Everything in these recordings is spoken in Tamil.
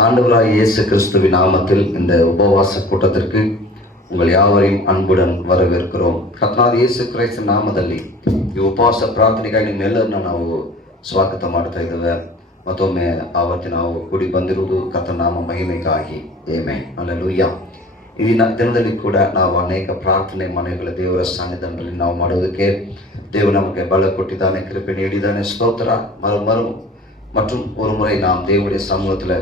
ஆண்டவராகிய இயேசு கிறிஸ்துவின் நாமத்தில் இந்த உபவாச கூட்டத்திற்கு உங்கள் ಯಾವரையும் ಅನ್ಬುಡನ್ வரவேற்கிறோம். ಕರ್ತನಾದ ಯೇಸು ಕ್ರಿಸ್ತನ ನಾಮದಲ್ಲಿ ಈ ಉಪವಾಸ ಪ್ರಾರ್ಥನೆಗಾಗಿ ನಿಮ್ಮೆಲ್ಲರನ್ನ ನಾವು ಸ್ವಾಗತ ಮಾಡ್ತಾ ಇದ್ದೇವೆ. ಮತ್ತೊಮ್ಮೆ ಆವತ್ತು ನಾವು ಕೂಡಿ ಬಂದಿರುವುದು ಕರ್ತನ ನಾಮ ಮಹಿಮೆಗಾಗಿ. Amen, hallelujah. ಈ ದಿನದಲ್ಲಿ ಕೂಡ ನಾವು ಅನೇಕ ಪ್ರಾರ್ಥನೆ ಮನೆಗಳ ದೇವರ ಸನ್ನಿಧಾನದಲ್ಲಿ ನಾವು ಮಾಡೋದಕ್ಕೆ ದೇವರು ನಮಗೆ ಬಲ ಕೊಟ್ಟಿದ್ದಾನೆ, ಕೃಪೆ ನೀಡಿದ್ದಾನೆ. ಸ್ತೋತ್ರ. மற்றும் ஒரு முறை நாம் தேவனுடைய சமூகத்தில்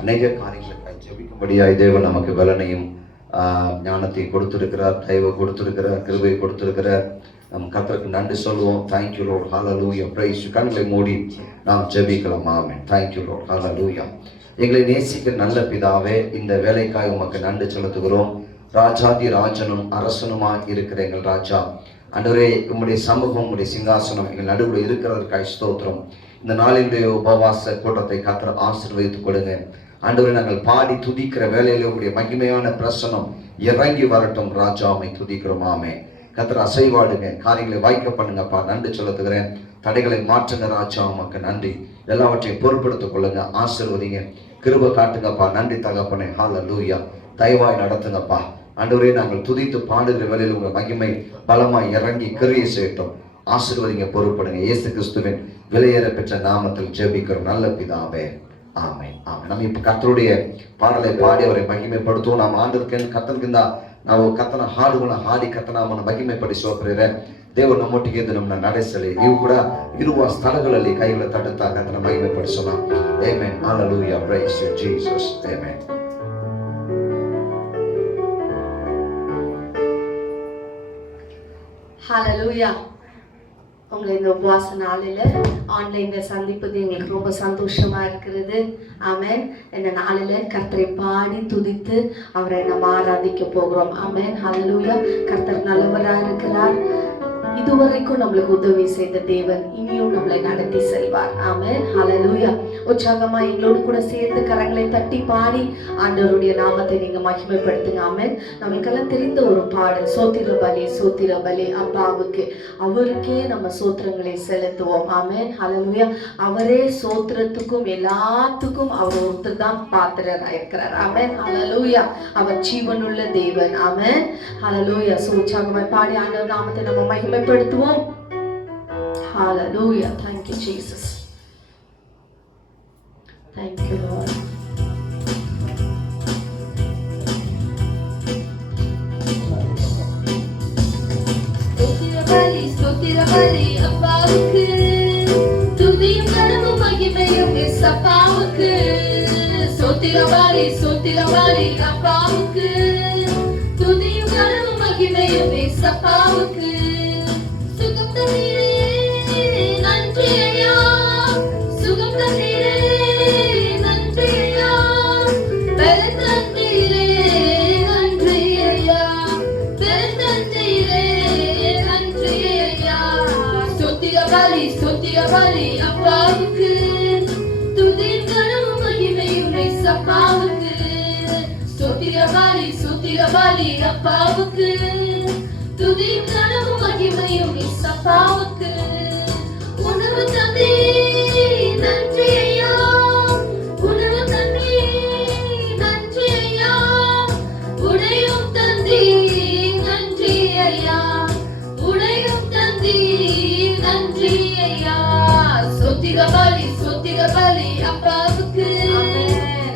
அநேக காரியங்களை ஜெபிக்கும்படியாய் தேவன் நமக்கு பலனையும் ஞானத்தை கொடுத்திருக்கிறார், தயவு கொடுத்திருக்கிறார், கிருபை கொடுத்திருக்கிறார். நம் கர்த்தருக்கு நன்றி சொல்லுவோம். தேங்க்யூ லார்ட், ஹல்லேலூயா, பிரைஸ். கண்களை மூடி நாம் ஜெபிக்கலாம். ஆமென். தேங்க்யூ லார்ட், ஹல்லேலூயா. எங்களை நேசிக்க நல்ல பிதாவே, இந்த வேலைக்காய் உமக்கு நன்றி செலுத்துகிறோம். ராஜாதி ராஜனும் அரசனுமாய் இருக்கிற எங்கள் ராஜா, ஆண்டவரே, உம்முடைய சமூகம், உம்முடைய சிங்காசனம் எங்கள் நடுவில் இருக்கிறதற்காய் ஸ்தோத்திரம். இந்த நாளினுடைய உபவாச கூட்டத்தை கர்த்தர் ஆசீர்வதித்துக் கொடுங்க. ஆண்டவரே, நாங்கள் பாடி துதிக்கிற வேலையில உங்களுடைய மகிமையான பிரசனம் இறங்கி வரட்டும். ராஜாமை துதிக்கிறோம். ஆமென். கர்த்தர் அசைவாடுங்க, காரியங்களை வாய்க்க பண்ணுங்கப்பா. நன்றி செலுத்துகிறேன். தடைகளை மாற்றுங்க ராஜா, உமக்கு நன்றி. எல்லாவற்றையும் பொறுப்பெடுத்துக் கொள்ளுங்க, ஆசீர்வதிங்க, கிருபை காட்டுங்கப்பா. நன்றி தகப்பனே, ஹல்லேலூயா. தயவாய் நடத்துங்கப்பா. ஆண்டவரே, நாங்கள் துதித்து பாடுகிற வேலையில் உங்கள் மகிமை பலமாய் இறங்கி கிரியை செய்யட்டும். ஆசீர்வதிங்க, பொறுப்படுங்க. இயேசு கிறிஸ்துவின் விலையேற பெற்ற நாமத்தில் ஜெபிக்கிறோம் நல்ல பிதாவே. ஆமென், ஆமென். நம்ம இப்ப கர்த்தருடைய பாடலை பாடி ಅವரை ಮಹಿಮೆಪಡುತ್ತೋம். ನಾವು ಆಂದಕ್ಕೆ ಕರ್ತನಿಂದ ನಾವು ಕರ್ತನ ಹಾಡುಗಳನ್ನ ಹಾಡಿ ಕರ್ತನಾಮನ ಮಹಿಮೆಪಡಿಸುವ ಪ್ರೇರೆ ದೇವರು ನಮ್ಮೊಟ್ಟಿಗೆ ಇದ್ದು ನಮ್ಮನ್ನ ನಡೆಸಲಿ. ನೀವು ಕೂಡ ಇರುವ ಸ್ಥಳಗಳಲ್ಲಿ ಕೈಗಳ ತಟ್ಟುತ್ತಾ ಕರ್ತನ ಮಹಿಮೆಪಡಿಸೋಣ. Amen, hallelujah, praise you Jesus. Amen. Hallelujah. உங்களை இந்த உபவாச நாளில் ஆன்லைனில் சந்திப்பது எங்களுக்கு ரொம்ப சந்தோஷமாக இருக்கிறது. ஆமென். இந்த நாளில் கர்த்தரை பாடி துதித்து அவரை நம்ம ஆராதிக்க போகிறோம். ஆமென், ஹல்லேலூயா. கர்த்தர் நல்லவராக இருக்கிறார். இதுவரைக்கும் நம்மளுக்கு உதவி செய்த தேவன் இனியும் நம்மளை நடத்தி செல்வார். ஆமென், ஹல்லேலூயா. உற்சாகமா எங்களோடு கூட சேர்ந்து கரங்களை தட்டி பாடி ஆண்டவருடைய நாமத்தை நீங்க மகிமைப்படுத்துங்க. ஆமென். நம்மளுக்கெல்லாம் தெரிந்த ஒரு பாடல், சோத்திர பலி சோத்திர பலி அப்பாவுக்கு, அவருக்கே நம்ம சோத்திரங்களை செலுத்துவோம். ஆமென், ஹல்லேலூயா. அவரே சோத்திரத்துக்கும் எல்லாத்துக்கும் அவர் ஒருத்தர் தான் பாத்திரராக இருக்கிறார். ஆமென், ஹல்லேலூயா. அவர் ஜீவனுள்ள தேவன். ஆமென், ஹல்லேலூயா. உற்சாகமாய் பாடி ஆண்டவர் நாமத்தை நம்ம மகிமைப்படுத்துவோம். Hallelujah. Thank you, Jesus. Thank you, Lord. ஸ்தோத்திர பலி அப்பாவுக்கு, துதியும் கனமும் மகிமையும் இயேசுவுக்கு. ஸ்தோத்திர பலி அப்பாவுக்கு, துதியும் கனமும் மகிமையும் இயேசுவுக்கு. சுகம் தந்தீரே நன்றி ஐயா, சுகம் தந்தீரே நன்றி ஐயா, பலன் தந்தீரே நன்றி ஐயா, பலன் தந்தீரே நன்றி ஐயா. ஸ்தோத்திர பலி அப்பாவுக்கு, துதியும் கனமும் மகிமையும் இயேசுவுக்கு. ஸ்தோத்திர பலி அப்பாவுக்கு, துதியும் கனமும் மகிமையும் இயேசுவுக்கு. உணவு தந்தே நன்றி ஐயா, உணவு தந்தே நன்றி ஐயா, உடையும் தந்தே நன்றி ஐயா, உடையும் தந்தே நன்றி ஐயா. ஸ்தோத்திர பலி அப்பாவுக்கு,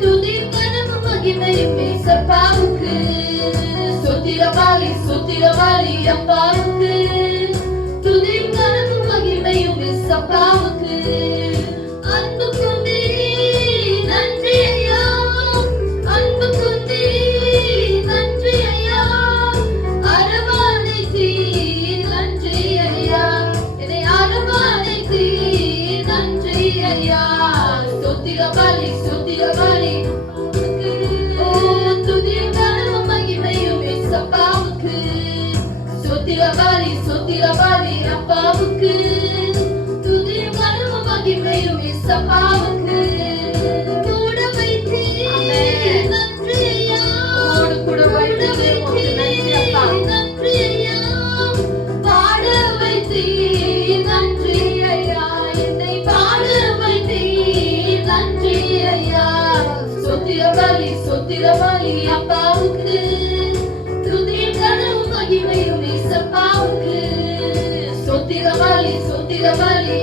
துதியும் கனமும் மகிமையும் இயேசுவுக்கு. ஸ்தோத்திர பலி அப்பாவுக்கு, துதியும் கனமும் மகிமையும் இயேசுவுக்கு. அன்பு கொண்டே நன்றி ஐயா, அன்பு கொண்டே நன்றி ஐயா, அரவணைத்தீ நன்றி ஐயா, என்னை அரவணைத்தீ நன்றி ஐயா. ஸ்தோத்திர பலி துதியும் கனமும் மகிமையும் இயேசுவுக்கு. ஸ்தோத்திர பலி அப்பாவுக்கு, துதியும் கனமும் மகிமையும் இயேசுவுக்கு. கூட வைத்தீ நன்றி ஐயா, கூட வைத்தீ நன்றி ஐயா, பாட வைத்தீ நன்றி ஐயா, என்னை பாட வைத்தீ நன்றி ஐயா. சொத்திரபலி அப்பாவுக்கு துதியும் கனவும் மகிமையும் இயேசப்பாவுக்கு சொத்திரபலி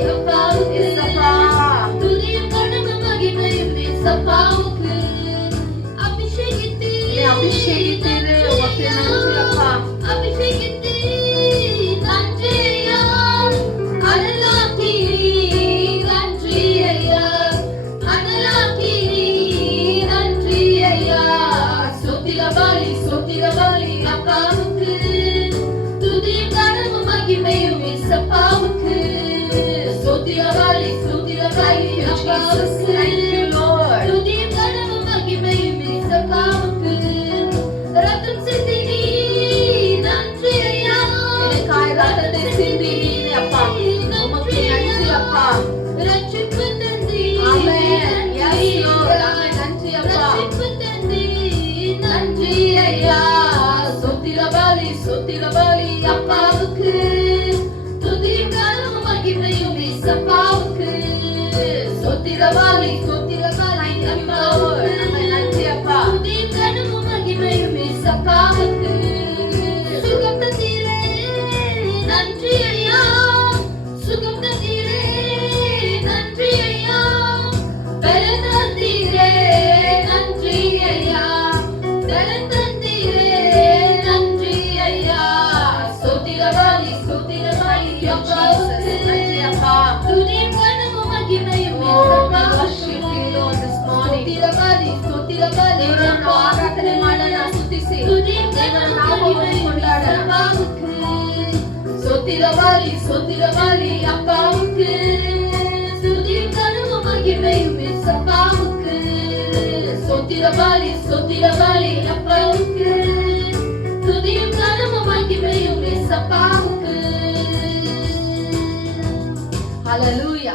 அப்பாவுக்கு துதியும் கனவும் மகிமையும் இயேசப்பாவுக்கு அபிஷேகித்தீர் உமக்கு நன்றி அப்பா அபிஷேகித்தீர் நன்றி ஐயா அனலாக்கீர் நன்றி ஐயா அனலாக்கீர் நன்றி ஐயா சொத்திரபலி அப்பாவுக்கு துதியும் கனவும் மகிமையும் இயேசப்பாவுக்கு சொத்திரபலி அப்பாவுக்கு துதியும் கனவும் மகிமையும் இயேசப்பாவுக்கு ரத்தம் சிந்தினீ நன்றி ஐயா எனக்காய் ரத்தத்தை சிந்தினீர் அப்பா உமக்கு நன்றி அப்பா ரட்சிப்பு தந்தி ஆமென் எஸ் லார்ட் ஆமென் நன்றி அப்பா ரட்சிப்பு தந்தி நன்றி ஐயா சொத்திரபலி அப்பாவுக்கு துதியும் கனவும் மகிமையும் இயேசப்பாவுக்கு சொத்திரபலி அப்பாவுக்கு நன்றி அப்பா துதியும் கனவும் மகிமையும் இயேசப்பாவுக்கு சுகம் தந்தீரே நன்றி ஐயா சுகம் தந்தீரே நன்றி ஐயா பலன் தந்தீரே நன்றி ஐயா பலன் தந்தீரே நன்றி ஐயா சொத்திரபலி அப்பாவுக்கு நன்றி அப்பா துதியும் கனவும் மகிமையும் ஆராதனை ಮಾಡೋಣ ಸ್ತುತಿಸಿ சொத்திரபலி அப்பாவுக்கு துதியும் கனவும் மகிமையும் இயேசப்பாவுக்கு சொத்திரபலி அப்பாவுக்கு துதியும் கனவும் மகிமையும் இயேசப்பாவுக்கு ஹல்லேலூயா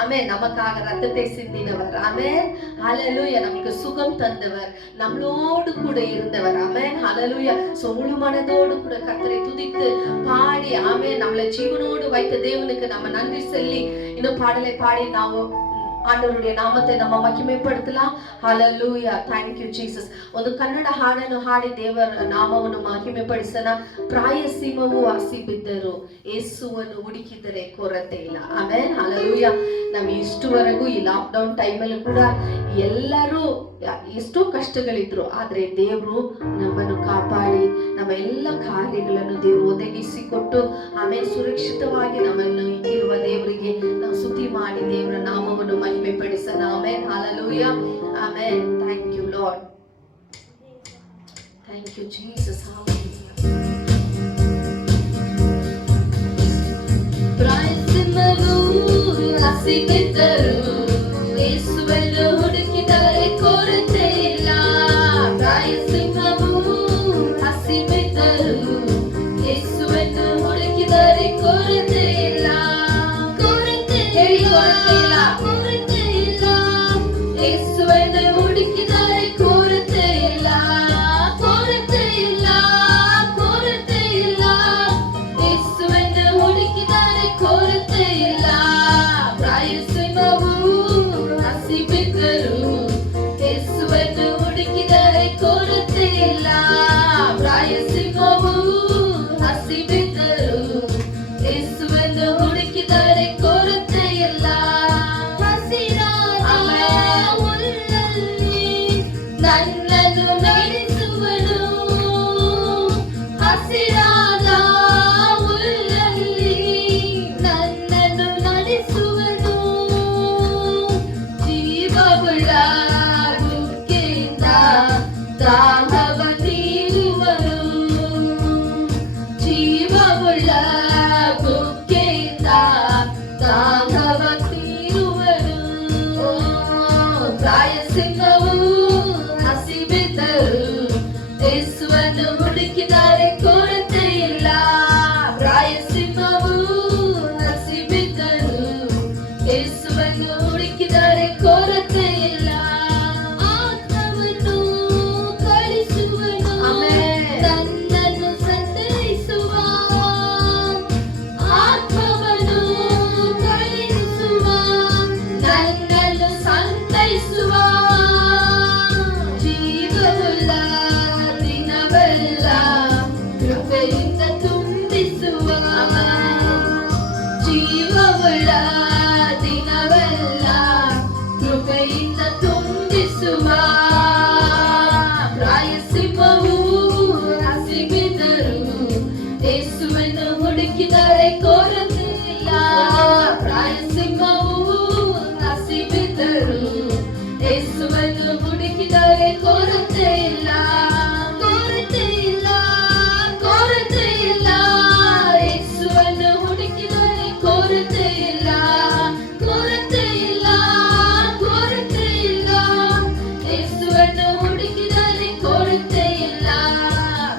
ஆமென் நமக்காக ரத்தத்தை சிந்தினவர் ஆமென் ஹல்லேலூயா நமக்கு சுகம் தந்தவர் நம்மளோடு கூட இருந்தவர் ஆமென் ஹல்லேலூயா முழு மனதோடு கூட கர்த்தரை துதித்து பாடி ஆமென் நம்மளை ஜீவனோடு வைத்த தேவனுக்கு நம்ம நன்றி சொல்லி இன்னும் பாடலை பாடி ನಾವು ಆಂಡವರುடைய ನಾಮத்தை ನಮ್ಮ ಮಹಿಮೆಪಡಿಸலாம் ಹalleluya thank you jesus ಒಂದು ಕನ್ನಡ ಹಾಡನ್ನು ಹಾಡಿ ದೇವರ ನಾಮವನ್ನು ಮಹಿಮೆಪಡಿಸೋಣ ಪ್ರಾಯಸಿಮವು ಆಸಿ ಬಿದ್ದರು ಯೇಸುವನ್ನು ಹುಡುಕಿದರೆ ಕೊರತೆ ಇಲ್ಲ ಆಮೆನ್ ಹalleluya ನಾವು ಇಷ್ಟುವರೆಗೂ ಈ ಲಾಕ್ ಡೌನ್ ಟೈಮ್ ಅಲ್ಲಿ ಕೂಡ ಎಲ್ಲರೂ ಎಷ್ಟೋ ಕಷ್ಟಗಳಿದ್ರು ಆದ್ರೆ ದೇವರು ನಮ್ಮನ್ನು ಕಾಪಾಡಿ ನಮ್ಮ ಎಲ್ಲ ಕಾರ್ಯಗಳನ್ನು ದೇವರು ಒದಗಿಸಿಕೊಟ್ಟು ಆಮೇಲೆ ಸುರಕ್ಷಿತವಾಗಿ ನಮ್ಮನ್ನು ಇರುವ ದೇವರಿಗೆ ನಾವು ಸ್ತುತಿ ಮಾಡಿ ದೇವರ ನಾಮವನ್ನು ಮಹಿಮೆಪಡಿಸೋಣ amen hallelujah amen thank you lord thank you jesus hallelujah ಪ್ರಾಯಸಿಮವು ಆಸಿ ಬಿದ್ದರು ಯೇಸುವನ್ನು ಹುಡುಕಿದರೆ ಕೊರತೆ ಇಲ್ಲ ಪ್ರಾಯಸಿಮವು ಆಸಿ ಬಿದ್ದರು ಯೇಸುವನ್ನು ಹುಡುಕಿದರೆ ಕೊರತೆ ಇಲ್ಲ ಕೊರತೆ ಇಲ್ಲ ಯೇಸುವನ್ನು ಹುಡುಕಿದರೆ ಕೊರತೆ ಇಲ್ಲ ಕೊರತೆ ಇಲ್ಲ ಯೇಸುವನ್ನು ಹುಡುಕಿದರೆ ಕೊರತೆ ಇಲ್ಲ ಪ್ರಾಯಸಿಮವು ಆಸಿ ಬಿದ್ದರು ಯೇಸುವನ್ನು ಹುಡುಕಿದರೆ ಕೊರತೆ ಇಲ್ಲ ಪ್ರಾಯಸಿಮವು ಆಸಿ ಬಿದ್ದರು ಯೇಸುವನ್ನು ಹುಡುಕಿದರೆ ಕೊರತೆ ಇಲ್ಲ ಹಸಿರಾದ ಹುಲ್ಲಲ್ಲಿ ನನ್ನನ್ನು ನಡೆಸುವನು ಹಸಿರಾದ ಹುಲ್ಲಲ್ಲಿ ನನ್ನನ್ನು ನಡೆಸುವನು ಜೀವವುಳ್ಳ ಬುಕ್ಕೆಯಿಂದ ದಾಹವ ತೀರುವನು ಜೀವವುಳ್ಳ ಬುಕ್ಕೆಯಿಂದ ದಾಹವ ತೀರುವನು ಪ್ರಾಯಸಿಮವು ಹಸಿ ಬಿದ್ದರು ಯೇಸುವನ್ನು ಹುಡುಕಿದರೆ ಕೊರತೆ ಇಲ್ಲ ಪ್ರಾಯಸಿಮವು ಹಸಿ ಬಿದ್ದರು ಯೇಸುವನ್ನು ಹುಡುಕಿದರೆ ಕೊರತೆ ಇಲ್ಲ ಆತ್ಮವನ್ನು ಕಳಿಸುವನು ನನ್ನನ್ನು ಸಂತೈಸುವ ಆತ್ಮವನ್ನು ಕಳಿಸುವ ನನ್ನನ್ನು ಸಂತೈಸುವ ಯೇಸುವನ್ನು ಹುಡುಕಿದರೆ ಕೊರತೆ ಇಲ್ಲ, ಕೊರತೆ ಇಲ್ಲ, ಕೊರತೆ ಇಲ್ಲ. ಯೇಸುವನ್ನು ಹುಡುಕಿದರೆ ಕೊರತೆ ಇಲ್ಲ, ಕೊರತೆ ಇಲ್ಲ, ಕೊರತೆ ಇಲ್ಲ. ಯೇಸುವನ್ನು ಹುಡುಕಿದರೆ ಕೊರತೆ ಇಲ್ಲ.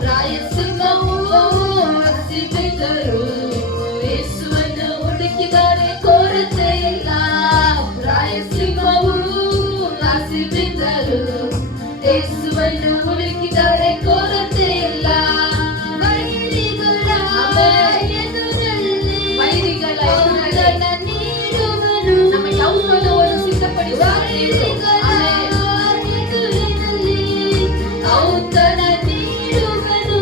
ರಾಯಸಿಂಹವು ಹಸಿಬಿದ್ದರು, ಯೇಸುವನ್ನು ಹುಡುಕಿದರೆ ಕೊರತೆ ಇಲ್ಲ. ರಾಯಸಿಂಹವು ಹಸಿಬಿದ್ದರು, ಯೇಸುವನ್ನು ಹುಡುಕಿದರೆ ಕೊರತೆ ಇಲ್ಲ. ವೈರಿಗಳ ಎದುರಲ್ಲಿ ಔತಣ ನೀಡುವನು, ನಮಗೆ ಔತಣವನ್ನು ಸಿದ್ಧಪಡಿಸುವ ಎದುರಿನಲ್ಲಿ ಔತಣ ನೀಡುವನು.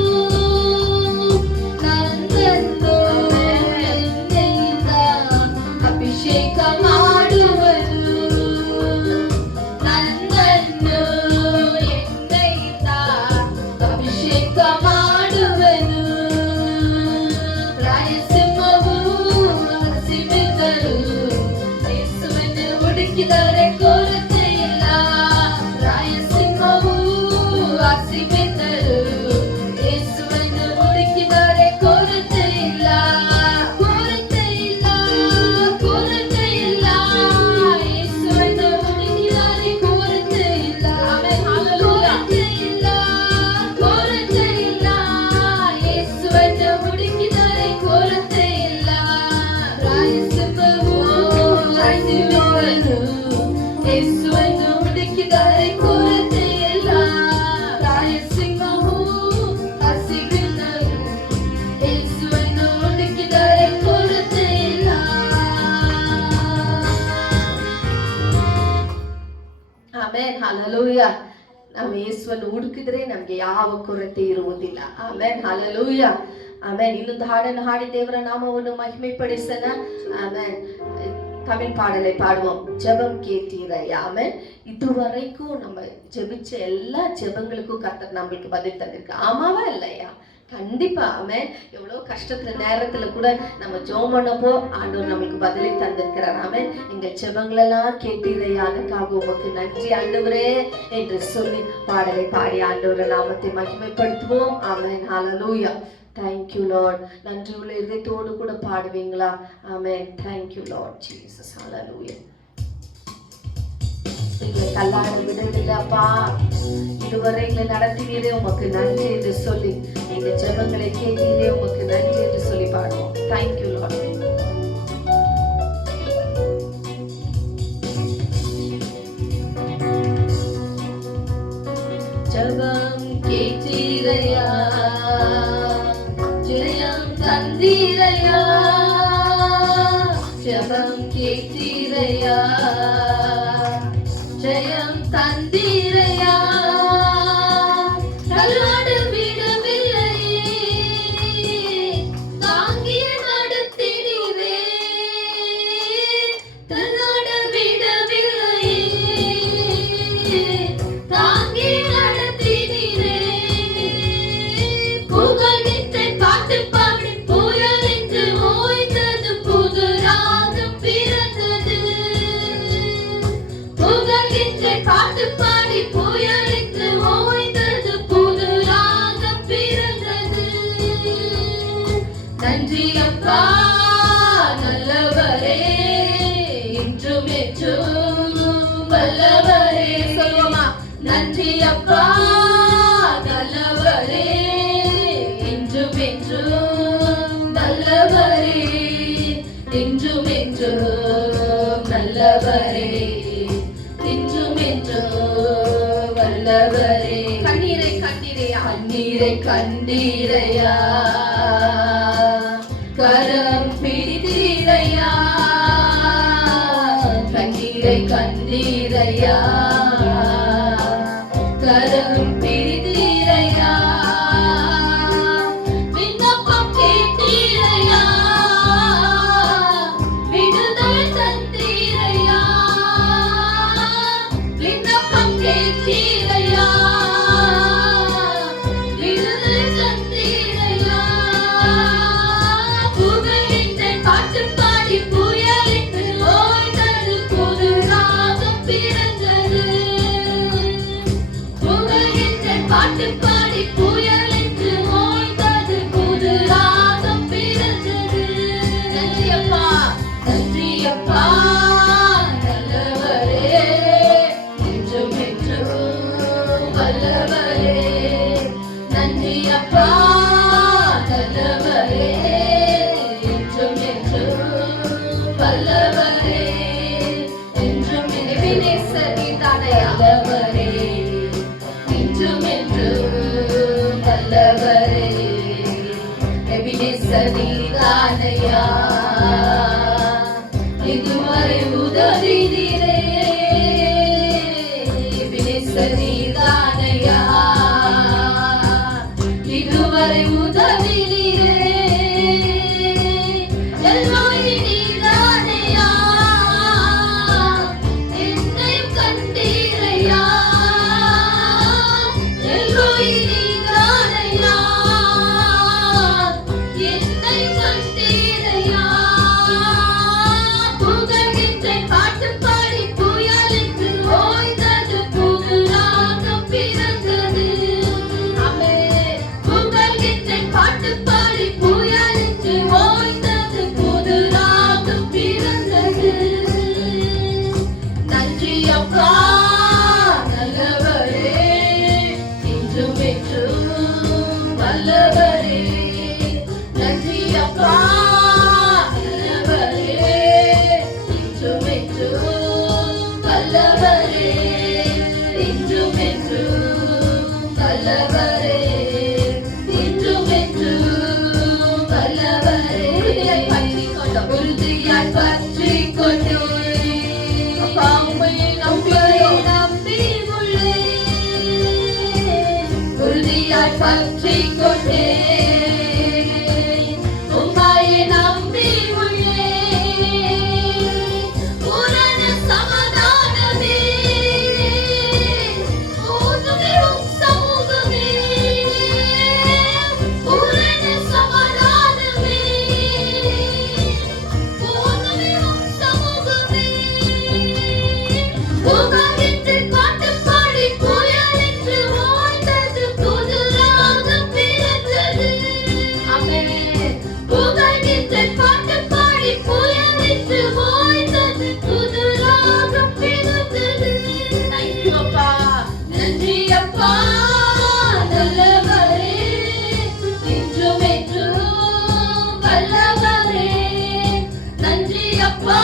ನನ್ನನ್ನು ಎಣ್ಣೆಯಿಂದ ಅಭಿಷೇಕ ಮಾಡುವನು, ನನ್ನನ್ನು ಎಣ್ಣೆಯಿಂದ ಅಭಿಷೇಕ ಮಾಡುವನು. ರಾಯಸಿಂಹವು ಹಸಿಬಿದ್ದರು, ಯೇಸುವನ್ನು ಹುಡುಕಿದರೆ ಕೊರತೆ ಇಲ್ಲ. ರಾಯಸಿಂಹವು ಹಸಿಬಿದ್ದರು, ಯೇಸುವನ್ನು ಹುಡುಕಿದರೆ ಕೊರತೆ ಇಲ್ಲ, ಕೊರತೆ ಇಲ್ಲ, ಕೊರತೆ ಇಲ್ಲ. ಯೇಸುವನ್ನು ಹುಡುಕಿದರೆ ಕೊರತೆ ಇಲ್ಲ, ಕೊರತೆ ಇಲ್ಲ, ಕೊರತೆ ಇಲ್ಲ. ಯೇಸುವನ್ನು ಹುಡುಕಿದರೆ ಕೊರತೆ ಇಲ್ಲ. ರಾಯಸಿಂಹವು ಹಸಿಬಿದ್ದರು, ಯೇಸುವನ್ನು ಹುಡುಕಿದರೆ ಕೊರತೆ ಇಲ್ಲ. ರಾಯಸಿಂಹವು ಹಸಿಬಿದ್ದರು, ಯೇಸುವನ್ನು ಹುಡುಕಿದರೆ ಕೊರತೆ ಇಲ್ಲ. Amen, hallelujah. ನಾವು ಯೇಸುವನ್ನು ಹುಡುಕಿದ್ರೆ ನಮ್ಗೆ ಯಾವ ಕೊರತೆ ಇರುವುದಿಲ್ಲ. Amen, hallelujah. ಆಮೆನ್. ಇನ್ನೊಂದು ಹಾಡನ್ನು ಹಾಡಿ ದೇವರ ನಾಮವನ್ನು ಮಹಿಮೆ ಪಡಿಸೋಣ. ಆಮೆನ್. தமிழ் பாடலை பாடுவோம். ஜெபம் கேட்டீரையா. ஆமென். இதுவரைக்கும் நம்ம ஜெபிச்ச எல்லா ஜெபங்களுக்கும் கர்த்தர் நம்மளுக்கு பதில் தந்திருக்கு. ஆமாவா இல்லையா? கண்டிப்பா. ஆமென். எவ்வளவு கஷ்டத்துல நேரத்துல கூட நம்ம ஜெபம் பண்ணப்போ ஆண்டவர் நமக்கு பதிலை தந்திருக்கிறார். ஆமென். எங்கள் ஜெபங்களெல்லாம் கேட்டீரையா, அதுக்காக உமக்கு நன்றி ஆண்டவரே என்று சொல்லி பாடலை பாடி ஆண்டவரை நாமத்தை மகிமைப்படுத்துவோம். ஆமென், ஹல்லேலூயா. Thank you Lord. நன்றி உள்ள இதயத்தோடு கூட பாடுவீங்களா? ஆமென். Thank you Lord Jesus. Hallelujah. எங்களை தள்ளாட விடுதலப்பா, இதுவரை எங்களை நடத்தினீரே உமக்கு நன்றி என்று சொல்லி, எங்க ஜெபங்களை கேட்டீரே உமக்கு நன்றி என்று சொல்லி பாடுவோம். Thank you Lord. ஜெபம் கேட்டீரையா, ஜெயம் தந்தீரையா, ஜெபம் கேட்டீரையா, ஜெயம் தந்தீரையா. தள்ளாட விடவில்லையே, தாங்கிய நடத்தினீரே. தள்ளாட விடவில்லையே, தாங்கி நடத்தினீரே. புகழ்கின்றேன் பாட்டு பாடி, புயல் என்று ஓய்ந்தது, புது ராகம் பிறந்தது. புகழ்கின்றேன் பாட்டு பாடி, புயல் என்று ஓய்ந்தது, புது ராகம் பிறந்தது. நன்றி அப்பா நல்லவரே, இன்றும் என்றும் வல்லவரே. சொல்லுவோமா? நன்றி அப்பா நல்லவரே, இன்றும் என்றும் நல்லவரே, இன்றும் என்றும் நல்லவரே, இன்றும் என்றும் வல்லவரே. கண்ணீரை கண்டீரையா, கண்ணீரை கண்டீரையா, கரம் பிடித்தீரையா, கண்ணீரை கண்டீரையா, கரம் பிடித்தீரையா. விண்ணப்பம் கேட்டீரையா, விடுதலை தந்தீரையா. விண்ணப்பம் கேட்டீரையா, விடுதலை தந்தீரையா. புகழின்றேன் பாட்டு பாடி, புயலின்று ஓய்ந்தது, புது ராகம் பிறந்தது. நல்லவரே, இன்றும் என்றும் நல்லவரே. எபினேசர் நீதானையா, இதுவரை உதவினீரே. எபினேசர் நீதானையா, இதுவரை உதவினீரே. எல்லோய் நீதானையா, என்னையும் கண்டீரையா. எல்லோய் நீதானையா, என்னையும் கண்டீரையா. புகழ்கின்றேன் பாட்டு பாடி புயலுக்கு ஓய்ந்தது புது ராகம் பிறந்தது. ஆமென். புகழ்கின்றேன் பாட்டு பாடி புயலுக்கு ஓய்ந்தது புது ராகம் பிறந்தது. நன்றி அப்பா நல்லவரே, இன்றும் என்றும் வல்லவரே. நன்றி அப்பா நல்லவரே, இன்றும் என்றும் வல்லவரே. இன்றும் என்றும் வல்லவரே, இன்றும் என்றும் வல்லவரே. உறுதியாய் பற்றிக் கொண்டே அப்பா உம்மை நம்பி உள்ளேன். உறுதியாய் பற்றிக் கொண்டே உம்மையே நம்பி உள்ளேன். பூரண சமாதானமே, பூரணமே உம் சமூகமே. பூரண சமாதானமே, பூரணமே உம் சமூகமே. புகழ்கின்ற பாட்டு பாடி புயலென்று ஓய்ந்தது புது ராகம் பிறந்தது. ஆமென். புகழ்கின்ற பாட்டு பாடி புயலென்று ஓய்ந்தது புது ராகம் பிறந்தது. நன்றி அப்பா, நன்றி அப்பா நல்லவரே, இன்றும் என்றும் வல்லவரே. நன்றி அப்பா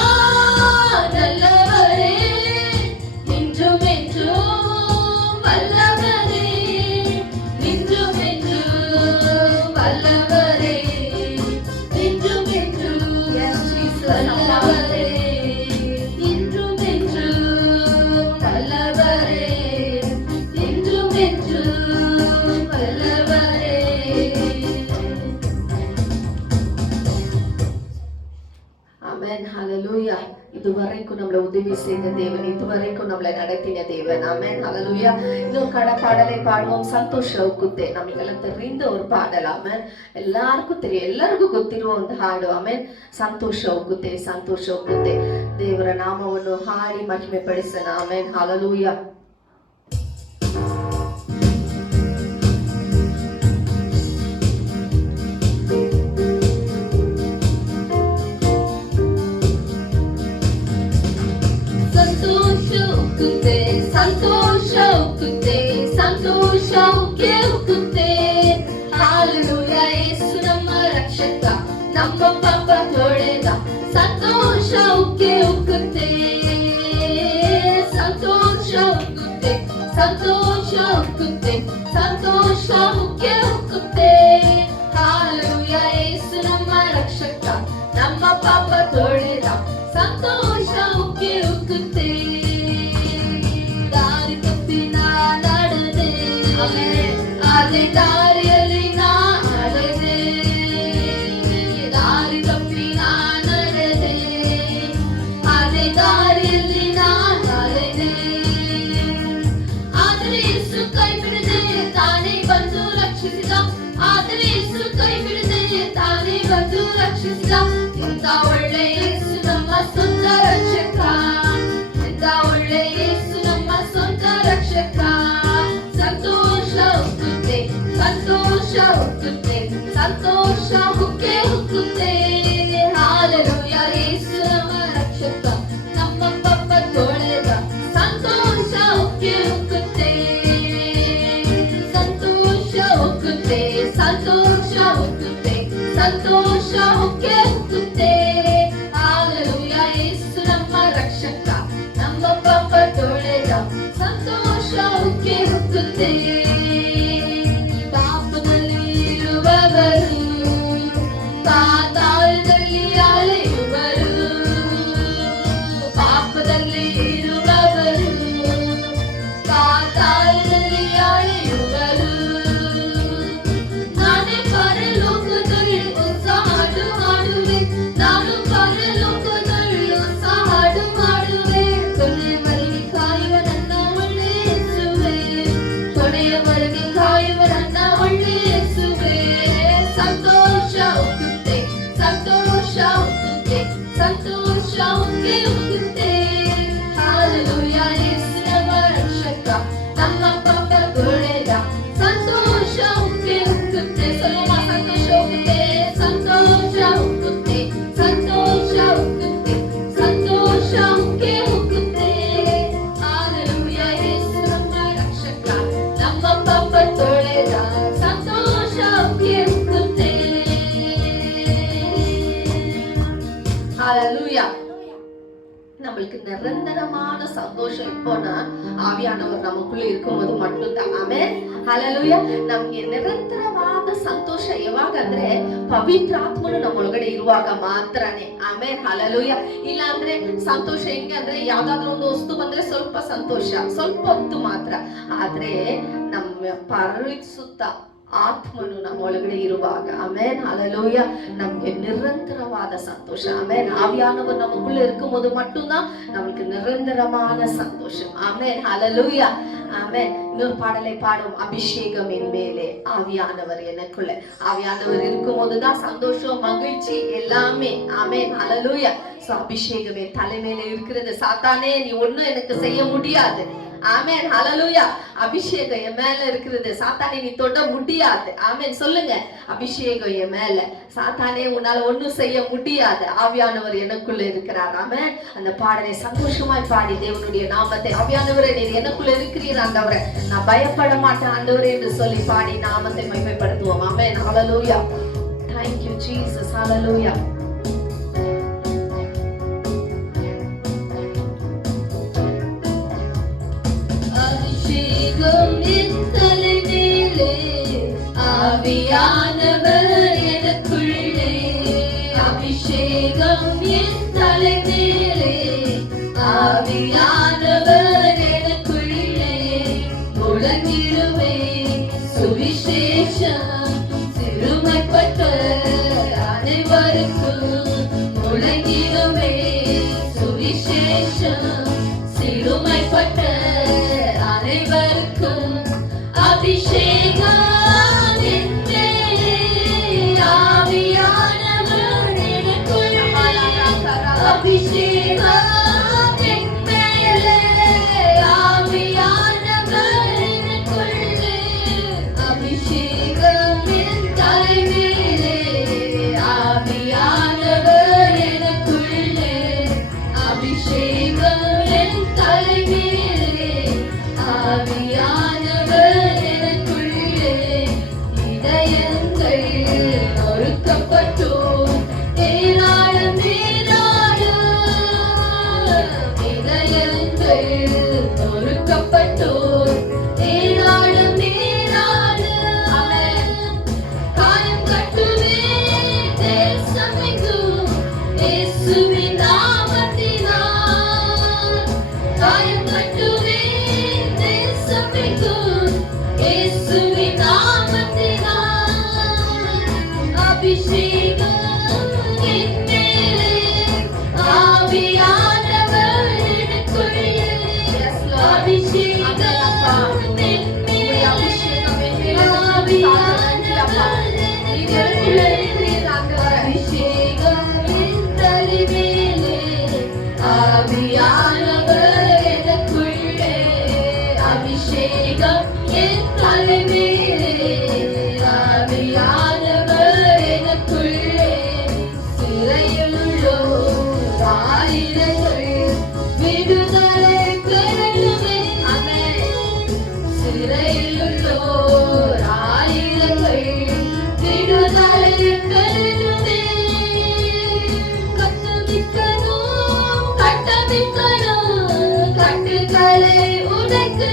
நல்லவரே, இன்றும் என்றும் வல்லவரே. இன்றும் என்றும் வல்லவரே, இன்றும் என்றும் வல்லவரே. இன்றும் என்றும் வல்லவரே, இன்றும் என்றும் வல்லவரே. ஆமென். ஹalleluya. இதுவரைக்கும் நம்மளை உதவி செய்த தேவன், இதுவரைக்கும் நம்மளை நடத்தின தேவன். ஆமென். ஹalleluya. இன்னொரு பாடலை பாடுவோம். ಸಂತೋಷ ಹೋಗುತ್ತೆ. ನಮಗೆಲ್ಲ தெரிந்த ஒரு பாடல். ஆமென். எல்லாருக்கும் தெரியும், ಎಲ್ಲರಿಗೂ ಗೊತ್ತಿರುವ ಒಂದು ಹಾಡು. ಆಮೆನ್. ಸಂತೋಷ ಹೋಗುತ್ತೆ, ಸಂತೋಷ ಹೋಗುತ್ತೆ. ದೇವರ ನಾಮವನ್ನು ಹಾಡಿ ಮಹಿಮೆ ಪಡಿಸೋಣ. ಆಮೆನ್. ಹalleluya. ಸಂತೋಷ ಹೋಗುತ್ತೆ, ಸಂತೋಷ ಹೋಗುತ್ತೆ. ಹalleluya. ಯೇಸು ನಮ್ಮ ರಕ್ಷಕ, ನಮ್ಮ ಪಾಪ ತೊಳೆದ. ಸಂತೋಷ ಹೋಗುತ್ತೆ, ಸಂತೋಷ ಹೋಗುತ್ತೆ, ಸಂತೋಷ ಹೋಗುತ್ತೆ, ಸಂತೋಷ ಹೋಗುತ್ತೆ. ಹalleluya. ಯೇಸು ನಮ್ಮ ರಕ್ಷಕ, ನಮ್ಮ ಪಾಪ ತೊಳೆದ. ಸಂತೋಷ ಹೋಗುತ್ತೆ. ದಾರಿ ತಪ್ಪಿ ನಾ ನಡೆದೆ, ಅದೇ ದಾರಿಯಲ್ಲಿ ನಾ ಅಲೆದೆ. ದಾರಿ ತಪ್ಪಿ ನಾ ನಡೆದೆ, ಅದೇ ದಾರಿಯಲ್ಲಿ ನಾ ಅಲೆದೆ. ಆದರೆ ಯೇಸು ಕೈ ಬಿಡದೆ ತಾನೇ ಬಂದು ರಕ್ಷಿಸಿದ. ಆದರೆ ಯೇಸು ಕೈ ಬಿಡದೆ ತಾನೇ ಬಂದು ರಕ್ಷಿಸಿದ. ಇಂಥ ಒಳ್ಳೆ ಯೇಸು ನಮ್ಮ ಸ್ವಂತ ರಕ್ಷಕ, ಇಂಥ ಒಳ್ಳೆ ಯೇಸು ನಮ್ಮ ಸ್ವಂತ ರಕ್ಷಕ. ಸಂತೋಷ ಹೋಗುತ್ತೆ, ಸಂತೋಷ ಹೋಗುತ್ತೆ, ಸಂತೋಷ ಹೋಗುತ್ತೆ. ಹalleluya. ಯೇಸು ನಮ್ಮ ರಕ್ಷಕ, ನಮ್ಮ ಪಾಪ ತೊಳೆದ. ಸಂತೋಷ ಹೋಗುತ್ತೆ, ಸಂತೋಷ ಹೋಗುತ್ತೆ, ಸಂತೋಷ ಹೋಗುತ್ತೆ, ಸಂತೋಷ ಹೋಗುತ್ತೆ. ಹalleluya. ಯೇಸು ನಮ್ಮ ರಕ್ಷಕ, ನಮ್ಮ ಪಾಪ ತೊಳೆದ. ಸಂತೋಷಕ್ಕೆ ಹುಟ್ಟುತ್ತೆ ಪಾಪದಲ್ಲಿ ಇರುವವರು ಪಾತಾಳದಲ್ಲಿ ಅಲೆಯುವರು ಪಾಪದಲ್ಲಿ ಇರುವವರು ಪಾತಾಳದಲ್ಲಿ ಅಲೆಯುವರು ನಾನೇ ಪರಲೋಕದಲ್ಲಿ ಉತ್ಸಾಹ ಮಾಡುವೆ ನಾನು ಪರಲೋಕದಲ್ಲಿ ಉತ್ಸಾಹ ಮಾಡುವೆ ಕೊನೆಯವರೆಗೆ ಕಾಯುವ ನನ್ನ ಒಳ್ಳೆಯ ಯೇಸುವೆ ಕೊನೆಯವರೆಗೆ ಕಾಯುವ ನನ್ನ ಒಳ್ಳೆಯ ಯೇಸುವೆ ಸಂತೋಷ ಹುಟ್ಟುತ್ತೆ ಸಂತೋಷ ಹುಟ್ಟುತ್ತೆ ಸಂತೋಷ ಹುಟ್ಟುತ್ತೆ ಹಾಲೆಲೂಯಾ ಯೇಸು ನಮ್ಮ ರಕ್ಷಕ ನಮ್ಮ ಪಾಪ ತೊಳೆದ ಸಂತೋಷ ಹುಟ್ಟುತ್ತೆ ಸ್ವಲ್ಪ ಸಂತೋಷ ಹುಟ್ಟುತ್ತೆ ಸಂತೋಷ ಹುಟ್ಟುತ್ತೆ ಸಂತೋಷ ಹುಟ್ಟುತ್ತೆ ಸಂತೋಷ ಹುಟ್ಟುತ್ತೆ ಹಾಲೆಲೂಯಾ ಯೇಸು ನಮ್ಮ ರಕ್ಷಕ ನಮ್ಮ ಪಾಪ ತೊಳೆದ ಸಂತೋಷ ಹುಟ್ಟುತ್ತೆ ஹalleluya நம்மளுக்கு நிரந்தரமான சந்தோஷம் இப்போனா ஆவியானவர் நமக்குள்ள இருக்கும்போது மட்டும்தான் ಆಮೆನ್ ಹalleluya ನಮಗೆ ನಿರಂತರವಾದ ಸಂತೋಷ ಯಾವಾಗ ಅಂದ್ರೆ ಪವಿತ್ರಾತ್ಮನು ನಮ್ಮೊಳಗಡೆ ಇರುವಾಗ ಮಾತ್ರನೇ ಆಮೆನ್ ಹalleluya ಇಲ್ಲ ಅಂದ್ರೆ ಸಂತೋಷ ಹೆಂಗೆ ಅಂದ್ರೆ ಯಾವ್ದಾದ್ರೂ ಒಂದು ವಸ್ತು ಬಂದ್ರೆ ಸ್ವಲ್ಪ ಸಂತೋಷ ಸ್ವಲ್ಪ ಹೊತ್ತು ಮಾತ್ರ ಆದ್ರೆ ನಮ್ಮ ಪರಿಸುತ್ತ ಆತ್ಮನು ನಮ್ಮ ಒಳಗಡೆ ಇರುವಾಗ ಆಮೆನ್ ஹalleluya நமக்கு நிரந்தரவாத சந்தோஷம் ஆமென் ஆவியானவர் நமக்குள்ள இருக்கும்போது மட்டும்தான் நமக்கு நிரந்தரமான சந்தோஷம் ஆமென் ஹalleluya ஆமென் இன்னொரு பாடலை பாடும் அபிஷேகம் என் மேலே ஆவியானவர் எனக்குள்ள ஆவியானவர் இருக்கும்போது தான் சந்தோஷம் மகிழ்ச்சி எல்லாமே ஆமென் ஹalleluya சோ அபிஷேகம் என் தலைமையில இருக்கிறது சாத்தானே நீ ஒண்ணும் எனக்கு செய்ய முடியாது ஆமென் ஹalleluya அபிஷேகம் என் மேல இருக்குது சாத்தானே நீ தொட முடியாது ஆமென் சொல்லுங்க அபிஷேகம் என் மேல சாத்தானே உன்னால ஒண்ணும் செய்ய முடியாது ஆவியானவர் எனக்குள்ள இருக்கிறார் ஆமென் அந்த பாடலை சந்தோஷமாய் பாடி தேவனுடைய நாமத்தை ஆவியானவரே நீர் எனக்குள்ள இருக்கிறீர் ஆண்டவரே நான் பயப்பட மாட்டேன் ஆண்டவரே என்று சொல்லி பாடி நாமத்தை மகிமைப்படுத்துவோம் ஆமென் ஹalleluya thank you jesus hallelujah ஆவியானவர் எனக்குள்ளே அபிஷேகம் என் தலைமேலே ஆவியானவர் எனக்குள்ளே முழங்கிடுவே சுவிசேஷம் சிறுமைப்பட்ட அனைவருக்கும் முழங்கிடுவே சுவிசேஷம் சிறுமைப்பட்ட அனைவருக்கும் அபிஷேகம் அபிஷேகம் என் மேலே ஆவியானவர் எனக்குள்ளே அபிஷேகம் என் தலைமேலே ஆவியானவர் எனக்குள்ளே அபிஷேகம் என் தலைமேலே ஆவியானவர் எனக்குள்ளே இதயங்கள் நொறுக்கப்பட்டோம் கட்டுகளை உடைக்க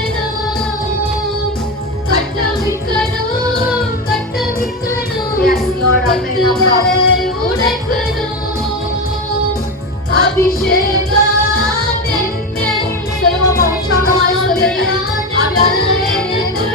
அபிஷேகம் சொல்லுவாமா, உற்சாகமாய் சொல்லுங்க. அபிஷேகம்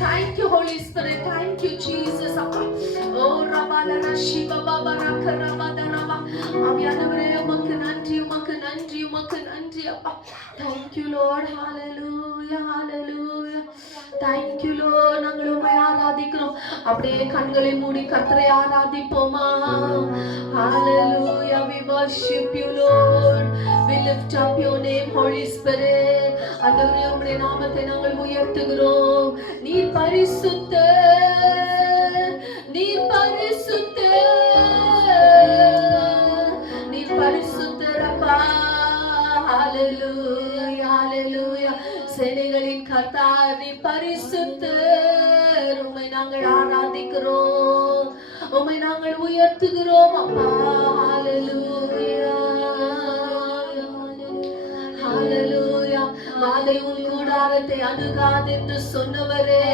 Thank you, Holy Spirit. Thank you, Jesus. Oh, Rabala Rashiva Baba Rakarabada Raba. Avianavare umakku nandri, umakku nandri, umakku nandri appa. Thank you, Lord. Hallelujah, hallelujah. Thank you, Lord. நாங்கள் உம்மை ஆராதிக்கிறோம். அப்படியே கண்களை மூடி கர்த்தரை ஆராதிப்போமா? Hallelujah. We worship you, Lord. We lift up your name, Holy Spirit. ஆண்டவரே, உம்முடைய நாமத்தை நாங்கள் உயர்த்துகிறோம். நீர் பரிசுத்தர், நீர் பரிசுத்தர், நீர் பரிசுத்தர் அப்பா. ஹalleluya, ஹalleluya. சேனைகளின் கர்த்தர் நீர் பரிசுத்தர். உம்மை நாங்கள் ஆராதிக்கிறோம், உம்மை நாங்கள் உயர்த்துகிறோம் அப்பா. ஹalleluya, ஹalleluya. மாலை உன் கூடாரத்தை அணுகாதென்று சொன்னவரே,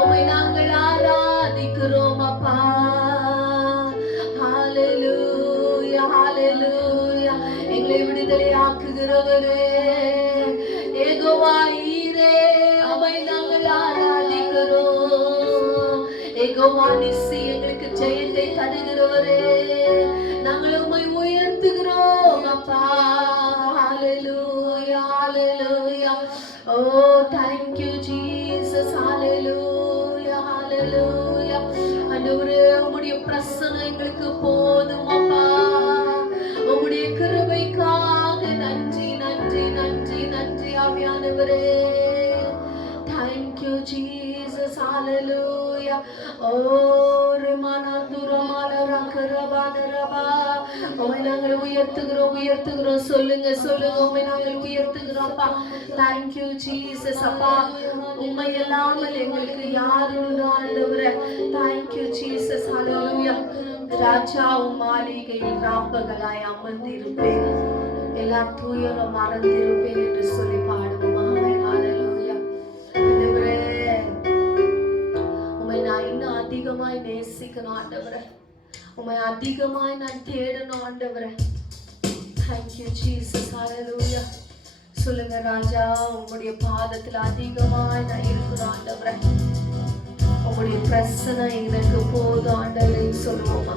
உம்மை நாங்கள் ஆராதிக்கிறோம் அப்பா. ஹalleluya, ஹalleluya. எங்களை விடுதலை ஆக்குகிற ஆண்டவரே. யெகோவா ஈரே, உம்மை நாங்கள் ஆராதிக்கிறோம். யெகோவா நிஸ்ஸி, எங்களுக்கு ஜெயத்தை தருகிறவரே, நாங்கள் உம்மை உயர்த்துகிறோம் அப்பா. ஹalleluya, hallelujah. Oh, thank you Jesus. Hallelujah, hallelujah. ஆண்டவரே, உம்முடைய பிரசன்னம் எங்களுக்கு போதும் அப்பா. உம்முடைய கிருபைக்காக நன்றி, நன்றி, நன்றி, நன்றி ஆவியானவரே. Thank you Jesus. Hallelujah. Oh, ரெமானதுரமாலரகரபானரபா. உம்மை நாங்கள் உயர்த்துகிறோம், உயர்த்துகிறோம். சொல்லுங்க, சொல்லுங்க. உம்மை நாங்கள் உயர்த்துகிறோம் அப்பா. Thank you Jesus அப்பா. உம்மை இல்லாமல் எங்களுக்கு யார் உண்டு ஆண்டவரே. Thank you Jesus. Hallelujah. ராஜா உம் மாளிகையில் ராப்பகலாய் அமர்ந்திருப்பேன், எல்லா தூயரும் மறந்திருப்பேன் என்று சொல்லி பாடுவோம். ஆமென். ஹalleluya. ஆண்டவரே, உம்மை நான் இன்னும் அதிகமாய் நேசிக்கணும் ஆண்டவரே. உம்மை அதிகமாய் நான் தேடணும் ஆண்டவரே. Thank you Jesus. Hallelujah. சொல்லுங்க ராஜா, உம்முடைய பாதத்துல அதிகமாய் நான் இருக்கணும் ஆண்டவரே. உம்முடைய பிரசன்னம் எனக்கு போதும் ஆண்டவரே சொல்லுவோமா?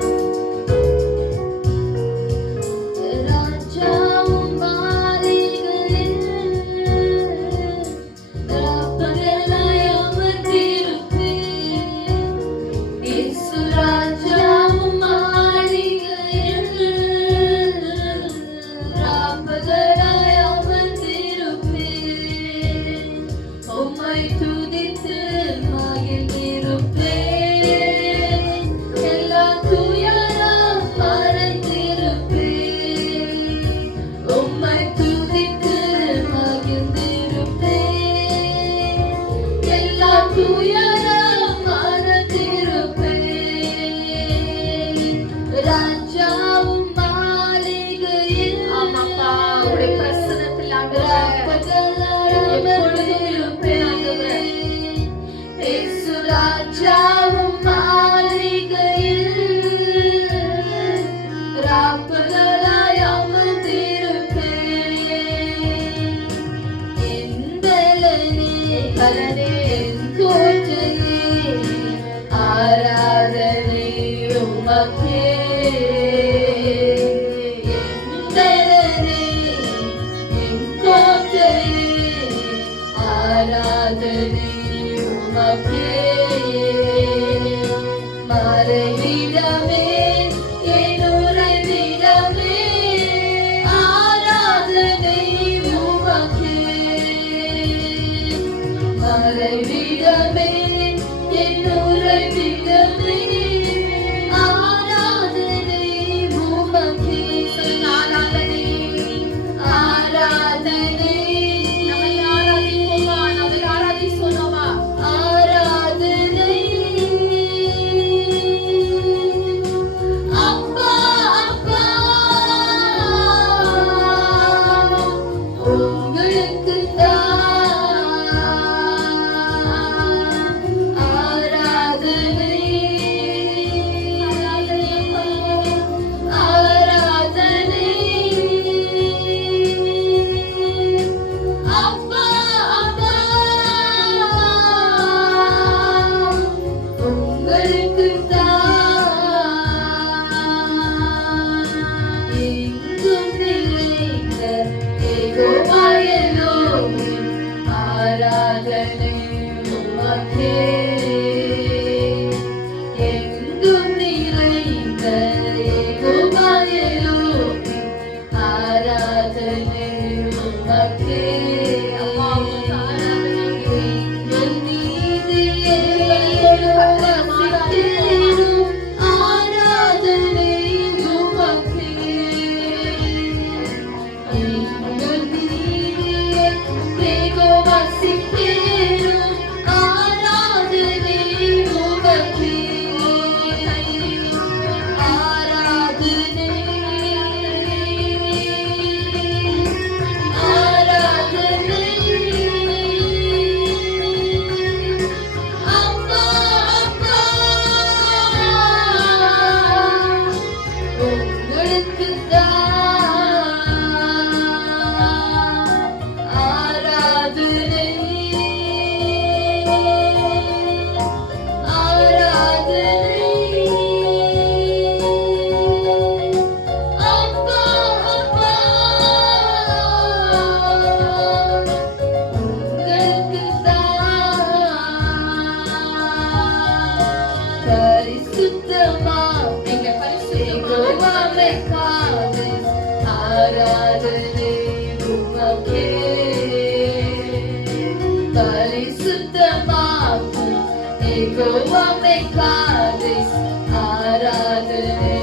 காதேஸ் ஆராதனை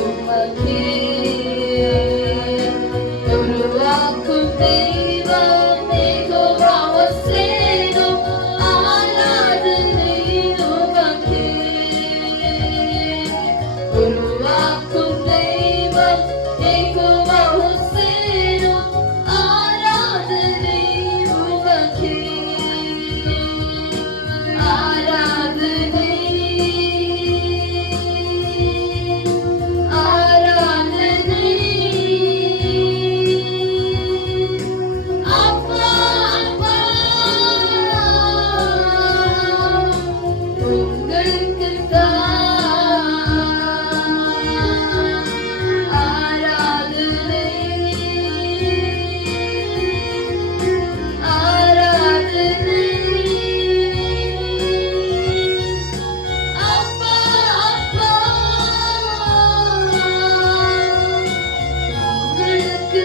உமக்கே. உருவாக்கும் தெய்வம் யெகோவா சேரும் ஆராதனை உமக்கே. உருவாக்கும் தெய்வம் யெகோவா சேரும் ஆராதனை உமக்கே. ஆராதனை ஆராதனை அப்பா அப்பா உங்களுக்கு ஆராதனை ஆராதனை அப்பா அப்பா உங்களுக்கு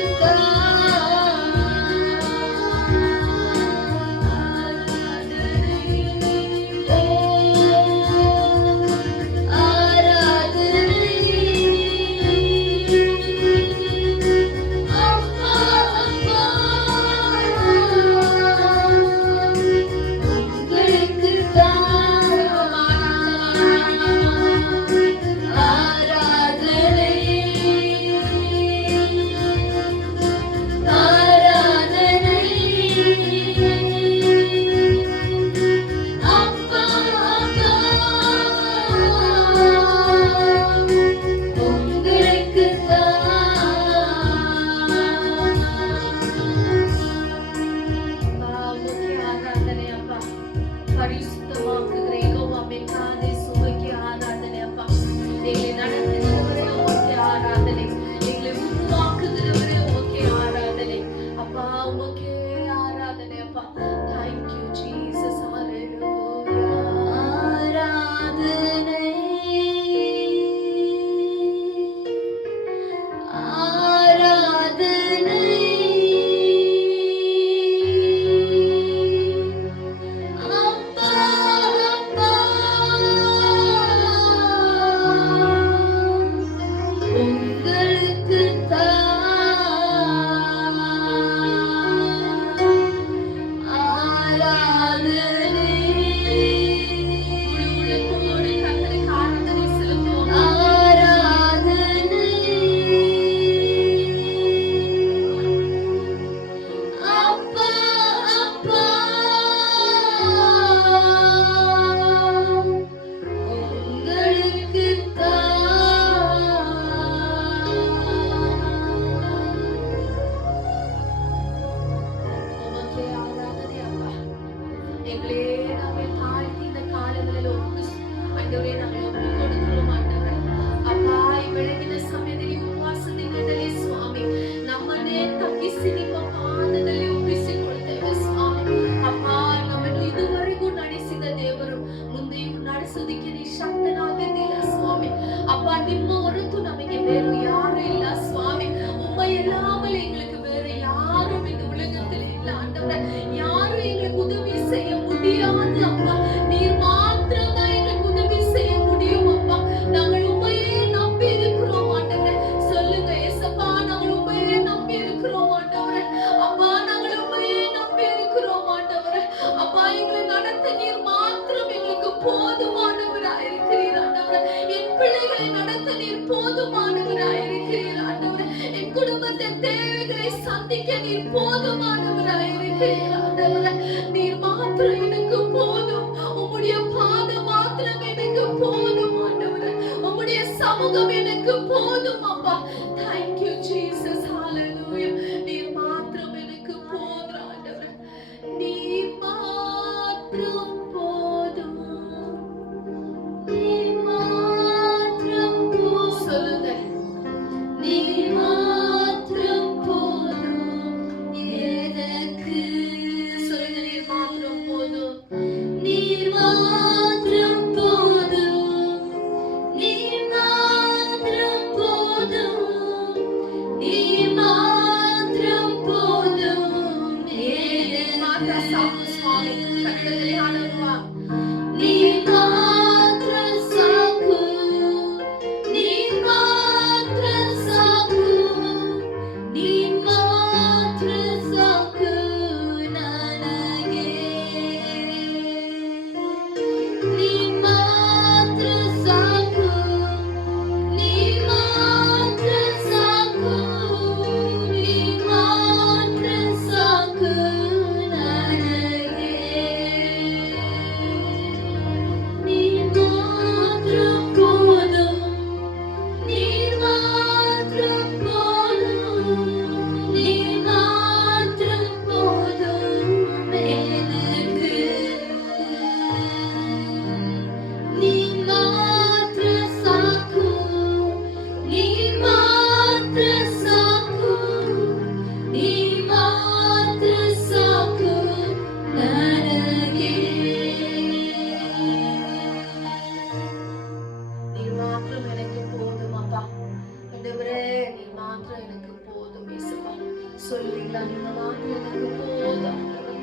பரிசுத்தமாக்குகிற யெகோவாவே காதேஸ் உமக்கே ஆராதனை அப்பா. எங்களை நடத்துகிறவரே உமக்கே ஆராதனை. எங்களை உருவாக்குகிறவரே உமக்கே ஆராதனை அப்பா. உமக்கே ஆராதனை அப்பா. Thank you Jesus. Hallelujah. ஆராதனை ஆராதனை அப்பா அப்பா உங்களுக்கு ஆராதனை. முழு உள்ளத்தோடு கர்த்தருக்கு ஆராதனை செலுத்துவோம். ஆராதனை அப்பா அப்பா உங்களுக்கு உமக்கே ஆராதனை அப்பா. எங்களே நாங்கள் தாழ்த்தி இந்த காலங்களில் ஆண்டவரே நாங்கள் ஒப்பு கொடுக்கிறோம் ஆண்டவரே. அப்பா ಬೆಳಗಿನ ಸಮಯದಲ್ಲಿ ಉಪವಾಸದಿಂದಲೇ ಸ್ವಾಮಿ ನಮ್ಮನ್ನೇ ತಗ್ಗಿಸಿ ನಿಮ್ಮ ಪಾದದಲ್ಲಿ ಒಪ್ಪಿಸಿಕೊಳ್ತೇವೆ ಸ್ವಾಮಿ. ಅಪ್ಪ ನಮ್ಮನ್ನು ಇದುವರೆಗೂ ನಡೆಸಿದ ದೇವರು ಮುಂದೆಯೂ ನಡೆಸೋದಕ್ಕೆ ನೀ ಶಕ್ತನಾಗಿದ್ದಿಲ್ಲ ಸ್ವಾಮಿ. ಅಪ್ಪ ನಿಮ್ಮ ಹೊರತು ನಮಗೆ ಬೇರೆ ಯಾರು ಇಲ್ಲ ಸ್ವಾಮಿ. உம்மை இல்லாமல் எங்களுக்கு வேற யாரும் இந்த உலகத்தில் இல்ல ஆண்டவரே. யாரும் எங்களுக்கு உதவி செய்ய முடியாது அப்பா. நீர் மாத்திரம் தான் எங்களுக்கு உதவி செய்ய முடியும் அப்பா. நாங்கள் உம்மையே நம்பி இருக்கிறோம் ஆண்டவரே. சொல்லுங்க ஏசப்பா, நாங்கள் உம்மையே நம்பி இருக்கிறோம் ஆண்டவரே. அப்பா நாங்கள் உம்மையே நம்பி இருக்கிறோம் ஆண்டவரே. அப்பா எங்களை நடத்த நீர் மாத்திரம் எங்களுக்கு போதுமானவராய் இருக்கிறீர் ஆண்டவரே. என் பிள்ளைகளை நடத்த நீர் போதுமானவராய் இருக்கிறீர் ஆண்டவரே. என் குடும்பத்தின் தேவைகளை சந்திக்க நீர் போதுமானவராய் இருக்கிறீர் ஆண்டவரே. நீர் மாத்திரம் எனக்கு போதும். உம்முடைய பாதம் மாத்திரம் எனக்கு போதும் ஆண்டவரே. உம்முடைய சமூகம் எனக்கு போதும் அப்பா. Thank you Jesus. Hallelujah. நீர் மாத்திரம் எனக்கு போதும் ஆண்டவரே. நீர் மாத்திரம் போதும். நீர் மாத்திரம் போதும். சொல்லுங்க. நீர் மாத்திரம் போதும் எனக்கு. சொல்லுங்க. நீர் மாத்திரம் போதும். நீர் மாத்திரம் போதும். நீர் மாத்திரம் போதும் மாத்திரம் எனக்கு போதும் அப்பா. ஆண்டவரே நீ மாத்திரம் எனக்கு போதும் இயேசுப்பா. சொல்லுவீங்களா? நீங்க மாத்திரம் எனக்கு போதும் ஆண்டவரே.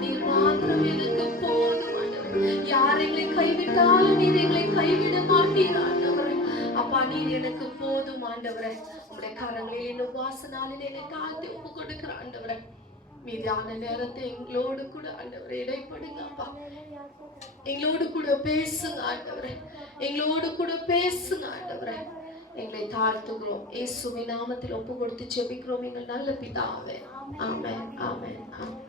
நீர் மாத்திரம் எனக்கு போதும் ஆண்டவரே. யார் எங்களை கைவிட்டாலும் நீர் எங்களை கைவிட மாட்டீர் ஆண்டவரே. அப்பா நீர் எனக்கு போதும் ஆண்டவரே. உங்களுடைய கரங்களில் இந்த உபவாச நாளில் என்னை தாழ்த்தி ஒப்பு கொடுக்கிற ஆண்டவரே. மீதான நேரத்தை எங்களோடு கூட ஆண்டவரே இடைப்படுங்க அப்பா. எங்களோடு கூட பேசுங்க ஆண்டவரே. எங்களோடு கூட பேசுங்க ஆண்டவரே. எங்களை தாழ்த்துகிறோம். இயேசுவின் நாமத்தில் ஒப்பு கொடுத்து ஜெபிக்கிறோம் எங்கள் நல்ல பிதாவே. ஆமென், ஆமென், ஆமென்.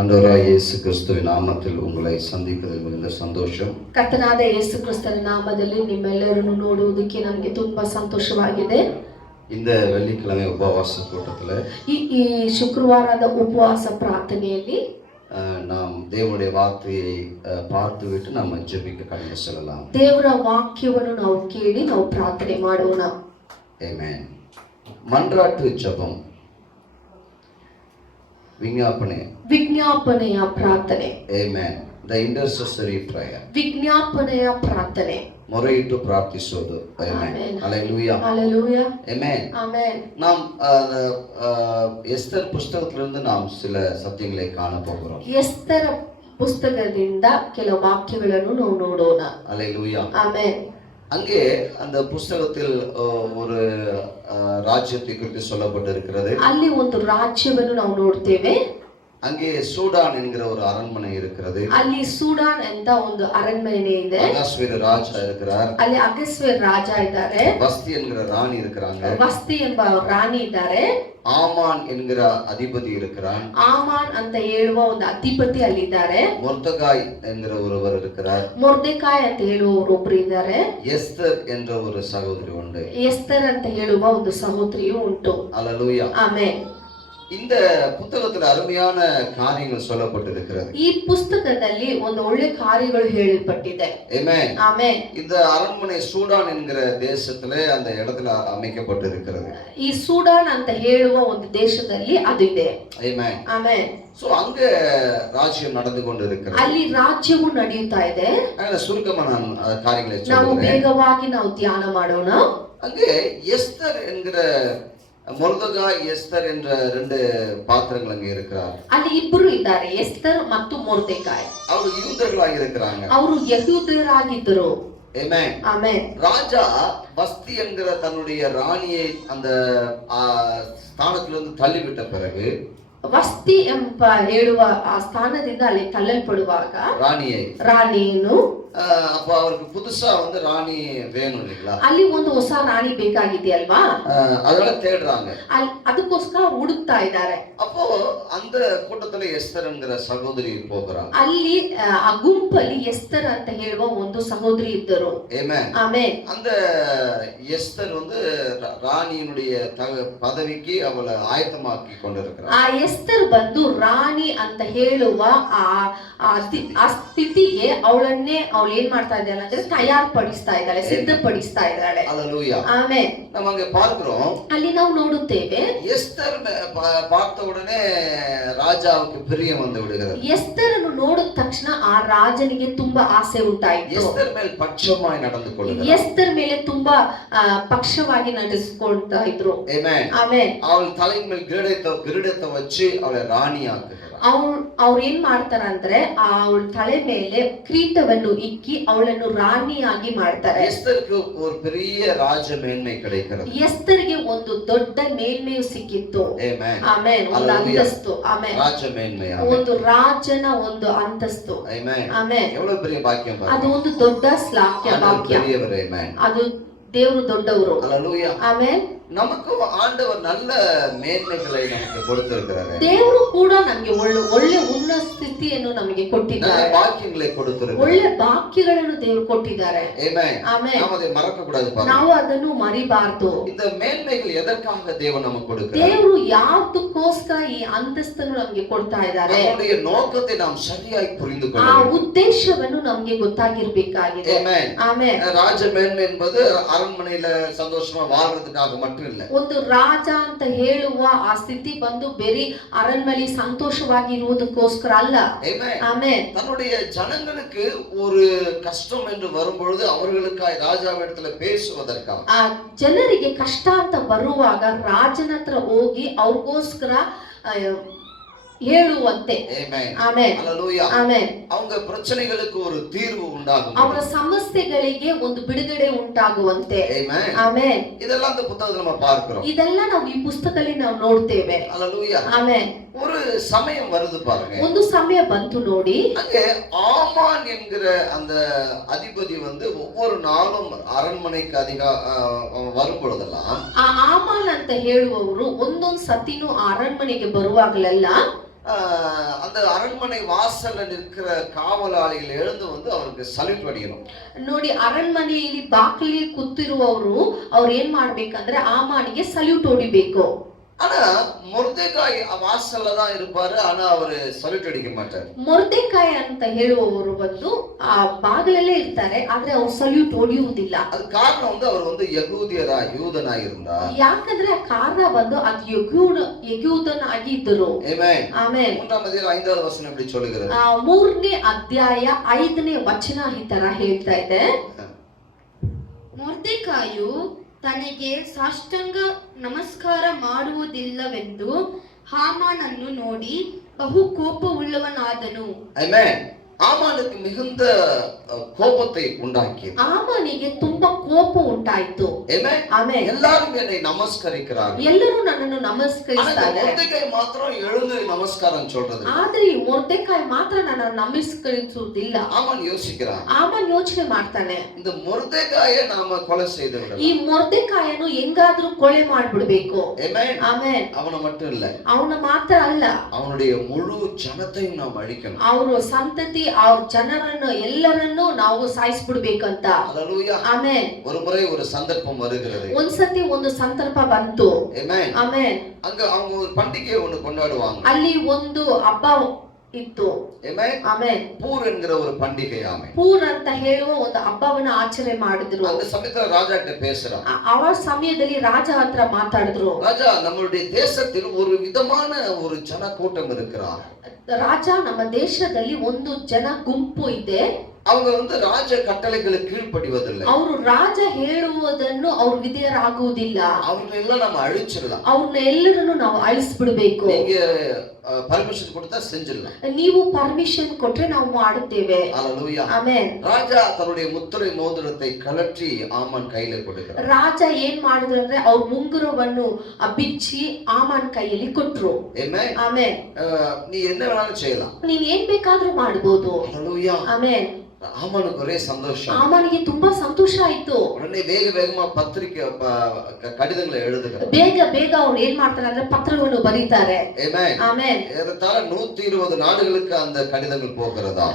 ஆண்டவராகிய இயேசு கிறிஸ்துவின் நாமத்தில் உங்களை சந்திப்பதில் மிகுந்த ಸಂತೋಷம். ಕರ್ತನಾದ ಯೇಸು ಕ್ರಿಸ್ತನ ನಾಮದಲ್ಲಿ ನಿಮ್ಮೆಲ್ಲರನ್ನು ನೋಡುವುದಕ್ಕೆ ನಮಗೆ ತುಂಬಾ ಸಂತೋಷವಾಗಿದೆ. இந்த வெள்ளிக்கிழமை உபவாச கூட்டத்தில் ಈ ಶುಕ್ರವಾರದ ಉಪವಾಸ ಪ್ರಾರ್ಥನೆಯಲ್ಲಿ நாம் தேவனுடைய வார்த்தையை பார்த்துவிட்டு நம்ம ஜெபிக்க கடந்து செல்லலாம். ದೇವರ ವಾಕ್ಯವನ್ನು ನಾವು ಕೇಳಿ ನಾವು ಪ್ರಾರ್ಥನೆ ಮಾಡೋಣ. ಆಮೆನ್. மன்றாட்டு ஜெபம், ವಿಜ್ಞಾಪನೆಯ ಪ್ರಾರ್ಥನೆ. ಆಮೆನ್. ದ ಇಂಟರ್ಸೆಸರಿ ಪ್ರೇಯರ್, ವಿಜ್ಞಾಪನೆಯ ಪ್ರಾರ್ಥನೆ, ಮೊರೆಯಿಟ್ಟು ಪ್ರಾರ್ಥಿಸೋದು. ಆಮೆನ್. ஹல்லேலூயா, ஹல்லேலூயா, ஆமென், ஆமென். நாம் எஸ்தர் புஸ்தகத்திலிருந்து நாம் சில சத்தியங்களை காண போகிறோம். ಎಸ್ತರ ಪುಸ್ತಕದಿಂದ ಕೆಲವು ವಾಕ್ಯಗಳನ್ನು ನಾವು ನೋಡೋಣ. ஹல்லேலூயா, ஆமென். அங்கே அந்த புஸ்தகத்தில் ஒரு ராஜ்யத்தை குறித்து சொல்லப்பட்டிருக்கிறது. ಅಲ್ಲಿ ಒಂದು ರಾಜ್ಯವನ್ನು ನಾವು ನೋಡ್ತೇವೆ. அங்கே சூடான் என்கிற ஒரு அரண்மனை இருக்கிறது. ಅಲ್ಲಿ ಸೂಡಾನ್ ಅಂತ ಒಂದು ಅರಣ್ಮನೆ ಇದೆ. அகாஸ்வேரு ராஜா இருக்கிறார். ಅಲ್ಲಿ ಅಗಸ್ವೇರ್ ರಾಜ ಇದ್ದಾರೆ. வஸ்தி என்கிற ராணி இருக்கிறாங்க. ವಸ್ತಿ ಎಂಬ ರಾಣಿ ಇದ್ದಾರೆ. ஆமான் என்கிற அதிபதி இருக்கிறான். ಆಮಾನ್ ಅಂತ ಹೇಳುವ ಒಂದು ಅಧಿಪತಿ ಅಲ್ಲಿದ್ದಾರೆ. ಮೊರ್ದೆகாய் என்கிற ஒருவர் இருக்கிறார். ಮೊರ್ದೆಕಾಯ್ ಅಂತ ಹೇಳುವವರು ಒಬ್ಬರು ಇದ್ದಾರೆ. எஸ்தர் என்ற ஒரு சகோதரி உண்டு. ಎಸ್ತರ್ ಅಂತ ಹೇಳುವ ಒಂದು ಸಹೋದರಿಯು ಉಂಟು. அல்லேலூயா, ಆಮೆನ್. இந்த புத்தகத்தில் அருமையான காரியங்கள் சொல்லப்பட்டிருக்கிறது. ಈ ಪುಸ್ತಕದಲ್ಲಿ ಒಂದು ಒಳ್ಳೆ ಕಾರ್ಯಗಳು ಹೇಳಲ್ಪಟ್ಟಿದೆ. ஆமென், ಆಮೆನ್. இந்த அரண்மனை சூடான் என்கிற தேசத்திலே அந்த இடத்துல அமைக்கப்பட்டிருக்கிறது. ಈ ಸೂಡಾನ್ ಅಂತ ಹೇಳುವ ಒಂದು ದೇಶದಲ್ಲಿ ಅದು ಇದೆ. ஆமென், ಆಮೆನ್. சோ அங்க ராஜ்யம் நடந்து கொண்டிருக்கிறது. ಅಲ್ಲಿ ರಾಜ್ಯವು ನಡೆಯುತ್ತಾ ಇದೆ. அதனால சுருக்கமா நான் காரியங்களை ನಾವು சொல்றேன். ಬೇಗವಾಗಿ ನಾವು ಧ್ಯಾನ ಮಾಡೋಣ. அங்கே எஸ்தர் என்கிற ಮೊರ್ದೆகாய் எஸ்தர் என்ற ரெண்டு பாத்திரங்கள் அங்கே இருக்கிறார். ಅಲ್ಲಿ ಇಬ್ಬರು ಇದ್ದಾರೆ, ಎಸ್ತರ್ ಮತ್ತು ಮೊರ್ದೆಕಾಯ್. ಅವರು யூதர்களாக இருக்கிறாங்க. ಅವರು ಯಹೂದ್ಯರಾಗಿದ್ದರು. ஆமென், ಆಮೆನ್. ராஜா வஸ்தி என்கிற தன்னுடைய ராணியை அந்த ஸ்தானத்திலிருந்து தள்ளிவிட்ட பிறகு, ವಸ್ತಿ ಎಂಬ ಹೇಳುವ ಆ ಸ್ಥಾನದಿಂದ ಅಲ್ಲಿ ತಳ್ಳಲ್ಪಡುವಾಗ ರಾಣಿಯನ್ನು அப்ப அவருக்கு புதுசா ராணி வேணும் இல்லைங்களா? ಅಲ್ಲಿ ಒಂದು ಹೊಸ ರಾಣಿ ಬೇಕಾಗಿದೆಯಲ್ವಾ? அதனால தேடுறாங்க. ಅದಕ್ಕೋಸ್ಕರ ಹುಡುಕ್ತಾ ಇದ್ದಾರೆ. அப்போ அந்த கூட்டத்துல எஸ்தர் என்கிற சகோதரி போகிறாங்க. ಅಲ್ಲಿ ಆ ಗುಂಪಲ್ಲಿ ಎಸ್ತರ್ ಅಂತ ಹೇಳುವ ಒಂದು ಸಹೋದರಿ ಇದ್ದರು. ஆமென், ಆಮೆನ್. அந்த எஸ்தர் ராணியினுடைய பதவிக்கு அவளை ஆயத்தமாக்கி கொண்டிருக்கிறார். ಆ ಎಸ್ತರ್ ಬಂದು ರಾಣಿ ಅಂತ ಹೇಳುವ ಆ ಸ್ಥಿತಿಗೆ ಅವಳನ್ನೇ ಅವಳು ಏನ್ ಮಾಡ್ತಾ ಇದ್ದಾಳೆ ಅಂದ್ರೆ ತಯಾರ್ಪಡಿಸ್ತಾ ಇದ್ದಾಳೆ, ಸಿದ್ಧಪಡಿಸ್ತಾ ಇದ್ದಾಳೆ. அல்லேலூயா, ಆಮೆನ್. நம்ம அங்க பார்க்கிறோம், ಅಲ್ಲಿ ನಾವು ನೋಡುತ್ತೇವೆ, எஸ்தர் பார்த்த உடனே ராஜாவுக்கு பிரியம் வந்து விடுகிறது. ಎಸ್ತರನ್ನು ನೋಡಿದ ತಕ್ಷಣ ಆ ರಾಜನಿಗೆ ತುಂಬಾ ಆಸೆ ಉಂಟಾಯಿತು. எஸ்தர் மேல் பட்சமாய் நடந்து கொள்கிறார். ಎಸ್ತರ್ ಮೇಲೆ ತುಂಬಾ ಪಕ್ಷವಾಗಿ ನಡೆಸಿಕೊಳ್ತಾ ಇದ್ರು. ஆமென், ಆಮೆನ್. அவள் தலை மேல் கிரீடத்தை வச்சு அவளை ராணி ஆக்குகிறார். ಅವ್ರು ಏನ್ ಮಾಡ್ತಾರ ಅಂದ್ರೆ ಅವಳ ತಲೆ ಮೇಲೆ ಕಿರೀಟವನ್ನು ಇಕ್ಕಿ ಅವಳನ್ನು ರಾಣಿಯಾಗಿ ಮಾಡ್ತಾರೆ. எஸ்தருக்கு ஒரு பெரிய ராஜ மேன்மை கிடைக்கிறது. ಎಸ್ತರಿಗೆ ಒಂದು ದೊಡ್ಡ ಮೇಲ್ಮೆಯು ಸಿಕ್ಕಿತ್ತು. Amen, amen. ಒಂದು ಅಂತಸ್ತು. ಆಮೆನ್. ராஜ மேன்மை, ಒಂದು ರಾಜನ ಒಂದು ಅಂತಸ್ತು. Amen, amen. எவ்வளவு பெரிய பாக்கியம் பாருங்க. ಅದು ಒಂದು ದೊಡ್ಡ ಶ್ಲಾಘ್ಯ ಭಾಗ್ಯ. பெரியவர். ಆಮೆನ್. ಅದು ದೇವರು ದೊಡ್ಡವರು. அல்லேலூயா, ಆಮೆನ್. நமக்கு ஆண்டவர் நல்ல மேன்மைகளை நமக்கு கொடுத்திருக்கிறார். ದೇವರು ಕೂಡ ನಮಗೆ ಒಳ್ಳೆ ಸ್ಥಿತಿಯನ್ನು ನಮಗೆ நல்ல ಕೊಟ್ಟಿದ್ದಾರೆ. பாக்கியங்களை கொடுத்திருக்கிறார். ಒಳ್ಳೆ ಬಾಕ್ಯಗಳನ್ನು ದೇವರು ಕೊಟ್ಟಿದ್ದಾರೆ. Amen. Amen. நாம் அதை மறக்க கூடாது பாருங்க. ನಾವು ಅದನ್ನು ಮರಿಬಾರದು. இந்த மேன்மைகள் எதற்காக தேவன் நமக்கு கொடுக்கிறார்? ದೇವರು ಯಾವ್ದಕ್ಕೋಸ್ಕರ ಈ ಅಂತಸ್ತನ್ನು ನಮಗೆ ಕೊಡ್ತಾ ಇದ್ದಾರೆ? நம்முடைய நோக்கத்தை நாம் சரியாய் புரிந்து கொள்ள ಆ வேண்டும். ಉದ್ದೇಶವನ್ನು ನಮಗೆ ಗೊತ್ತಾಗಿರ್ಬೇಕಾಗಿದೆ. Amen. ಆಮೆನ್. ராஜ மேன்மை என்பது அரண்மனையில சந்தோஷமா வாழ்றதுக்காக மட்டும் இல்ல. ಒಂದು ರಾಜ ಅಂತ ಹೇಳುವ ಆ ಸ್ಥಿತಿ ಬಂದು ಬೇರೆ ಅರಣ್ಮನೆ ಸಂತೋಷವಾಗಿ ಇರುವುದಕ್ಕೋಸ್ಕರ ಅಲ್ಲ. Amen. ಆಮೆನ್. தன்னுடைய ஜனங்களுக்கு ஒரு கஷ்டம் என்று வரும்பொழுது அவர்களுக்காய் ராஜாவிடத்துல பேசுவதற்காக ಆ ಜನರಿಗೆ ಕಷ್ಟ ಅಂತ ಬರುವಾಗ ರಾಜನ ಹತ್ರ ಹೋಗಿ ಅವ್ರಿಗೋಸ್ಕರ ಹೇಳುವಂತೆ. Amen. ಆಮೆನ್. Hallelujah. ಆಮೆನ್. அவங்க பிரச்சனைகளுக்கு ஒரு தீர்வு உண்டாகும். ಅವರ ಸಮಸ್ಯೆಗಳಿಗೆ ಒಂದು ಬಿಡುಗಡೆ ಉಂಟಾಗುವಂತೆ. Amen. ಆಮೆನ್. இதெல்லாம் அந்த புத்தகத்துல நம்ம பார்க்கிறோம். ಇದೆಲ್ಲ ನಾವು ಈ ಪುಸ್ತಕದಲ್ಲಿ ನಾವು ನೋಡ್ತೇವೆ. Hallelujah. ಆಮೆನ್. ஒரு சமயம் வருது பாருங்க. ಒಂದು ಸಮಯ ಬಂತು ನೋಡಿ. அங்கே ஆமான் என்கிற அந்த அதிபதி வந்து ஒவ்வொரு நாளும் அரண்மனைக்கு வரும் பொழுதெல்லாம் ಆ ಆಮಾನ್ ಅಂತ ಹೇಳುವವರು ಒಂದೊಂದು ಸತಿನೂ ಆ ಅರಣ್ಮನೆಗೆ ಬರುವಾಗಲೆಲ್ಲ அந்த அரண்மனை வாசல்ல நிற்கிற காவலாளிகள் எழுந்து வந்து அவருக்கு சல்யூட் அடிக்கணும். ನೋಡಿ ಅರಣ್ಮನೆಯಲ್ಲಿ ಬಾಗಿಲಿಗೆ ಕೂತಿರುವವರು ಅವ್ರು ಏನ್ ಮಾಡ್ಬೇಕಂದ್ರೆ ಆಮಾನಿಗೆ ಸಲ್ಯೂಟ್ ಹೊಡಿಬೇಕು. ஆனா ಮೊರ್ದೆಕಾಯಿ வாசல்ல தான் இருப்பாரு. ஆனா அவரு சல்யூட் அடிக்க மாட்டாரு. ಮೊರ್ದೆಕಾಯಿ ಅಂತ ಹೇಳುವವರು ಬಂದು ಆ ಬಾಗಿಲಲ್ಲೇ ಇರ್ತಾರೆ, ಆದ್ರೆ ಅವ್ರು ಸಲ್ಯೂಟ್ ಹೊಡೆಯುವುದಿಲ್ಲ. அது காரணம் வந்து அவர் வந்து யூதனாய் இருந்தார். ಯಾಕಂದ್ರೆ ಆ ಕಾರಣ ಬಂದು ಅದು ಯಹೂದನಾಗಿ ಇದ್ದರು. ಆಮೆನ್. ಆಮೆನ್. 3ನೇ ಅಧ್ಯಾಯ 5ನೇ ವಚನ இப்படி சொல்லுகிறது. 3ನೇ ಅಧ್ಯಾಯ 5ನೇ ವಚನ ಈ ತರ ಹೇಳ್ತಾ ಇದೆ. ಮೊರ್ದೆಕಾಯು ತನಗೆ ಸಾಷ್ಟಾಂಗ ನಮಸ್ಕಾರ ಮಾಡುವುದಿಲ್ಲವೆಂದು ಹಾಮಾನನ್ನು ನೋಡಿ ಬಹು ಕೋಪವುಳ್ಳವನಾದನು. ಆಮೆನ್. ஆமானுக்கு மிகுந்த கோபத்தை உண்டாக்கியது. ಆಮನಿಗೆ ತುಂಬಾ ಕೋಪ ಉಂಟಾಯಿತು. ಆಮೆನ್. ಆಮೆನ್. எல்லாரும் என்னை நமஸ்கரிக்கிறார்கள். ಎಲ್ಲರೂ ನನ್ನನ್ನು ನಮಸ್ಕರಿಸ್ತಾರೆ. ಮೊರ್ದೆಕಾಯಿ ಮಾತ್ರ எழுந்து நமஸ்காரம் சொல்றது. ಆದ್ರೆ ಈ ಮೊರ್ದೆಕಾಯಿ ಮಾತ್ರ ನನ್ನನ್ನು ನಮಸ್ಕರಿಸುವುದಿಲ್ಲ. ஆமான் யோசிக்கிறான். ಆಮನ್ ಯೋಚನೆ ಮಾಡ್ತಾನೆ, இந்த ಮೊರ್ದೆಕಾயை நாம கொலை செய்து விடலாம். ಈ ಮೊರ್ದೆಕಾಯನ್ನು ಹೆಂಗಾದ್ರೂ ಕೊಲೆ ಮಾಡ್ಬಿಡ್ಬೇಕು. ಆಮೆನ್. ಆಮೆನ್. அவனை மட்டும் இல்ல, ಅವನ ಮಾತ್ರ ಅಲ್ಲ, அவனுடைய முழு ஜனத்தையும் நாம் அழிக்கணும். ಅವರು ಸಂತತಿ ಅವ್ರ ಜನರನ್ನು ಎಲ್ಲರನ್ನು ನಾವು ಸಾಯಿಸ್ಬಿಡ್ಬೇಕಂತ. ஹல்லேலூயா. ಆಮೆನ್. ஒரு முறை ஒரு சந்தர்ப்பம் வருகிறது. ಒಂದ್ಸತಿ ಒಂದು ಸಂದರ್ಭ ಬಂತು. ஆமென். ಆಮೆನ್. அங்க அவங்க ஒரு பண்டிகை ஒன்னு கொண்டாடுவாங்க. ಅಲ್ಲಿ ಒಂದು ಹಬ್ಬ ಇತ್ತು. ಆಮೆನ್. ಆಮೆನ್. பூர் என்கிற ஒரு பண்டிகை. ஆமென். ಪೂರ್ ಅಂತ ಹೇಳುವ ಒಂದು ಹಬ್ಬವನ್ನ ಆಚರಣೆ ಮಾಡಿದ್ರು. அந்த சமயத்துல ராஜா கிட்ட பேசுறான். ಆ ಸಮಯದಲ್ಲಿ ರಾಜ ಹತ್ರ ಮಾತಾಡಿದ್ರು. ராஜா, நம்மளுடைய தேசத்தில் ஒரு விதமான ஒரு ஜன கூட்டம் இருக்கிறார். ರಾಜ, ನಮ್ಮ ದೇಶದಲ್ಲಿ ಒಂದು ಜನ ಗುಂಪು ಇದೆ. அவங்க வந்து ராஜ கட்டளைகளுக்கு கீழ்ப்படிவதில்லை. ಅವರು ರಾಜ ಹೇಳುವುದನ್ನು ಅವ್ರು ವಿಧೇಯರಾಗುವುದಿಲ್ಲ. அவங்களெல்லாம் நம்ம அழிச்சிடலாம். ಅವ್ರನ್ನ ಎಲ್ಲರನ್ನು ನಾವು ಅಳಿಸ್ಬಿಡ್ಬೇಕು. நீங்க பர்மிஷன் கொடுத்தா செஞ்சிடலாம். ನೀವು ಪರ್ಮಿಷನ್ ಕೊಟ್ರೆ ನಾವು ಮಾಡುತ್ತೇವೆ. ஹல்லேலூயா. ಆಮೆನ್. ராஜா தன்னுடைய முத்திரை மோதிரத்தை கழற்றி ஆமான் கையில கொடுக்கிறார். ರಾಜ ಏನ್ ಮಾಡಿದ್ರು ಅಂದ್ರೆ ಅವ್ರ ಮುಂಗುರವನ್ನು ಬಿಚ್ಚಿ ಆಮನ್ ಕೈಯಲ್ಲಿ ಕೊಟ್ರು. ஆமென். ಆಮೆನ್. நீ என்ன வேணாலும் செய்யலாம். ನೀನ್ ಏನ್ ಬೇಕಾದ್ರೂ ಮಾಡಬಹುದು. ஹல்லேலூயா. ಆಮೆನ್. ஆமானுக்கு ஒரே சந்தோஷம். ಆಮನಿಗೆ ತುಂಬಾ ಸಂತೋಷ ಆಯ್ತು. உடனே வேகமா பத்திரிக்கை கடிதங்களை எழுதுகிறார். ಬೇಗ ಅವ್ರು ಏನ್ ಮಾಡ್ತಾರೆ ಅಂದ್ರೆ ಪತ್ರವನ್ನು ಬರೀತಾರೆ. ஆமென். ಆಮೆನ್. ஏறத்தாழ 120 நாடுகளுக்கு அந்த கடிதங்கள் போகிறதா.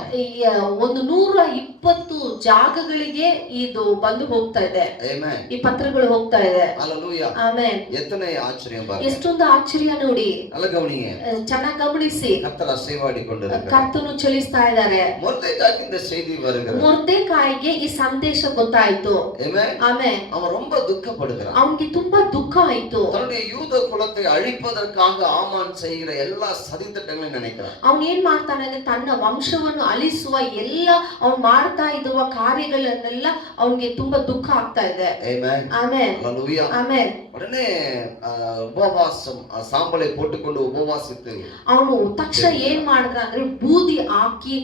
120 ಜಾಗಗಳಿಗೆ ಇದು ಬಂದು ಹೋಗ್ತಾ ಇದೆ. ஆமென். ಈ ಪತ್ರಗಳು ಹೋಗ್ತಾ ಇದೆ. ஹல்லேலூயா. ಆಮೆನ್. எத்தனை ஆச்சரியம் பாருங்க. ಎಷ್ಟೊಂದು ಆಶ್ಚರ್ಯ ನೋಡಿ. நல்ல கவனிங்க. ಚೆನ್ನಾಗಿ ಗಮನಿಸಿ. கர்த்தர் அசைவாடி கொண்டிருக்கிறார். ಕರ್ತನು ಚಲಿಸ್ತಾ ಇದ್ದಾರೆ. ಮೊರ್ದೆಕಾಯಿಗೆ இந்த செய்தி வருகிறது. ಮೊರ್ದೆಕಾಯಿಗೆ ಈ ಸಂದೇಶ ಗೊತ್ತಾಯ್ತು. ஆமென். ಆಮೆನ್. அவன் ரொம்ப துக்கப்படுகிறான். ಅವನಿಗೆ ತುಂಬಾ ದುಃಖ ಆಯ್ತು. தன்னுடைய யூத குலத்தை அழிப்பதற்காக ஆமான் செய்கிற எல்லா சதித்திட்டங்களையும் நினைக்கிறான். ಅವನು ಏನ್ ಮಾಡ್ತಾನೆ ಅಂದ್ರೆ ತನ್ನ ವಂಶವನ್ನು ಅಳಿಸುವ ಎಲ್ಲ ಅವನು ಮಾಡ್ತಾ ಇರುವ ಕಾರ್ಯಗಳನ್ನೆಲ್ಲ ಅವನಿಗೆ ತುಂಬಾ ದುಃಖ ಆಗ್ತಾ ಇದೆ. ஆமென். ಆಮೆನ್. ஹல்லேலூயா. ಆಮೆನ್. உடனே உபவாசம் சாம்பலை போட்டுக்கொண்டு உபவாசித்து ಅವನು ತಕ್ಷಣ ಏನ್ ಮಾಡಿದ್ರ ಅಂದ್ರೆ ಬೂದಿ ಹಾಕಿ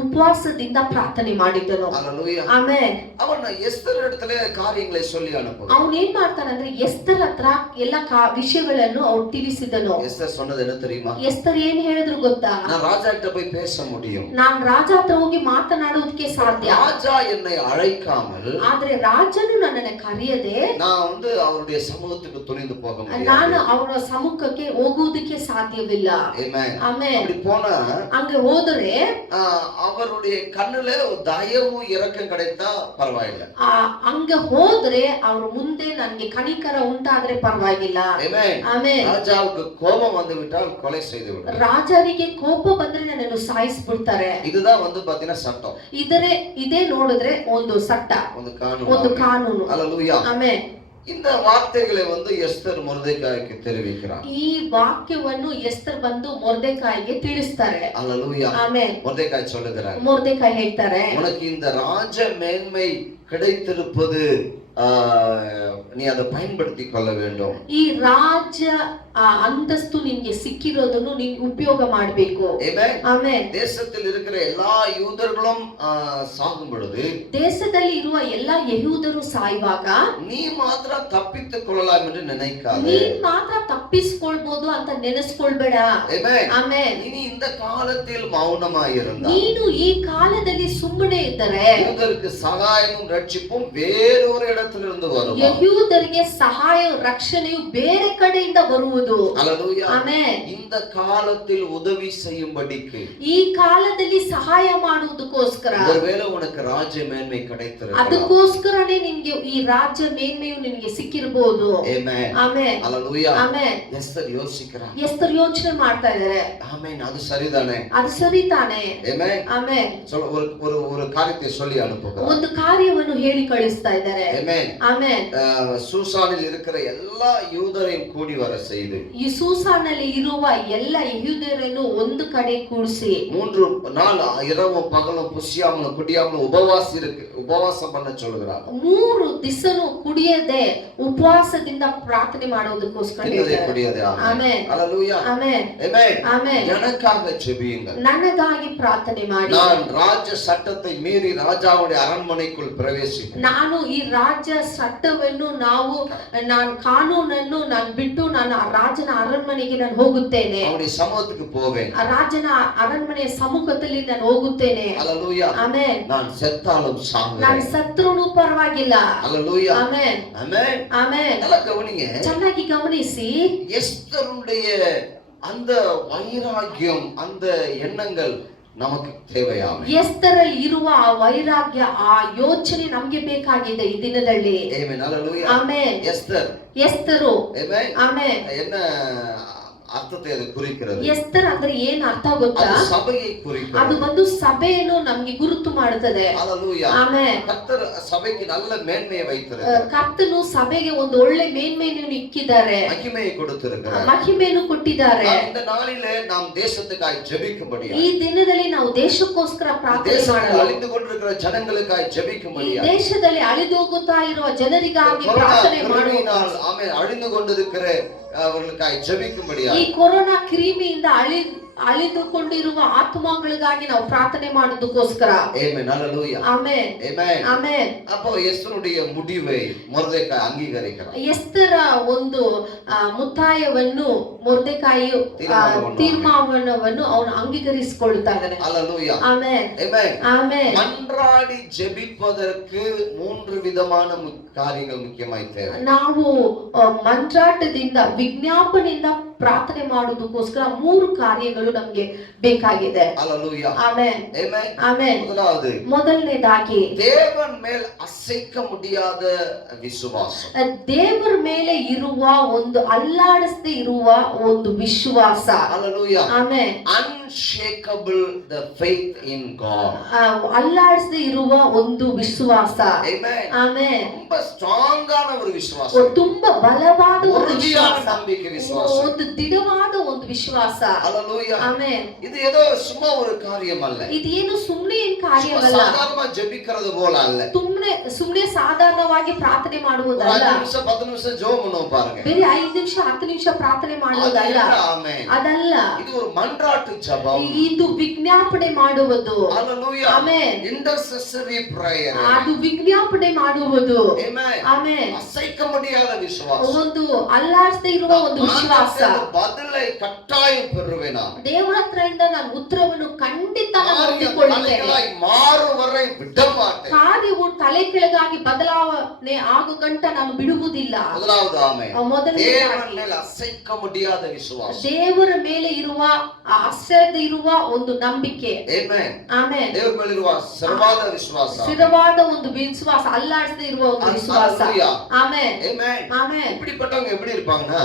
ಉಪವಾಸದಿಂದ ಪ್ರಾರ್ಥನೆ ಪ್ರಾರ್ಥನೆ ಮಾಡಿದನು. அல்லேலூயா. ಆಮೇಲೆ அவன் எஸ்தர் இடத்துல காரியங்களை சொல்லி அனுப்புகிறான். ಅವನು ಏನ್ ಮಾಡ್ತಾನಂದ್ರೆ ಎಸ್ತರ್ ಹತ್ರ ಎಲ್ಲ ವಿಷಯಗಳನ್ನು ಅವ್ರು ತಿಳಿಸಿದನು. எஸ்தர் சொன்னது என்ன தெரியுமா? ಎಸ್ತರ್ ಏನ್ ಹೇಳಿದ್ರು ಗೊತ್ತಾ? நான் ராஜா கிட்ட போய் பேச முடியும், ನಾನ್ ರಾಜ ಹತ್ರ ಹೋಗಿ ಮಾತನಾಡುವುದಕ್ಕೆ ಸಾಧ್ಯ, ராஜா என்னை அழைக்காமல் ಆದ್ರೆ ರಾಜನು ನನ್ನನ್ನು ಕರೆಯದೆ நான் அவருடைய சமூகத்துக்கு துணிந்து போக முடியாது. ನಾನು ಅವರ ಸಮ್ಮುಖಕ್ಕೆ ಹೋಗುವುದಕ್ಕೆ ಸಾಧ್ಯವಿಲ್ಲ. ஆமென். ಆಮೇಲೆ அப்படி போனா ಹಂಗೆ ಹೋದರೆ அவருடைய கண்ணுல தயவு இரக்கம் கிடைத்தா பரவாயில்ல. ಹಂಗ ಹೋದ್ರೆ ಅವ್ರ ಮುಂದೆ ನನ್ಗೆ ಕನಿಕರ ಉಂಟಾದ್ರೆ ಪರವಾಗಿಲ್ಲ. ஆமென். ಆಮೇಲೆ ராஜாவுக்கு கோபம் வந்து விட்டால் கொலை செய்து விடுவார். ರಾಜರಿಗೆ ಕೋಪ ಬಂದ್ರೆ ನನ್ನನ್ನು ಸಾಯಿಸ್ಬಿಡ್ತಾರೆ. இதுதான் பாத்தீங்கன்னா சட்டம். ಇದೇ ನೋಡಿದ್ರೆ ಒಂದು ಚಟ್ಟ, ಒಂದು ಕಾನೂನು. அல்லேலூயா. ಆಮೇಲೆ இந்த வார்த்தைகளை எஸ்தர் ಮೊರ್ದೆಕಾಯಿಗೆ தெரிவிக்கிறார். ಈ ವಾಕ್ಯವನ್ನು ಎಸ್ತರ್ ಬಂದು ಮೊರ್ದೆಕಾಯಿಗೆ ತಿಳಿಸ್ತಾರೆ. அல்லேலூயா. ಆಮೇಲೆ ಮೊರ್ದೆಕಾಯಿ சொல்லுகிறார், ಮೊರ್ದೆಕಾಯಿ ಹೇಳ್ತಾರೆ, உனக்கு இந்த ராஜ மேன்மை கிடைத்திருப்பது நீ அதை பயன்படுத்தி கொள்ள வேண்டும். ಈ ರಾಜ್ಯ ಅಂತಸ್ತು ನಿನ್ಗೆ ಸಿಕ್ಕಿರೋದನ್ನು ನೀನು ಉಪಯೋಗ ಮಾಡಬೇಕು. ಆಮೇಲೆ தேசத்தில் இருக்கிற எல்லா யூதர்களும் சாகும் பொழுது, ದೇಶದಲ್ಲಿ ಇರುವ ಎಲ್ಲಾ ಯಹೂದರು ಸಾಯುವಾಗ நீ ಮಾತ್ರ ತಪ್ಪಿತ್ತು ಕೊಳ್ಳலாம் என்று நினைக்காதே. ನೀನ್ ಮಾತ್ರ ತಪ್ಪಿಸಿಕೊಳ್ಳಬಹುದು ಅಂತ ನೆನೆಸ್ಕೊಳ್ಬೇಡ. ಆಮೇಲೆ நீ இந்த காலத்தில் மௌனமாயிருந்தா, ನೀನು ಈ ಕಾಲದಲ್ಲಿ ಸುಮ್ಮನೆ ಇದ್ದರೆ யூதருக்கு சகாயமும் ரட்சிப்பும் வேறொரு இடத்திலிருந்து வரும். ಯಹೂದರಿಗೆ ಸಹಾಯ ರಕ್ಷಣೆಯು ಬೇರೆ ಕಡೆಯಿಂದ ಬರುವುದು. அல்லேலூயா. ಆಮೇಲೆ இந்த காலத்தில் உதவி செய்யும்படிக்கு, ಈ ಕಾಲದಲ್ಲಿ ಸಹಾಯ ಮಾಡುವುದಕ್ಕೋಸ್ಕರ, ஒருவேளை உனக்கு ராஜ்ய மேன்மை கிடைத்திருக்கலாம், ಅದಕ್ಕೋಸ್ಕರನೇ ನಿನ್ಗೆ ಈ ರಾಜ್ಯ ಮೇನ್ಮೆಯು ನಿನ್ಗೆ ಸಿಕ್ಕಿರಬಹುದು. ஆமென். ಆಮೇಲೆ அல்லேலூயா. ಆಮೇಲೆ எஸ்தர் யோசிக்கிறா, ಎಸ್ತರ್ ಯೋಚನೆ ಮಾಡ್ತಾ ಇದ್ದಾರೆ, ஆமென், அது சரிதானே, ಅದು ಸರಿ ತಾನೆ. ஆமென். ಆಮೇಲೆ ஒரு காரியத்தை சொல்லி அனுப்புகிறார். ಒಂದು ಕಾರ್ಯವನ್ನು ಹೇಳಿ ಕಳಿಸ್ತಾ ಇದ್ದಾರೆ. ஆமென். ಆಮೇಲೆ சூசானில் இருக்கிற எல்லா யூதரையும் கூடி வர செய்து, ಈ ಸೂಸಾನಲ್ಲಿ ಇರುವ ಎಲ್ಲ ಯಹೂದ್ಯರನ್ನು ಒಂದು ಕಡೆ ಕೂಡಿಸಿ 3 நாள் இரவும் பகலும் புசியாமலும் குடியாமலும் உபவாசம் பண்ண சொல்கிறார். 3 ದಿವಸನು ಕುಡಿಯದೆ ಉಪವಾಸದಿಂದ ಪ್ರಾರ್ಥನೆ ಮಾಡೋದಕ್ಕೋಸ್ಕರ ಹೇಳ್ತಾರೆ. ಆಮೆನ್. ஹalleluya. ಆಮೆನ್. ஆமென். ಆಮೆನ್. எனக்காக ஜெபியுங்கள், ನನಗಾಗಿ ಪ್ರಾರ್ಥನೆ ಮಾಡಿ. நான் ராஜ சட்டத்தை மீறி ராஜாவுடைய அரண்மனைக்குள் பிரவேசிப்பேன். ನಾನು ಈ ರಾಜ್ಯ ಚಟ್ಟವನ್ನು ನಾನು ಕಾನೂನನ್ನು ನಾನು ಬಿಟ್ಟು ನಾನು ರಾಜನ ಅರಣ್ಮನೆಗೆ ನಾನು ಹೋಗುತ್ತೇನೆ, அவருடைய சமூகத்துக்கு போவேன், ರಾಜನ ಅರಣ್ಮನೆಯ ಸಮ್ಮುಖದಲ್ಲಿ ನಾನು ಹೋಗುತ್ತೇನೆ. ஹalleluya. ಆಮೆನ್. நான் செத்தாலும் சாகுவேன், ನಾನು ಸತ್ರುನು ಪರವಾಗಿಲ್ಲ. ஹalleluya. ಆಮೆನ್. ஆமென். ಆಮೆನ್. நல்லா கவனிங்க, ಚೆನ್ನಾಗಿ ಗಮನಿಸಿ. எஸ்தருடைய அந்த வைராக்கியம், அந்த எண்ணங்கள் நமக்கு தேவையாமே. ಎಸ್ತರಲ್ಲಿ ಇರುವ ಆ ವೈರಾಗ್ಯ, ಆ ಯೋಚನೆ ನಮಗೆ ಬೇಕಾಗಿದೆ ಈ ದಿನದಲ್ಲಿ. ಆಮೆನ್. ஹalleluya. ಆಮೆನ್. ಎಸ್ತರು. ಆಮೆನ್. ಆಮೆನ್. என்ன ಅರ್ಥತೆ ಅದು குறிக்கிறது? ಎಸ್ತರ್ ಅಂದ್ರೆ ಏನು ಅರ್ಥ ಗೊತ್ತಾ? ಅದು ಸಭೆயை குறிக்கிறது. ಅದು ಒಂದು ಸಭೆಯನ್ನು ನಮಗೆ ಗುರುತು ಮಾಡುತ್ತದೆ. ஹalleluya. ಆಮೆನ್. கர்த்தர் சபைக்கு நல்ல மேன்மையை வைத்திருக்கிறார். ಕರ್ತನು ಸಭೆಗೆ ಒಂದು ಒಳ್ಳೆ ಮೇನ್ಮೆಯನ್ನು ಇಕ್ಕಿದ್ದಾರೆ, மகிமையை கொடுத்திருக்கிறார், ಮಹಿಮೆಯನ್ನು ಕೊಟ್ಟಿದ್ದಾರೆ. இந்த நாளிலே நாம் தேசத்துக்காய் ஜெபிக்கும்படியா, ಈ ದಿನದಲ್ಲಿ ನಾವು ದೇಶಕ್ಕೋಸ್ಕರ ಪ್ರಾರ್ಥನೆ ಮಾಡಲು, அழிந்து கொண்டிருக்கிற ஜனங்களுக்காய் ஜெபிக்கும்படியா, ಈ ದೇಶದಲ್ಲಿ ಅಳಿದು ಹೋಗುತ್ತಾ ಇರುವ ಜನರಿಗಾಗಿ ಪ್ರಾರ್ಥನೆ ಮಾಡೋಣ. ಆಮೆನ್. ಅಳಿந்து கொண்டிருக்கிற அவர்களுக்காய் ஜெபிக்கும்படியா, ಈ ಕೊರೋನಾ ಕ್ರಿಮಿಯಿಂದ ಅಳಿದುಕೊಂಡಿರುವ ಆತ್ಮಗಳಿಗಾಗಿ ನಾವು ಪ್ರಾರ್ಥನೆ ಮಾಡೋದಕ್ಕೋಸ್ಕರ. ಆಮೆನ್. ஹalleluya. ಆಮೆನ್. ಆಮೆನ್. ಆಮೆನ್. அப்போ எஸ்தருடைய முடிவை ಮೊರ್ದೆಕಾಯಿ ಅಂಗೀಕರಿக்கிறார். ಎಸ್ತರ ಒಂದು ಮುತ್ತಾಯವನ್ನು ಮೊರ್ದೆಕಾಯಿಯು ತೀರ್ಮಾನವನ್ನು ಅವನು ಅಂಗೀಕರಿಸಿಕೊಳ್ಳುತ್ತಾನೆ. ஹalleluya. ಆಮೆನ್. ஆமென். ಆಮೆನ್. மன்றாடி ஜெபிப்பதற்கு 3 விதமான காரியங்கள் முக்கியமாய் தேவை. ನಾವು ಮಂತ್ರಾಟದಿಂದ ವಿಜ್ಞಾಪನೆಯಿಂದ ಪ್ರಾರ್ಥನೆ ಮಾಡುವುದಕ್ಕೋಸ್ಕರ 3 ಕಾರ್ಯಗಳು ನಮಗೆ ಬೇಕಾಗಿದೆ. ஹalleluya. ಆಮೆನ್. ஆமென். ಆಮೆನ್. ಮೊದಲನೇದಾಗಿ தேவன் மேல் அசைக்க முடியாத விசுவாசம். ದೇವರ ಮೇಲೆ ಇರುವ ಒಂದು ಅಲ್ಲಾಡಿಸದೆ ಇರುವ ಒಂದು ವಿಶ್ವಾಸ. Hallelujah. Amen. unshakable the faith in God. ಅಲ್ಲಾಡಿಸದೆ ಇರುವ ಒಂದು ವಿಶ್ವಾಸ. ಆಮೆನ್. ಆಮೆನ್. ரொம்ப ஸ்ட்ராங்கான ஒரு விசுவாசம், ತುಂಬಾ ಬಲವಾದ ಒಂದು உறுதியான ವಿಶ್ವಾಸ, நம்பிக்கை விசுவாசம். ಒಂದು ದಿಢವಾದ ಒಂದು ವಿಶ್ವಾಸ. ஹalleluya. ಆಮೆನ್. இது ஏதோ சும்மா ஒரு காரியம் அல்ல, ಇದೇನು ಸುಮ್ಮನೆ ಏನ್ ಕಾರ್ಯವಲ್ಲ, சாதாரணமா ஜெபிக்கிறது போல அல்ல. ಸುಮ್ಮನೆ ಸಾಧಾರಣವಾಗಿ ಪ್ರಾರ್ಥನೆ ಮಾಡುವುದಲ್ಲ, 5 நிமிஷம் 10 நிமிஷம் ஜெபம் பண்ணுவோம் பாருங்க, ಬೇರೆ 5 ನಿಮಿಷ 10 ನಿಮಿಷ ಪ್ರಾರ್ಥನೆ ಮಾಡುವುದಲ್ಲ, ஆமென். ಅದಲ್ಲ. இது ஒரு மன்றாட்டு ஜெபம். ஜெபம். ಇದು ವಿಜ್ಞಾಪನೆ ಮಾಡುವುದು. Hallelujah. Amen. Intercessory prayer. ಅದು ವಿಜ್ಞಾಪನೆ ಮಾಡುವುದು. Amen. ಆಮೆನ್. அசைக்க முடியாத விசுவாசம். ಒಂದು ಅಲ್ಲಾಡದೆ ಇರುವ ಒಂದು ವಿಶ್ವಾಸ. பதிலை கட்டாயம் பெறுவேனா? ದೇವರ ಹತ್ರದಿಂದ ನಾನು ಉತ್ತರವನ್ನು ಖಂಡಿತ ನಾನು ಹೊಂದಿಕೊಳ್ಳುತ್ತೇನೆ. மாறும் வரை விட மாட்டேன். ಕಾರ್ಯವು ತಲೆ ಕೆಳಗಾಗಿ ಬದಲಾವಣೆ ಆಗೋ ಗಂಟ ನಾನು ಬಿಡುವುದಿಲ್ಲ. முதலாவது ஆமென். ಮೊದಲನೇದಾಗಿ தேவன் மேல் அசைக்க முடியாத விசுவாசம். ದೇವರ ಮೇಲೆ ಇರುವ ಅಸದೆ ಇರುವ ಒಂದು ನಂಬಿಕೆ. ಆಮೆನ್. ಆಮೆನ್. ದೇವರ ಮೇಲೆ ಇರುವ ಸ್ಥಿರವಾದ ವಿಶ್ವಾಸ. ಸ್ಥಿರವಾದ ಒಂದು ವಿಶ್ವಾಸ, ಅಲ್ಲಾಡದೆ ಇರುವ ಒಂದು ವಿಶ್ವಾಸ. ಆಮೆನ್. ಆಮೆನ್. ಆಮೆನ್. இப்படிப்பட்டவங்க எப்படி இருப்பாங்கன்னா,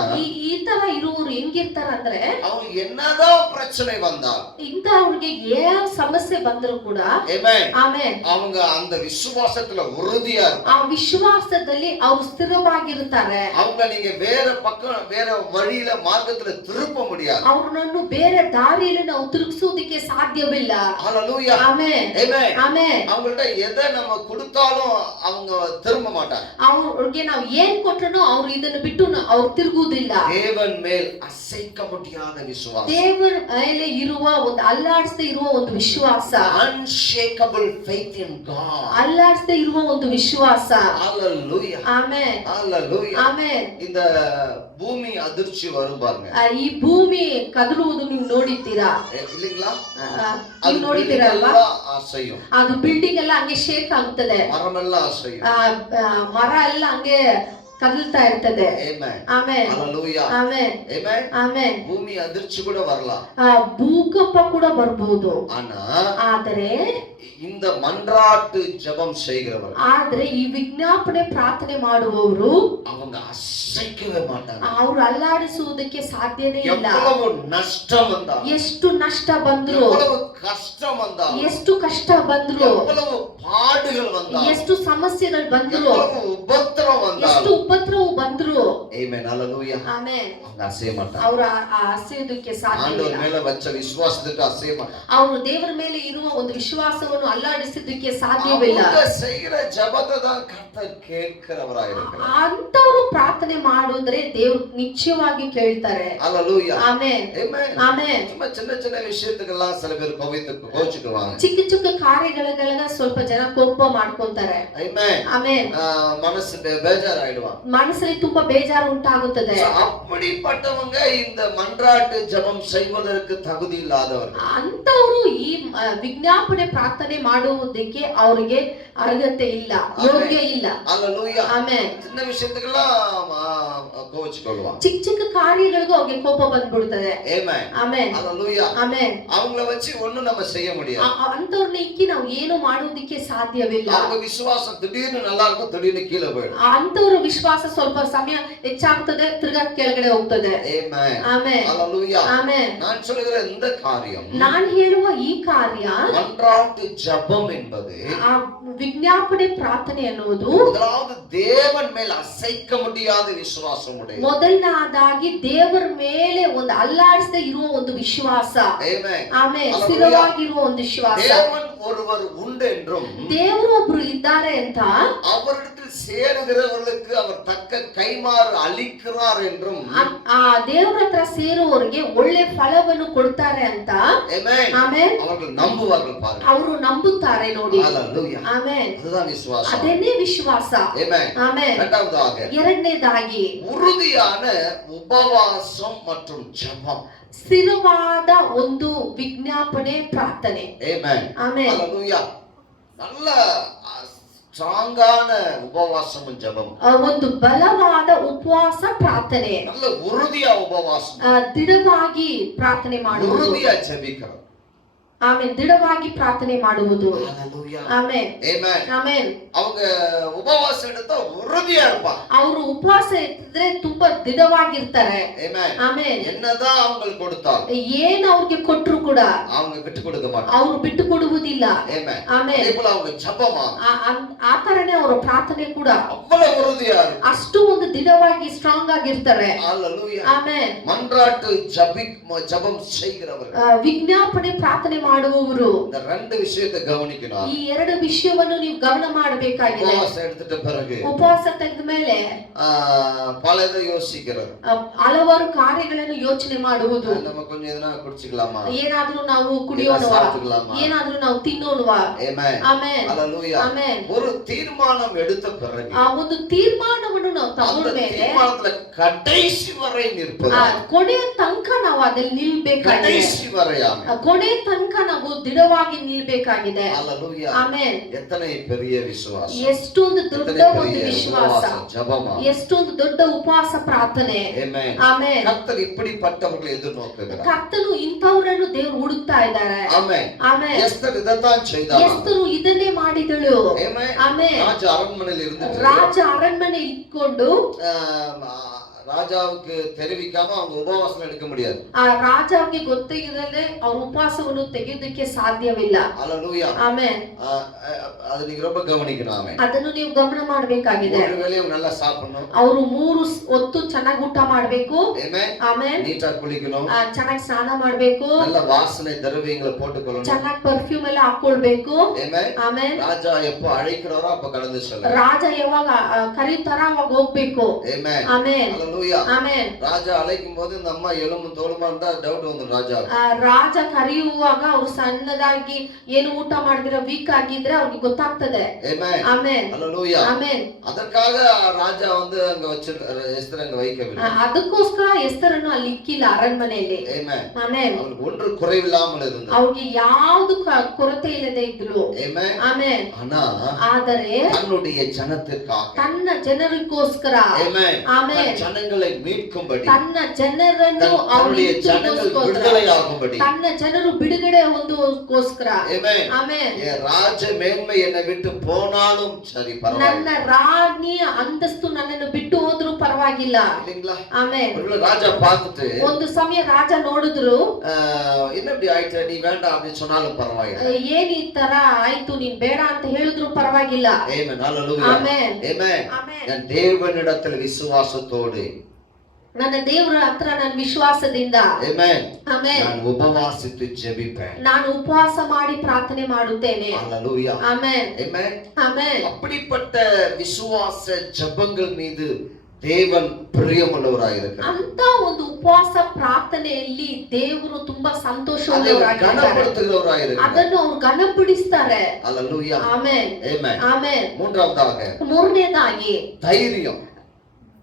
ಈ ತರ ಇರುವರು ಹೆಂಗಿರ್ತಾರೆ ಅಂದ್ರೆ, அவங்க என்னதான் பிரச்சனை வந்தால், ಇಂತವರಿಗೆ ಏನ್ ಸಮಸ್ಯೆ ಬಂದರೂ ಕೂಡ, ಆಮೆನ್, ಆಮೆನ್, அவங்க அந்த விசுவாசத்துல உறுதியா இருப்பாங்க. ಆ ವಿಶ್ವಾಸದಲ್ಲಿ ಅವರು ಸ್ಥಿರವಾಗಿರುತ್ತಾರೆ. அவங்க நீங்க வேற பக்கம் வேற வழியில மார்க்கத்துல திருப்ப முடியாது. ಅವರನ್ನು ಬೇರೆ ದಾರಿಯಲ್ಲಿ ನಾವು ತಿರುಗಿಸುವುದಕ್ಕೆ ಸಾಧ್ಯವಿಲ್ಲ. ஹalleluya. ಆಮೆನ್. ஆமென். ಆಮೆನ್. அவங்கள்ட்ட எதை நம்ம கொடுத்தாலும் அவங்க திரும்ப மாட்டாங்க. ಅವ್ರಿಗೆ ನಾವು ಏನ್ ಕೊಟ್ಟರೂ ಅವ್ರು ಇದನ್ನು ಬಿಟ್ಟು ಅವ್ರು ತಿರುಗುವುದಿಲ್ಲ. தேவன் மேல் அசைக்க முடியாத விசுவாசம். ದೇವರ ಮೇಲೆ ಇರುವ ಒಂದು ಅಲ್ಲಾಡಿಸದೆ ಇರುವ ಒಂದು ವಿಶ್ವಾಸ. Unshakable faith in God. ಅಲ್ಲಾಡಿಸದೆ ಇರುವ ಒಂದು ವಿಶ್ವಾಸ. Hallelujah. ಆಮೆನ್. Hallelujah. ಆಮೆನ್. இந்த பூமி அதிர்ச்சி வரும் பாருங்க. ಈ ಭೂಮಿ ಕದಲುವುದು ನೀವು ನೋಡಿದ್ದೀರಾ இல்லீங்களா? ನೀವು ನೋಡಿದ್ದೀರಲ್ವಾ? அசையும். ಅದು ಬಿಲ್ಡಿಂಗ್ ಎಲ್ಲ ಹಂಗೆ ಶೇಕ್ ಆಗುತ್ತದೆ. மரமெல்லாம் அசையும். ಮರ ಎಲ್ಲ ಹಂಗೆ ಕದಲ್ತಾ ಇರ್ತದೆ. Amen. Amen. Hallelujah. Amen. Amen. Amen. ಭೂಮಿ அதிர்ச்சி கூட வரலாம். ಭೂಕಂಪ ಕೂಡ ಬರಬಹುದು. ಆದರೆ இந்த மன்றாட்டு ஜெபம் செய்கிறவர், ಆದ್ರೆ ಈ ವಿಜ್ಞಾಪನೆ ಪ್ರಾರ್ಥನೆ ಮಾಡುವವರು அவங்க அசைக்கவே மாட்டாங்க. ಅವರು ಅಲ್ಲಾಡಿಸುವುದಕ್ಕೆ ಸಾಧ್ಯನೇ ಇಲ್ಲ. எவ்வளவு நஷ்டம் வந்தாலும், ಎಷ್ಟು ನಷ್ಟ ಬಂದ್ರು, எவ்வளவு கஷ்டம் வந்தாலும், ಎಷ್ಟು ಕಷ್ಟ ಬಂದ್ರು, எவ்வளவு பாடுகள் வந்தாலும், ಎಷ್ಟು ಸಮಸ್ಯೆಗಳು ಬಂದ್ರು, எவ்வளவு உபத்திரம் ಎಷ್ಟು வந்தாலும், ಉಪದ್ರವ ಬಂದ್ರು, ஆமென். ஹalleluya. ಆಮೆನ್, அவங்க அசைய மாட்டாங்க. ಅವರು ಅಸೆಯೋದಕ್ಕೆ ಸಾಧ್ಯ ஆண்டவர் ಇಲ್ಲ. மேல வச்ச விசுவாசத்துக்கு அசைய மாட்டாங்க. ಅವರು ದೇವರ ಮೇಲೆ ಇರುವ ಒಂದು ವಿಶ್ವಾಸವನ್ನು ಅಲ್ಲಾಡಿಸೋದಕ್ಕೆ ಸಾಧ್ಯವಿಲ್ಲ. அவங்க செய்யற ஜெபத்தை தான் கர்த்தர் கேட்கிறவராய் இருக்கிறார். ಅಂತವರು ಪ್ರಾರ್ಥನೆ ಮಾಡಿದ್ರೆ ದೇವರು ನಿಶ್ಚಯವಾಗಿ ಕೇಳ್ತಾರೆ. ஹalleluya. ಆಮೆನ್. ஆமென். ಆಮೆನ್. சும்மா சின்ன சின்ன விஷயத்துக்கெல்லாம் சில பேர் கோவிச்சுக்குவாங்க. ಚಿಕ್ಕ ಚಿಕ್ಕ ಕಾರ್ಯಗಳಿಗೆಲ್ಲ ಸ್ವಲ್ಪ ಜನ ಕೋಪ ಮಾಡ್ಕೊಂತಾರೆ. ஆமென். ಆಮೆನ್. மனசு ಬೇಜಾರಾயிடுவாங்க. ಮನಸ್ಸಲ್ಲಿ ತುಂಬಾ ಬೇಜಾರು ಉಂಟಾಗುತ್ತದೆ. அப்படிப்பட்டவங்க இந்த மன்றாட்டு ஜெபம் செய்வதற்கு தகுதி இல்லாதவர்கள். ಅಂತವರು ಈ ವಿಜ್ಞಾಪನೆ ಪ್ರಾರ್ಥನೆ ಮಾಡುವುದಕ್ಕೆ ಅವರಿಗೆ ಅರ್ಹತೆ ಇಲ್ಲ, ಯೋಗ್ಯ ಇಲ್ಲ. ஹalleluya. ಆಮೆನ್. சின்ன விஷயத்துக்கெல்லாம் கோவிச்சுக்குவாங்க. ಚಿಕ್ಕ ಚಿಕ್ಕ ಕಾರ್ಯಗಳಿಗೂ ಅವ್ರಿಗೆ ಕೋಪ ಬಂದ್ಬಿಡ್ತದೆ. ஆமென். ಆಮೆನ್. ஹalleluya. ಆಮೆನ್. அவங்கள வச்சு ஒண்ணும் நம்ம செய்ய முடியாது. ಅಂತವ್ರನ್ನ ಇಕ್ಕಿ ನಾವು ಏನು ಮಾಡುವುದಕ್ಕೆ ಸಾಧ್ಯವಿಲ್ಲ. அவங்க விசுவாசம் திடீர்னு நல்லா இருக்கும், திடீர்னு கீழே போயிடும். ಅಂತವ್ರ ವಿಶ್ವಾಸ ಸ್ವಲ್ಪ ಸಮಯ ಹೆಚ್ಚಾಗ್ತದೆ, ತಿರ್ಗಾ ಕೆಳಗಡೆ ಹೋಗ್ತದೆ. ஆமென். ಆಮೆನ್. ஹalleluya. ಆಮೆನ್. நான் சொல்லுகிற இந்த காரியம், ನಾನು ಹೇಳುವ ಈ ಕಾರ್ಯ, மன்றாட்டு ஜெபம் என்பது, ವಿಜ್ಞಾಪನೆ ಪ್ರಾರ್ಥನೆ ಅನ್ನುವುದು முதலாவது தேவன் மேல் அசைக்க முடியாத விசுவாசம் உடையது. ಮೊದಲನೇದಾಗಿ ದೇವರ ಮೇಲೆ ಒಂದು ಅಲ್ಲಾಡಿಸದೆ ಇರುವ ಒಂದು ವಿಶ್ವಾಸ. ஆமென். ಆಮೆನ್. ಸ್ಥಿರವಾಗಿರುವ ಒಂದು ವಿಶ್ವಾಸ. தேவன் ஒருவர் உண்டு என்றும், ದೇವರು ಒಬ್ರು ಇದ್ದಾರೆ ಅಂತ, அவரிடத்தில் சேருகிறவர்களுக்கு அவர் தக்க கைமாறு அளிக்கிறார் என்றும், ಆ ದೇವರ ಹತ್ರ ಸೇರುವವರಿಗೆ ಒಳ್ಳೆ ಫಲವನ್ನು ಕೊಡ್ತಾರೆ ಅಂತ, ஆமென், ಆಮೆನ್, அவர்கள் நம்புவார்கள். பாருங்க, ಅವರು ನಂಬುತ್ತಾರೆ ನೋಡಿ. ஹalleluya. ಆಮೆನ್. அதுதான் விசுவாசம். ಅದೇನೇ ವಿಶ್ವಾಸ. ஆமென். ಆಮೆನ್. இரண்டாவதாக, ಎರಡನೇದಾಗಿ உறுதியான உபவாசம் மற்றும் ஜெபம். ಸ್ಥಿರವಾದ ಒಂದು ವಿಜ್ಞಾಪನೆ ಪ್ರಾರ್ಥನೆ. ஆமென். ಆಮೆನ್. ஹalleluya. நல்ல ஸ்ட்ராங்கான உபவாசமும் ஜெபம். ಒಂದು ಬಲವಾದ ಉಪವಾಸ ಪ್ರಾರ್ಥನೆ. நல்ல உறுதியா உபவாசம். ದೃಢವಾಗಿ ಪ್ರಾರ್ಥನೆ ಮಾಡುವುದು. உறுதியா ஜெபிக்கிறது. ಆಮೆನ್. ದೃಢವಾಗಿ ಪ್ರಾರ್ಥನೆ ಮಾಡುವುದು. ஹalleluya. ಆಮೆನ್. ஆமென். ಆಮೆನ್. அவங்க உபவாசம் எடுத்தா உறுதியா இருப்பாங்க. ಅವರು ಉಪವಾಸ ಇದ್ರೆ ತುಂಬಾ ದೃಢವಾಗಿರ್ತಾರೆ. ஆமென். ಆಮೆನ್. என்னதான் அவங்களுக்கு கொடுத்தாலும் ಏನ್ ಅವ್ರಿಗೆ ಕೊಟ್ರು ಕೂಡ அவங்க விட்டு கொடுக்க மாட்டாங்க. ಅವರು ಬಿಟ್ಟು ಕೊಡುವುದಿಲ್ಲ. ஆமென். ಆಮೆನ್. அதேபோல அவங்க ஜெபமா ಆ ತರನೇ ಅವರ ಪ್ರಾರ್ಥನೆ ಕೂಡ அவ்வளவு உறுதியா இருக்கும். ಅಷ್ಟು ಒಂದು ದೃಢವಾಗಿ ಸ್ಟ್ರಾಂಗ್ ಆಗಿರ್ತಾರೆ. ஹalleluya. ಆಮೆನ್. மன்றாட்டு ஜெபம் செய்கிறவர்கள், ವಿಜ್ಞಾಪನೆ ಪ್ರಾರ್ಥನೆ ಮಾಡುವವರು. இந்த ரெண்டு விஷயத்தை கவனிக்கணும். ಈ ಎರಡು ವಿಷಯವನ್ನು ನೀವು ಗಮನ ಮಾಡಬೇಕಾಗಿದೆ. உபவாசம் எடுத்துட்ட பிறகு ಉಪವಾಸ ತೆಗೆದ ಮೇಲೆ பலதை யோசிக்கிறது. ಹಲವಾರು ಕಾರ್ಯಗಳನ್ನು ಯೋಚನೆ ಮಾಡುವುದು. நம்ம கொஞ்சம் எதனா குடிச்சுக்கலாமா, ಏನಾದ್ರೂ ನಾವು ಕುಡಿಯೋಣವಾ, சாப்பிட்டுக்கலாமா, ಏನಾದ್ರೂ ನಾವು ತಿನ್ನೋಣವಾ. ஆமென் ಆಮೆನ್. ஹalleluya. ಆಮೆನ್. ஒரு தீர்மானம் எடுத்த பிறகு ಆ ಒಂದು ತೀರ್ಮಾನವನ್ನು ನಾವು ತಗೊಂಡ அந்த ಮೇಲೆ தீர்மானத்துல கடைசி வரை நிற்பது. ಕೊನೆಯ ತನಕ ನಾವು ಅದಲ್ಲಿ ನಿಲ್ಬೇಕಾಗಿದೆ. கடைசி வரை ஆமென். ಕೊನೆಯ ತನಕ ನಾವು ದೃಢವಾಗಿ ನಿಲ್ಬೇಕಾಗಿದೆ. ஹalleluya. ಆಮೆನ್. எத்தனை பெரிய விசுவாசம், ಎಷ್ಟೊಂದು ದೊಡ್ಡ எத்தனை ಒಂದು பெரிய ವಿಶ್ವಾಸ, உபவாசம், ஜெபமா. ಎಷ್ಟೊಂದು ದೊಡ್ಡ ಉಪವಾಸ ಪ್ರಾರ್ಥನೆ. ஆமென். ಆಮೆನ್. கர்த்தர் இப்படிப்பட்டவர்களை எதிர்நோக்குகிறார். ಕರ್ತನು ಇಂಥವರನ್ನು ದೇವರು ಹುಡುಕ್ತಾ ಇದ್ದಾರೆ. ஆமென். ಆಮೆನ್. எஸ்தர் இதைத்தான் செய்தார். ಎಸ್ತರು ಇದನ್ನೇ ಮಾಡಿದಳು. ஆமென். ಆಮೆನ್. ராஜ அரண்மனையில் இருந்துட்டு ರಾಜ ಅರಣ್ಮನೆ ಇಟ್ಕೊಂಡು ராஜாவுக்கு தெரிவிக்காம அவங்க உபவாசம் எடுக்க முடியாது. ಆ ರಾಜಾವಿಗೆ ಗೊತ್ತಿರದೆ ಅವ್ರ ಉಪವಾಸವನ್ನು ತೆಗೆಯೋದಕ್ಕೆ ಸಾಧ್ಯವಿಲ್ಲ. ஹalleluya. ಆಮೆನ್. அது நீங்க ரொம்ப கவனிக்கணும். ஆமென். ಅದನ್ನು ನೀವು ಗಮನ ಮಾಡಬೇಕಾಗಿದೆ. ஒரு வேளையும் நல்லா சாப்பிடணும். ಅವರು 3 ಹೊತ್ತು ಚೆನ್ನಾಗಿ ಊಟ ಮಾಡಬೇಕು. ஆமென். ಆಮೆನ್. நீட்டா குளிக்கணும். ಚೆನ್ನಾಗಿ ಸ್ನಾನ ಮಾಡಬೇಕು. நல்ல வாசனை திரவியங்களை போட்டுக்கொள்ளணும். ಚೆನ್ನಾಗಿ ಪರ್ಫ್ಯೂಮ್ ಎಲ್ಲ ಹಾಕೊಳ್ಬೇಕು. ஆமென். ಆಮೆನ್. ராஜா எப்போ அழைக்கிறாரோ அப்ப கடந்து செல்லணும். ರಾಜ ಯಾವಾಗ ಕರೀತಾರ ಅವಾಗ ಹೋಗ್ಬೇಕು. ஆமென். ಆಮೆನ್. ஹalleluya. ಆಮೆನ್. ராஜா அழைக்கும் போது இந்த அம்மா எலும்பு தோலுமா இருந்தா டவுட் வந்துடும் ராஜா. ರಾಜ ಕರೆಯುವಾಗ ಅವ್ರು ಸಣ್ಣದಾಗಿ ಏನು ಊಟ ಮಾಡಿದ್ರೆ ವೀಕ್ ಆಗಿದ್ರೆ ಅವ್ರಿಗೆ ಗೊತ್ತಾಗ್ತದೆ. ஆமென். ಆಮೆನ್. ஹalleluya. ಆಮೆನ್. அதற்காக ராஜா வந்து அங்க வச்சு எஸ்தர் அங்க வைக்கவில்லை. ಅದಕ್ಕೋಸ್ಕರ ಎಸ್ತರನ್ನು ಅಲ್ಲಿ ಇಕ್ಕಿಲ್ಲ ಅರಣ್ಮನೆಯಲ್ಲಿ. ஆமென். ಆಮೆನ್. அவருக்கு ஒன்று குறைவில்லாமல் இருந்தது. ಅವ್ರಿಗೆ ಯಾವುದು ಕೊರತೆ ಇಲ್ಲದೆ ಇದ್ರು. ஆமென். ಆಮೆನ್. ஆனா ಆದರೆ தன்னுடைய ஜனத்திற்காக, ತನ್ನ ಜನರಿಗೋಸ್ಕರ, ஆமென், ಆಮೆನ್, ஜனங்களை மீட்கும்படி, ತನ್ನ ಜನರನ್ನು தன்னுடைய ஜனங்கள் விடுதலையாகும்படி, ತನ್ನ ಜನರು ಬಿಡುಗಡೆ ಹೊಂದುವುದಕ್ಕೋಸ್ಕರ, ஆமென், ಆಮೆನ್, ராஜ மேன்மை என்னை விட்டு போனாலும் சரி பரவாயில்லை, ನನ್ನ ರಾಣಿಯ ಅಂತಸ್ತು ನನ್ನನ್ನು ಬಿಟ್ಟು ಹೋದ್ರೂ ಪರವಾಗಿಲ್ಲ. இல்லீங்களா? ಆಮೆನ್. ராஜா பார்த்துட்டு ಒಂದು ಸಮಯ ರಾಜ ನೋಡಿದ್ರು, என்ன இப்படி ஆயிட்ட, நீ வேண்டாம் அப்படின்னு சொன்னாலும் பரவாயில்லை, ಏನ್ ಈ ತರ ಆಯ್ತು, ನೀನ್ ಬೇಡ ಅಂತ ಹೇಳಿದ್ರು ಪರವಾಗಿಲ್ಲ. ஆமென், ஹalleluya, ಆಮೆನ್, ஆமென். ಆಮೆನ್. நான் தேவனிடத்தில் விசுவாசத்தோடு, ನನ್ನ ದೇವರ ಹತ್ರ ನನ್ನ ವಿಶ್ವಾಸದಿಂದ, ஆமென், ಆಮೆನ್, நான் உபவாசித்து ஜெபிப்பேன், ನಾನು ಉಪವಾಸ ಮಾಡಿ ಪ್ರಾರ್ಥನೆ ಮಾಡುತ್ತೇನೆ. ஹalleluya, ಆಮೆನ್, ஆமென். ಆಮೆನ್. அப்படிப்பட்ட விசுவாச ஜெபங்கள் மீது தேவன் பிரியமுள்ளவராயிருக்கிறார். ಅಂತ ಒಂದು ಉಪವಾಸ ಪ್ರಾರ್ಥನೆಯಲ್ಲಿ ದೇವರು ತುಂಬಾ ಸಂತೋಷವಾಗಿದ್ದಾರೆ. கனப்படுத்துகிறவராயிருக்கிறார். ಅದನ್ನು ಅವರು ಘನಪಡಿಸ್ತಾರೆ. ஹalleluya, ಆಮೆನ್, ஆமென். ಆಮೆನ್. மூன்றாவதாக ಮೂರನೇದಾಗಿ தைரியம்.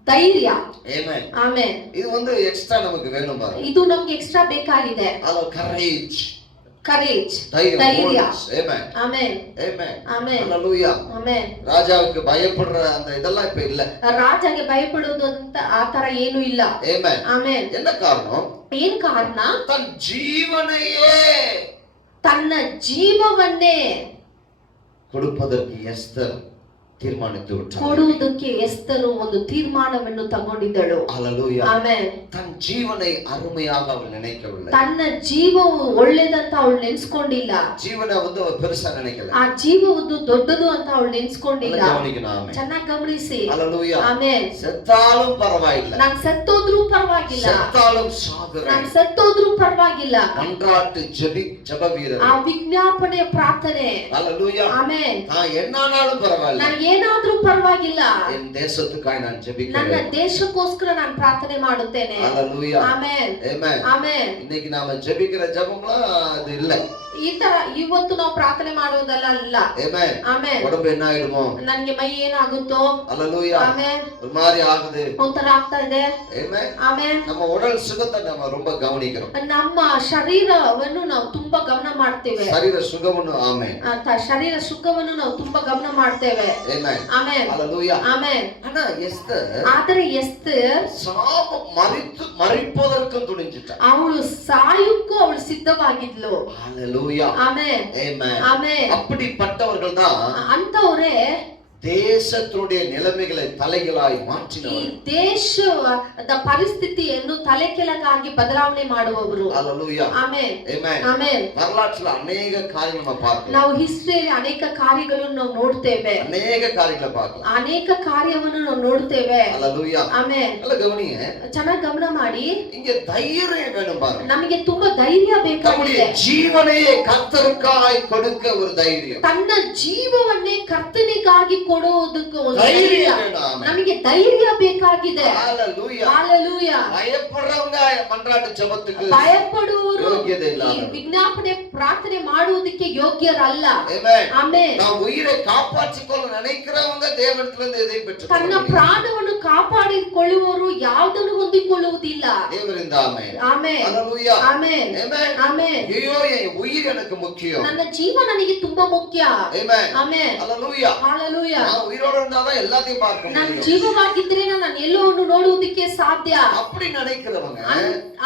ಧೈರ್ಯ. ஆமென். ಆಮೆನ್. இது வந்து எக்ஸ்ட்ரா நமக்கு வேணும் பாருங்க. ಇದು ನಮ್ಗೆ ಎಕ್ಸ್ಟ್ರಾ ಬೇಕಾಗಿದೆ. அது கரேஜ், ಕರೇಜ್, தைரியம். ಧೈರ್ಯ. ஆமென், ಆಮೆನ್, ஆமென், ಆಮೆನ್, ஹalleluya. ಆಮೆನ್. ராஜாவுக்கு பயப்படுற அந்த இதெல்லாம் இப்ப இல்ல. ರಾಜಗೆ ಭಯಪಡುವುದು ಅಂತ ಆತರ ಏನು ಇಲ್ಲ. ஆமென். ಆಮೆನ್. என்ன காரணம்? ಏನ್ ಕಾರಣ? தன் ஜீவனையே ತನ್ನ ಜೀವವನ್ನೇ கொடுப்பதற்கு எஸ்தர் தீர்மானித்து விட்டார். ಕೊಡುವುದಕ್ಕೆ ಎಸ್ತರು ಒಂದು ತೀರ್ಮಾನವನ್ನು ತಗೊಂಡಿದ್ದಳು. ஹalleluya. ಆಮೆನ್. தன் ஜீவனை அருமையாக அவள் நினைக்கவில்லை. ತನ್ನ ಜೀವವು ಒಳ್ಳೆದಂತ ಅವಳು ನೆನ್ಸ್ಕೊಂಡಿಲ್ಲ. ஜீவனை வந்து அவ பெருசா நினைக்கல. ಆ ಜೀವವುದು ದೊಡ್ಡದು ಅಂತ ಅವಳು ನೆನ್ಸ್ಕೊಂಡಿಲ್ಲ. கவனிக்கணும். ஆமென். ಚೆನ್ನಾಗಿ ಗಮನಿಸಿ. ஹalleluya. ಆಮೆನ್. செத்தாலும் பரவாயில்லை, ನಾನ್ ಸತ್ತೋದ್ರೂ ಪರವಾಗಿಲ್ಲ, செத்தாலும் சாகுறேன், ನಾನ್ ಸತ್ತೋದ್ರೂ ಪರವಾಗಿಲ್ಲ. மன்றாட்டு ஜெப வீரர். ಆ ವಿಜ್ಞಾಪನೆ ಪ್ರಾರ್ಥನೆ. ஹalleluya. ಆಮೆನ್. நான் என்னானாலும் பரவாயில்லை, ನಾನು ಏನಾದ್ರೂ ಪರವಾಗಿಲ್ಲ, என் தேசத்துக்காய் நான் ನನ್ನ ஜெபிக்கிறேன். ದೇಶಕ್ಕೋಸ್ಕರ ನಾನು ಪ್ರಾರ್ಥನೆ ಮಾಡುತ್ತೇನೆ. ஹalleluya. ಆಮೆನ್, ஆமென். ಆಮೆನ್. இன்னைக்கு நாம ஜெபிக்கிற ஜெபம்லாம் அது இல்ல. ಈ ತರ ಇವತ್ತು ನಾವು ಪ್ರಾರ್ಥನೆ ಮಾಡುವುದಲ್ಲ ಅಲ್ಲ. ஆமென். ಆಮೆನ್. உடம்பு என்ன ஆயிடுமோ, ನನ್ಗೆ ಮೈ ಏನಾಗುತ್ತೋ, ஹalleluya, ಆಮೆನ್, ஒரு மாதிரி ஆகுது, ಒಂಥರ ಆಗ್ತಾ ಇದೆ, ஆமென். ಆಮೆನ್. நம்ம உடல் சுகத்தை நம்ம ரொம்ப கவனிக்கிறோம். ನಮ್ಮ ಶರೀರವನ್ನು ನಾವು ತುಂಬಾ ಗಮನ ಮಾಡ್ತೇವೆ. சரீர சுகம்னு, ஆமென், ಶರೀರ ಸುಖವನ್ನು ನಾವು ತುಂಬಾ ಗಮನ ಮಾಡ್ತೇವೆ. ஆமென், ಆಮೆನ್, ஹalleluya. ಆಮೆನ್. ஆனா எஸ்தர் ಆದರೆ ಎಸ್ತರ್ மரிப்பதற்கும் துணிஞ்சிட்டா. ಅವಳು ಸಾಯುಕ್ಕೂ ಅವಳು ಸಿದ್ಧವಾಗಿದ್ಲು. ஹalleluya, ಆಮೆನ್, ஆமென். ಆಮೆನ್. அப்படிப்பட்டவர்கள் தான் ಅಂತವರೇ தேசத்துடைய நிலைமைகளை தலைகளாய் ಈ மாற்றினவர். ದೇಶದ ಪರಿಸ್ಥಿತಿಯನ್ನು ತಲೆ ಕೆಳಗಾಗಿ ಬದಲಾವಣೆ ಮಾಡುವವರು. Hallelujah. ಆಮೆನ್. Amen. ಆಮೆನ್. வரலாற்றில் அநேக காரியங்களை நம்ம பார்க்கலாம். ನಾವು ಹಿಸ್ಟರಿಯಲ್ಲಿ ಅನೇಕ ಕಾರ್ಯಗಳನ್ನು ನಾವು ನೋಡ್ತೇವೆ. அநேக காரியங்களை பார்க்கலாம். ಅನೇಕ ಕಾರ್ಯವನ್ನು ನಾವು ನೋಡ್ತೇವೆ. Hallelujah. ಆಮೆನ್. நல்ல கவனிங்க. ಚೆನ್ನಾಗಿ ಗಮನ ಮಾಡಿ. இங்க தைரியம் வேணும் பாருங்க. ನಮಗೆ ತುಂಬಾ ಧೈರ್ಯ ಬೇಕಾಗಿದೆ. ஜீவனையே கர்த்தருக்காய் கொடுக்க ஒரு தைரியம். ತನ್ನ ಜೀವವನ್ನೇ ಕರ್ತನಿಗಾಗಿ ಕೊಡುವುದಕ್ಕೆ ಒಂದು ಧೈರ್ಯ. வேணும். ನಮಗೆ ಧೈರ್ಯ ಬೇಕಾಗಿದೆ. Hallelujah. Hallelujah. பயப்படுறவங்க மன்றாட்டு ஜெபத்துக்கு ಭಯಪಡುವವರು ಯೋಗ್ಯತೆ ಇಲ್ಲ. ಈ ವಿಜ್ಞಾಪನೆ ಪ್ರಾರ್ಥನೆ ಮಾಡುವುದಕ್ಕೆ ಯೋಗ್ಯರಲ್ಲ. Amen. ಆಮೆನ್. நாம் உயிரை காப்பாற்றிக்கொள்ள நினைக்கிறவங்க தேவனிடத்திலிருந்து எதை ತನ್ನ பெற்றுக்கொள்ள ಪ್ರಾಣವನ್ನು ಕಾಪಾಡಿಕೊಳ್ಳುವವರು ಯಾವುದನ್ನು ಹೊಂದಿಕೊಳ್ಳುವುದಿಲ್ಲ. தேவರಿಂದ amen. Amen. Hallelujah. Amen. Amen. Amen. ஐயோ என் உயிர் எனக்கு முக்கியம். ನನ್ನ ಜೀವ ನನಗೆ ತುಂಬಾ ಮುಖ್ಯ. Amen. ಆಮೆನ್. Hallelujah. Hallelujah. நான் உயிரோட இருந்தாதான் எல்லாத்தையும் பார்க்க ನಾನು முடியும். ಜೀವವಾಗಿದ್ರೆ ನಾನು ಎಲ್ಲವನ್ನು ನೋಡುವುದಕ್ಕೆ ಸಾಧ್ಯ. அப்படி நினைக்கிறவங்க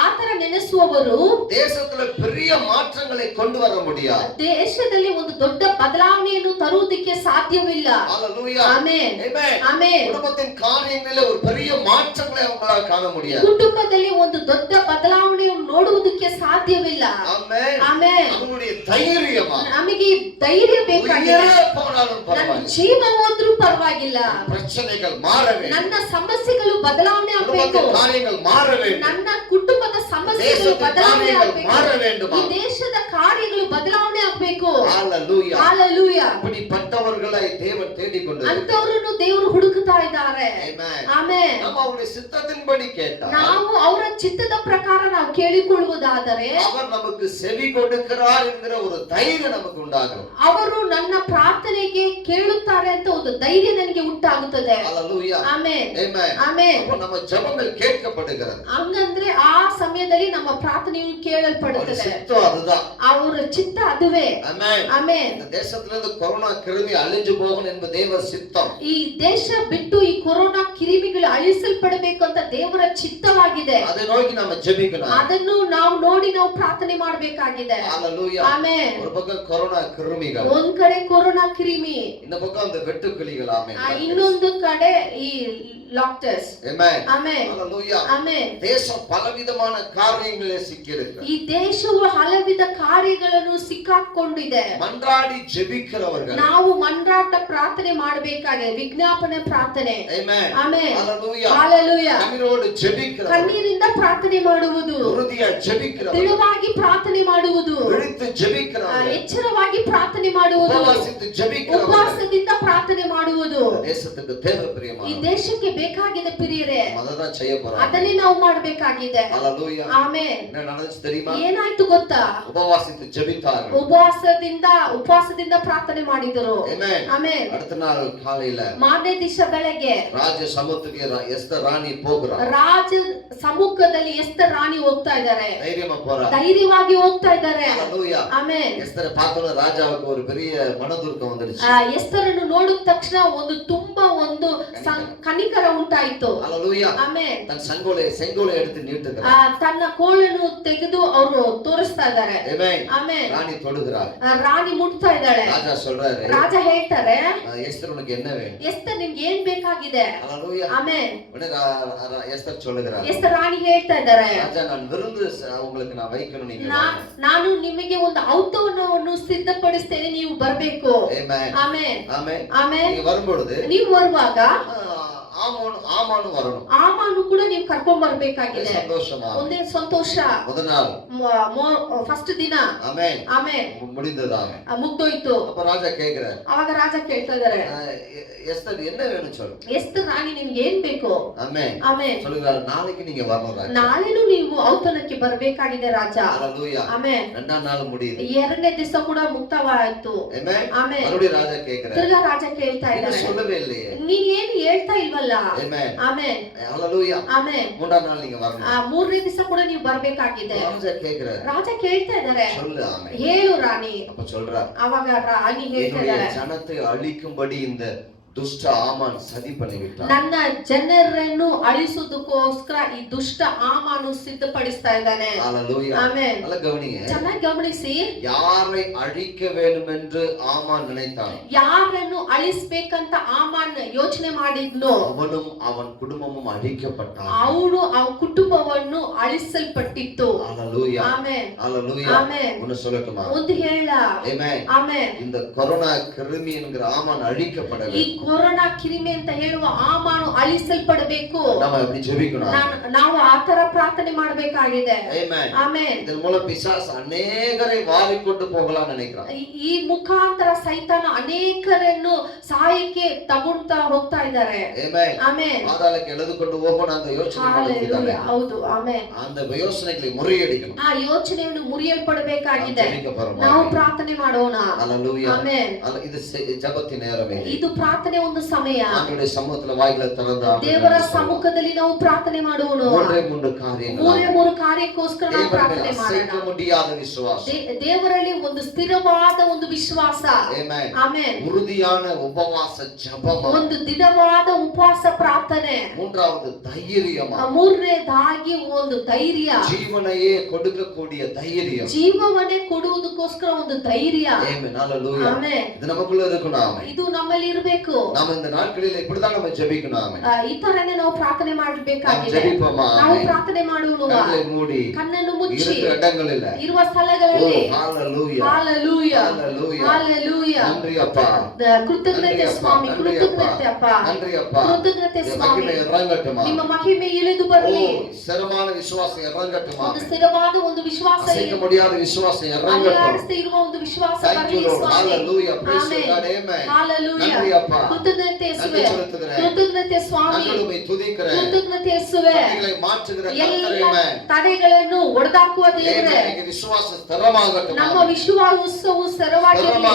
ಆತರ ನೆನೆಸುವವರು தேசத்துல பெரிய மாற்றங்களை கொண்டு வர முடியாது. ದೇಶದಲ್ಲಿ ಒಂದು ದೊಡ್ಡ ಬದಲಾವಣೆಯನ್ನು ತರುವುದಕ್ಕೆ ಸಾಧ್ಯವಿಲ್ಲ. Hallelujah. ಆಮೆನ್. Amen. ಆಮೆನ್. குடும்பத்தின் காரியங்களில் ஒரு பெரிய மாற்றங்களை அவங்களால காண முடியாது. ಕುಟುಂಬದಲ್ಲಿ ಒಂದು ದೊಡ್ಡ ಬದಲಾವಣೆಯನ್ನು ನೋಡುವುದಕ್ಕೆ ಸಾಧ್ಯವಿಲ್ಲ. ஆமென். ಆಮೆನ್. அவங்களுடைய தைரியமா ನಮಗೆ ಧೈರ್ಯ ಬೇಕಾಗಿದೆ. உயிரே போனாலும் ನನ್ನ பரவாயில்லை. ಜೀವ ಹೋದ್ರೂ ಪರವಾಗಿಲ್ಲ. பிரச்சனைகள் மாற வேண்டும். ನನ್ನ ಸಮಸ್ಯೆಗಳು ಬದಲಾವಣೆ ಆಗಬೇಕು. குடும்பத்தின் காரியங்கள் மாற வேண்டும். ನನ್ನ ಕುಟುಂಬದ ಸಮಸ್ಯೆಗಳು ಬದಲಾವಣೆ ಆಗಬೇಕು. மாற வேண்டும். ಈ ದೇಶದ ಕಾರ್ಯಗಳು ಬದಲಾವಣೆ ಆಗಬೇಕು. Hallelujah. Hallelujah. அப்படிப்பட்டவர்களை தேவன் தேடிக் கொண்டு ಅಂತವರನ್ನು ದೇವರು ಹುಡುಕುತ್ತಾ ಇದ್ದಾರೆ. Amen. ಆಮೆನ್. நம்ம அவருடைய சித்தத்தின்படி கேட்டால் ನಾವು ಅವರ ಚಿತ್ತದ ಪ್ರಕಾರ ನಾವು ಕೇಳಿಕೊಳ್ಳುವುದಾದರೆ அவர் நமக்கு செவி கொடுக்கிறார் என்கிற ஒரு தைரியம் நமக்கு உண்டாகும். ಅವರು ನನ್ನ ಪ್ರಾರ್ಥನೆಗೆ ಕೇಳುತ್ತಾರೆ ಅಂತ ಒಂದು ಧೈರ್ಯ ನನಗೆ ಉಂಟಾಗುತ್ತದೆ. Hallelujah. ಆಮೆನ್. Amen. ಆಮೆನ್. அப்ப நம்ம ஜெபங்கள் கேட்கப்படுகிறது. ಹಂಗಂದ್ರೆ ಆ ಸಮಯದಲ್ಲಿ ನಮ್ಮ ಪ್ರಾರ್ಥನೆಯು அவர் ಕೇಳಲ್ಪಡುತ್ತದೆ. சித்தம் அதுதான். ಅವರ ಚಿತ್ತ ಅದುವೇ. Amen. ಆಮೆನ್. இந்த தேசத்திலிருந்து கொரோனா கிருமி அழிஞ்சு போகணும் என்பது தேவ சித்தம். ಈ ದೇಶ ಬಿಟ್ಟು ಈ ಕೊರೋನಾ ಕಿರಿಮಿಗಳು ಅಳಿಸಲ್ಪಡಬೇಕು ಅಂತ ದೇವರ ಚಿತ್ತವಾಗಿದೆ. அதை நோக்கி நாம ஜெபிக்கணும். ಅದನ್ನು ನಾವು ನೋಡಿ ನಾವು ಪ್ರಾರ್ಥನೆ ಮಾಡಬೇಕಾಗಿದೆ. Hallelujah. ಆಮೆನ್. ஒரு பக்கம் கொரோனா கிருமிகள், ಒಂದ್ ಕಡೆ ಕೊರೋನಾ ಕಿರಿಮಿ, இந்த பக்கம் அந்த வெட்டுக்கிளிகள். ஆமென். ಇನ್ನೊಂದು ಕಡೆ ಈ ಲಾಕ್ಟರ್ಸ್. Amen. ಆಮೆನ್. Hallelujah. ಆಮೆನ್. தேசம் பலவிதமான காரியங்களிலே சிக்கியிருக்கு. ಈ ದೇಶವು ಹಲವಿಧ ಕಾರ್ಯಗಳನ್ನು ಸಿಕ್ಕಾಕೊಂಡಿದೆ. மன்றாடி ஜெபிக்கிறவர்கள். ನಾವು ಮಂಡ್ರಾಟ ಪ್ರಾರ್ಥನೆ ಮಾಡಬೇಕಾಗಿದೆ. ವಿಜ್ಞಾಪನೆ ಪ್ರಾರ್ಥನೆ. Amen. ಆಮೆನ್. Hallelujah. Hallelujah. கண்ணீரோடு ஜெபிக்கிறவர்கள். ಕಣ್ಣೀರಿಂದ ಪ್ರಾರ್ಥನೆ ಮಾಡುವುದು, உறுதியா ஜெபிக்கிறவர்கள். ತಿಳುವಾಗಿ ಪ್ರಾರ್ಥನೆ ಮಾಡುವುದು, விழித்து ஜெபிக்கிறவர்கள். ಎಚ್ಚರವಾಗಿ ಪ್ರಾರ್ಥನೆ ಮಾಡುವುದು, உபவாசித்து ஜெபிக்கிறவர்கள். ಉಪವಾಸದಿಂದ ಪ್ರಾರ್ಥನೆ ಮಾಡುವುದು தேசத்துக்கு தேவை ಈ பிரியமான. ದೇಶಕ್ಕೆ ಬೇಕಾಗಿದೆ ಪ್ರಿಯರೇ. அததான் செய்ய போறாங்க. ಅದನ್ನೇ ನಾವು ಮಾಡಬೇಕಾಗಿದೆ. Hallelujah. ಆಮೆನ್. என்ன நடந்துச்சு தெரியுமா? ಏನಾಯ್ತು ಗೊತ್ತಾ? உபவாசித்து ஜெபித்தார்கள். ಉಪವಾಸದಿಂದ ಪ್ರಾರ್ಥನೆ ಮಾಡಿದರು. Amen. ಆಮೆನ್. அடுத்த நாள் காலையில ಮಾರನೇ ದಿವಸ ಬೆಳಗ್ಗೆ ராஜ சமூகத்துக்கு எஸ்தர் ராணி போகிறார். ರಾಜ ಸಮ್ಮುಖದಲ್ಲಿ ಎಸ್ತರ್ ರಾಣಿ ಹೋಗ್ತಾ ಇದ್ದಾರೆ. தைரியமா போறா. ಧೈರ್ಯವಾಗಿ ಹೋಗ್ತಾ ಇದ್ದಾರೆ. Hallelujah. ಆಮೆನ್. எஸ்தரை பார்த்தோன்னே ராஜாவுக்கு ஒரு பெரிய மனதுருக்கம் வந்துடுச்சு. ಎಸ್ತರನ್ನು ನೋಡಿದ ತಕ್ಷಣ ತುಂಬಾ ಕನಿಕರ ಉಂಟಾಯಿತು. Hallelujah. ಆಮೆನ್. தன் செங்கோலை எடுத்து நீட்டுகிறார். ತನ್ನ ಕೋಳನ್ನು ತೆಗೆದು ಅವರು ತೋರಿಸ್ತಾ ಇದ್ದಾರೆ. Amen. ಆಮೆನ್. ராணி தொடுகிறார். ರಾಣಿ ಮುಟ್ತಾ ಇದ್ದಾಳೆ. ராஜா சொல்றாரு, ರಾಜ ಹೇಳ್ತಾರೆ, எஸ்தர் உனக்கு என்ன வேணும்? ಎಸ್ತರ್ ನಿಮ್ಗೆ ಏನ್ ಬೇಕಾಗಿದೆ? Hallelujah. ಆಮೆನ್. உடனே எஸ்தர் சொல்லுகிறார், ಎಸ್ತರ್ ರಾಣಿ ಹೇಳ್ತಾ ಇದ್ದಾರೆ, ராஜா நான் விருந்து உங்களுக்கு நான் வைக்கணும், நீங்க வாங்க. ನಾನು ನಿಮಗೆ ಒಂದು ಔತಣವನ್ನು ಸಿದ್ಧಪಡಿಸ್ತೇನೆ, ನೀವು ಬರಬೇಕು. Amen. ಆಮೆನ್. ஆமென். ಆಮೆನ್. நீங்க வரும்பொழுது ನೀವು ಬರುವಾಗ ஆமானு வரணும். ಆಮಾನು ಕೂಡ ನೀವು ಕರ್ಕೊಂಡ್ ಬರ್ಬೇಕಾಗಿದೆ. சந்தோஷமா ಒಂದೇ ಸಂತೋಷ. முதல் நாள் ಫಸ್ಟ್ ದಿನ. ஆமென். ಆಮೆನ್. முடிந்தது. ஆமென். ಮುಗ್ದೋಯ್ತು. அப்ப ராஜா கேக்குறார், ಅವಾಗ ರಾಜ ಕೇಳ್ತಾ ಇದ್ದಾರೆ, எஸ்தர் என்ன வேணும் சொல்லு. ಎಸ್ತರ್ ರಾಣಿ ನಿಮ್ಗೆ ಏನ್ ಬೇಕು? ஆமென். ಆಮೆನ್. சொல்லுகிறார், நாளைக்கு நீங்க வரணும் ராஜா. ನಾಳೆನೂ ನೀವು ಔತಣಕ್ಕೆ ಬರ್ಬೇಕಾಗಿದೆ ರಾಜ. ஹalleluya. ಆಮೆನ್. ரெண்டாம் நாள் முடியுது. ಎರಡನೇ ದಿವಸ ಕೂಡ ಮುಕ್ತವಾಯ್ತು. ஆமென். ಆಮೆನ್. மறுபடியும் ராஜா கேக்குறார், ತಿರ್ಗಾ ರಾಜ ಕೇಳ್ತಾ என்ன ಇದ್ದಾರೆ, சொல்லவே இல்லையே. ನೀನ್ ಏನು ಹೇಳ್ತಾ ಇಲ್ವಲ್ಲ? ஆமென். ಆಮೆನ್. ஹalleluya. ಆಮೆನ್. மூன்றாம் நாள் நீங்க வரணும். ಮೂರನೇ ದಿವಸ ಕೂಡ ನೀವು ಬರ್ಬೇಕಾಗಿದೆ. ராஜா கேக்குறார், ರಾಜ ಕೇಳ್ತಾ ಇದ್ದಾರೆ, சொல்லு. ஆமென். ಹೇಳು ರಾಣಿ. அப்ப சொல்றார், ಅವಾಗ ರಾಣಿ ಹೇಳ್ತಾ என்னுடைய ಇದ್ದಾರೆ, ஜனத்தை அழிக்கும்படி இந்த ದುಷ್ಟ ಆಮಾನ್ ಸದಿ பண்ணிவிட்டான். ನನ್ನ ಜನರನ್ನು ಅಳಿಸುವುದಕ್ಕೋಸ್ಕರ ಈ ದುಷ್ಟ ಆಮಾನು ಸಿದ್ಧಪಡಿಸ್ತಾ ಇದ್ದಾನೆ. ஹalleluya. ಆಮೆನ್. நல்லா கவனிங்க. ಚೆನ್ನಾಗಿ ಗಮನಿಸಿ. யாரை அழிக்க வேண்டும் என்று ஆமான் நினைத்தான், ಯಾರನ್ನು ಅಳಿಸ್ಬೇಕಂತ ಆಮಾನ್ ಯೋಚನೆ ಮಾಡಿದ್ನು, அவனும் அவன் குடும்பமும் அழிக்கப்பட்டான். ಅವನು ಅವನ ಕುಟುಂಬವನ್ನು ಅಳಿಸಲ್ಪಟ್ಟಿತ್ತು. ஹalleluya. ಆಮೆನ್. ஹalleluya. ಆಮೆನ್. ஒன்னு சொல்லட்டுமா? ಒಂದು ಹೇಳ. ஆமென். ಆಮೆನ್. இந்த கொரோனா கிருமி என்கிற ஆமான் அழிக்கப்பட ಈ வேண்டும். ಕೊರೋನಾ ಕಿರಿಮೆ ಅಂತ ಹೇಳುವ ಆಮಾನು ಅಳಿಸಲ್ಪಡಬೇಕು. நாம எப்படி ஜெபிக்கணும்? ನಾವು ಆತರ ಪ್ರಾರ್ಥನೆ ಮಾಡಬೇಕಾಗಿದೆ. ஆமென். ಆಮೆನ್. இதன் மூலம் பிசாசு அநேகரை வாரிக்கொண்டு போகலாம் நினைக்கிறான். ಈ ಮುಖಾಂತರ ಸೈತಾನ ಅನೇಕರನ್ನು ಸಹಾಯಕ್ಕೆ ತಗೊಂತಾ ಹೋಗ್ತಾ ಇದ್ದಾರೆ. ஆமென். ಆಮೆನ್. பாதாளಕ್ಕೆ ಎಳೆದುಕೊಂಡು ಹೋಗೋಣ ಅಂತ ಯೋಚನೆ ಮಾಡುತ್ತಿದ್ದಾನೆ. ಹೌದು. ಆಮೆನ್. அந்த ಯೋಚನೆகளை ಮುರಿಯಡಿக்கணும். ಆ ಯೋಚನೆಯನ್ನು ಮುರಿಯಲ್ಪಡಬೇಕಾಗಿದೆ. ஜெபிக்க ನಾವು ಪ್ರಾರ್ಥನೆ ಮಾಡೋಣ. ஹalleluya. ಆಮೆನ್. இது ஜெபத்தின் நேரம் இது. ಇದು ಪ್ರಾರ್ಥನೆ ಒಂದು ಸಮಯ. ஆண்டவருடைய சமூகத்துல வாய்களை திறந்து ದೇವರ ಸಮ್ಮುಖದಲ್ಲಿ ನಾವು ಪ್ರಾರ್ಥನೆ ಮಾಡೋಣ. ಮೂರೇ ಕಾರ್ಯಗಳು. ಮೂರು ಕಾರ್ಯಕ್ಕೋಸ್ಕರ ನಾವು ಪ್ರಾರ್ಥನೆ ಅಸೈಕ ಮಾಡೋಣ. முடியாத ವಿಶ್ವಾಸ. ದೇವರಲ್ಲಿ ಒಂದು ಸ್ಥಿರವಾದ ಒಂದು ವಿಶ್ವಾಸ. ಆಮೆನ್. ಆಮೆನ್. ಉறுதியான ಉಪವಾಸ ಜಪಮ. ಒಂದು ದಿನವಾದ ಉಪವಾಸ ಪ್ರಾರ್ಥನೆ. மூன்றாவது தைரியம். ಮೂರನೇದಾಗಿ ಒಂದು ಧೈರ್ಯ. ಜೀವನಯೇ கொடுக்கக்கூடிய தைரியம். ಜೀವವನ್ನೇ ಕೊಡುವುದಕ್ಕೋಸ್ಕರ ಒಂದು ಧೈರ್ಯ. ಆಮೆನ್. ஹalleluya. ಆಮೆನ್. இது நமக்குள்ள இருக்கணும். ಇದು ನಮ್ಮಲ್ಲಿ ಇರಬೇಕು. நாம இந்த நாட்களில் இப்படிதான் நம்ம ஜெபிக்கணும். ஆமென். ಈ ತರನೇ ನಾವು ಪ್ರಾರ್ಥನೆ ಮಾಡಬೇಕಾಗಿದೆ. ஜெபிப்போமா? ನಾವು ಪ್ರಾರ್ಥನೆ ಮಾಡೋಣ. கண்களை மூடி ಕಣ್ಣನ್ನು ಮುಚ್ಚಿ இருக்கிற இடங்களில் ಇರುವ ಸ್ಥಳಗಳಲ್ಲಿ ஹalleluya. ஹalleluya. ஹalleluya. ஹalleluya. நன்றி அப்பா. ಕೃತಜ್ಞತೆ ಸ್ವಾಮಿ. ಕೃತಜ್ಞತೆ ಅಪ್ಪ. நன்றி அப்பா. ಕೃತಜ್ಞತೆ ಸ್ವಾಮಿ. மகிமை இறங்கட்டுமா? ನಿಮ್ಮ ಮಹಿಮೆ ಇಳಿದು ಬರಲಿ. ಸ್ಥಿರமான ವಿಶ್ವಾಸ ಇರಂಗಟ್ಟುಮಾ? ಒಂದು ಸ್ಥಿರವಾದ ಒಂದು ವಿಶ್ವಾಸ ಅಸೈಕ முடியாத ವಿಶ್ವಾಸ ಇರಂಗಟ್ಟು. ಅಲ್ಲಾಡಿಸದೆ ಇರುವ ಒಂದು ವಿಶ್ವಾಸ ಬರಲಿ ಸ್ವಾಮಿ. Hallelujah. praise God. amen. Hallelujah. நன்றி அப்பா. ಕೃತಜ್ಞತೆ ಯೇಸುವೆ. ಕೃತಜ್ಞತೆ ಸ್ವಾಮಿ. ನನ್ನನ್ನು ತುದಿಕರೆ. ಕೃತಜ್ಞತೆ ಯೇಸುವೆ. ತಡೆகளை மாற்றுகிற கர்த்தரே. amen. ತಡೆಗಳನ್ನು ಒಡೆದಾಕುವ ದೇವರೇ. ನಮಗೆ ವಿಶ್ವಾಸ ಸ್ಥಿರವಾಗಟ್ಟುಮಾ? ನಮ್ಮ ವಿಶ್ವಾಸವು ಸ್ಥಿರವಾಗಿರಲಿ.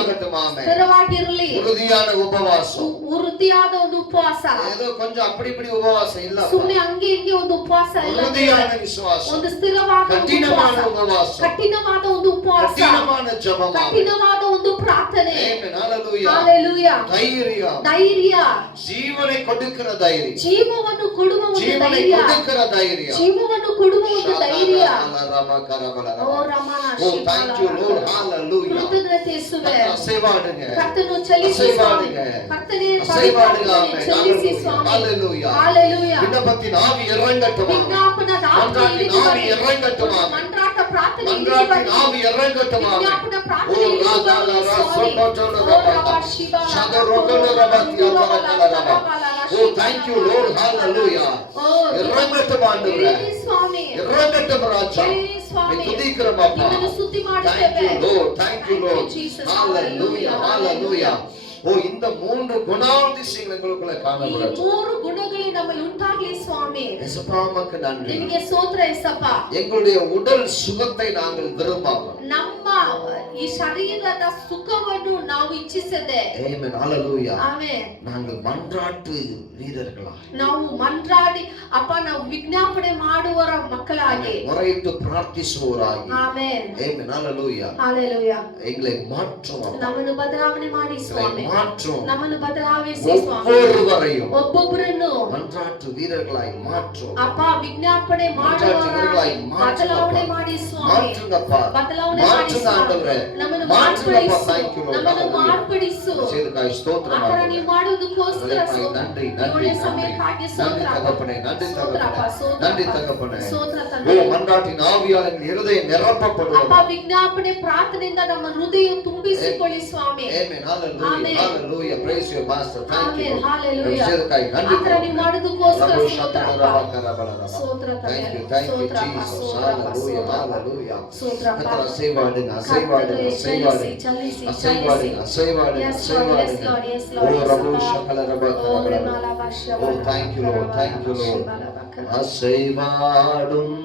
ಸ್ಥಿರವಾಗಿರಲಿ. ಉறுதியான ಉಪವಾಸ. ವೃದ್ಧಿಯಾದ ಒಂದು ಉಪವಾಸ. ஏதோ கொஞ்சம் அப்படி இப்படி ಉಪವಾಸ ಇಲ್ಲ. ಸುಮ್ಮನೆ ಹಂಗೆ ಹಿಂಗೆ ಒಂದು ಉಪವಾಸ ಇಲ್ಲ. ಉறுதியான ವಿಶ್ವಾಸ. ಒಂದು ಸ್ಥಿರವಾದ ಕಠಿಣವಾದ ಉಪವಾಸ. ಕಠಿಣವಾದ ಒಂದು ಉಪವಾಸ. ಕಠಿಣವಾದ ಜಪ. ಕಠಿಣವಾದ ಒಂದು ಪ್ರಾರ್ಥನೆ. ಆಮೆನ್. ಹalleluya. ಹalleluya. ಧೈರ್ಯ. ಜೀವனை கொடுக்கிற ಧೈರ್ಯ. ಜೀವವನ್ನು ಕೊಡುವ ಒಂದು ಜೀವனை ಧೈರ್ಯ. கொடுக்கிற ಧೈರ್ಯ. ಜೀವವನ್ನು ಕೊಡುವ ಒಂದು ಧೈರ್ಯ. ಓ ರಮಣ ಓ ಥ್ಯಾಂಕ್ ಯು ಲಾರ್ಡ್. ಹalleluya. ಕೃತಜ್ಞತೆ ಯೇಸುವೆ. ಅಸೈವಾಡುங்க. ಕರ್ತನು ಚಲಿಸಿ ಸ್ವಾಮಿ. ಕರ್ತನೇ ಚಲಿಸಿ ಸ್ವಾಮಿ. ಹalleluya. ಹalleluya. ವಿಜ್ಞಾಪತಿನ ಆವಿ ಇರಂಗಟ್ಟುಮಾ? ವಿಜ್ಞಾಪನದ ಆವಿ ಇರಂಗಟ್ಟುಮಾ? ಮಂತ್ರಾಟ ಪ್ರಾರ್ಥನೆ ಮಂತ್ರಾಟಿನ ಆವಿ ಇರಂಗಟ್ಟುಮಾ? ವಿಜ್ಞಾಪನ ಓ ಪ್ರಾರ್ಥನೆ ರಾಜಾಲ ಓ ಥ್ಯಾಂಕ್ ಯು ಲಾರ್ಡ್. hallelujah. ಇರಂಗಟ್ಟುಮ ಆಂಡವರೇ. ಸ್ವಾಮಿ. ಇರಂಗಟ್ಟುಮ ರಾಜ. ಸ್ವಾಮಿ. ತುದಿಕರಮಪ್ಪ. ನಿಮ್ಮನ್ನು ಸ್ತುತಿ Thank ಮಾಡುತ್ತೇವೆ. you Lord. Thank you Lord. Jesus. Hallelujah. Hallelujah. ஓ இந்த மூன்று குணாதிசயங்கள் எங்களுக்குள்ள ಈ காணப்படட்டும். ಮೂರು ಗುಣಗಳು ನಮ್ಮಲ್ಲಿ ಉಂಟಾಗಲಿ ಸ್ವಾಮಿ. இயேசுப்பா உமக்கு நன்றி. ನಿಮಗೆ ಸ್ತೋತ್ರ ಯೇಸಪ್ಪ. எங்களுடைய உடல் சுகத்தை நாங்கள் விரும்பாமல். ನಮ್ಮ ಈ ಶರೀರದ ಸುಖವನ್ನು ನಾವು ಇಚ್ಛಿಸದೆ. ಆಮೆನ್. ஹalleluya. ಆಮೆನ್. நாங்கள் மன்றாட்டு வீரர்களா. ನಾವು ಮಂತ್ರಾಡಿ ಅಪ್ಪ ನಾವು ವಿಜ್ಞಾಪನೆ ಮಾಡುವರ ಮಕ್ಕಳಾಗಿ. ಮೊರೆಯಿಟ್ಟು ಪ್ರಾರ್ಥಿಸುವವರಾಗಿ. ಆಮೆನ್. ಆಮೆನ್. ஹalleluya. ಹalleluya. எங்களை மாற்றும் அப்பா. ನಮ್ಮನ್ನು ಬದಲಾವಣೆ ಮಾಡಿ ಸ್ವಾಮಿ. மாற்றும். ನಮ್ಮನ್ನು ಬದಲಾಯಿಸಿ ಸ್ವಾಮಿ. ஒவ்வொருவரையும் ಒಬ್ಬೊಬ್ಬರನ್ನು மன்றாட்டு வீரர்களாய் மாற்றும். ಅಪ್ಪ ವಿಜ್ಞಾಪನೆ ಮಾಡುವವರಾಗಿ ಬದಲಾವಣೆ ಮಾಡಿ ಸ್ವಾಮಿ. மாற்றுங்கப்பா. ಬದಲಾವಣೆ ಮಾಡಿ மாற்றுங்க ஆண்டவரே. ನಮ್ಮನ್ನು மாற்றுங்கப்பா. ಮಾರ್ಪಡಿಸು. Thank you Lord. ನಮ್ಮನ್ನು ಮಾರ್ಪಡಿಸು. ಸೇದಕಾಯಿ ಸ್ತೋತ್ರ ಆತರ ಮಾಡುತ್ತೇವೆ. ನೀವು ಮಾಡುವುದಕ್ಕೋಸ್ಕರ நன்றி ಒಳ್ಳೆ ಸಮಯಕ್ಕಾಗಿ நன்றி ಸ್ತೋತ್ರ. தகப்பனே. நன்றி ಸ್ತೋತ್ರಪ್ಪ, தகப்பனே. ಸ್ತೋತ್ರಪ್ಪ. நன்றி தகப்பனே. ಸ್ತೋತ್ರ ஓ ತಂದೆ. மன்றாட்டின் ஆவியால் எங்கள் இருதயம் நிரப்பப்படுவது. ಅಪ್ಪ ವಿಜ್ಞಾಪನೆ ಪ್ರಾರ್ಥನೆಯಿಂದ ನಮ್ಮ ಹೃದಯ ತುಂಬಿಸಿಕೊಳ್ಳಿ ಸ್ವಾಮಿ. Amen. hallelujah. Amen. hallelujah. praise your master. thank you. Amen. hallelujah. ಸೇದಕಾಯಿ ನன்றಿ. ಆತರ ನೀವು ಮಾಡುವುದಕ್ಕೋಸ್ಕರ ಪ್ರಭು ಸ್ತೋತ್ರಪ್ಪ. ಶತರಬಕರಬಲರಬ. ಸ್ತೋತ್ರ ತಂದೆ. thank you. thank you ಸ್ತೋತ್ರಪ್ಪ, Jesus. ಸ್ತೋತ್ರಪ್ಪ, hallelujah. ಸ್ತೋತ್ರಪ್ಪ. hallelujah. ಸ್ತೋತ್ರಪ್ಪ. கர்த்தர் அசைவாடுங்க அசைவாடுங்க அசைவாடுங்க ಚಲಿಸಿ அசைவாடுங்க அசைவாடுங்க Yes Lord, yes அசைவாடுங்க. Lord, yes O Lord. ரபு ஷகலரபகரப. Oh, thank you Lord. thank you Lord. அசைவாடும்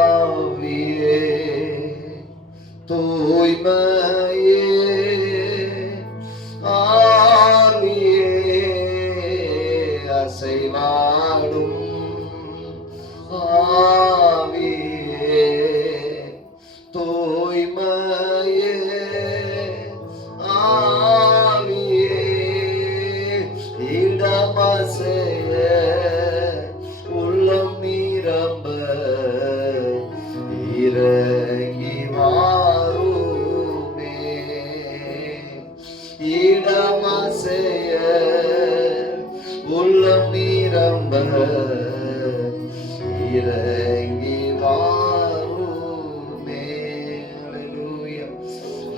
ஆவியே தூய்மையே ஆவியே அசைவாடும் ஆவியே தூய்மையே ஆவியே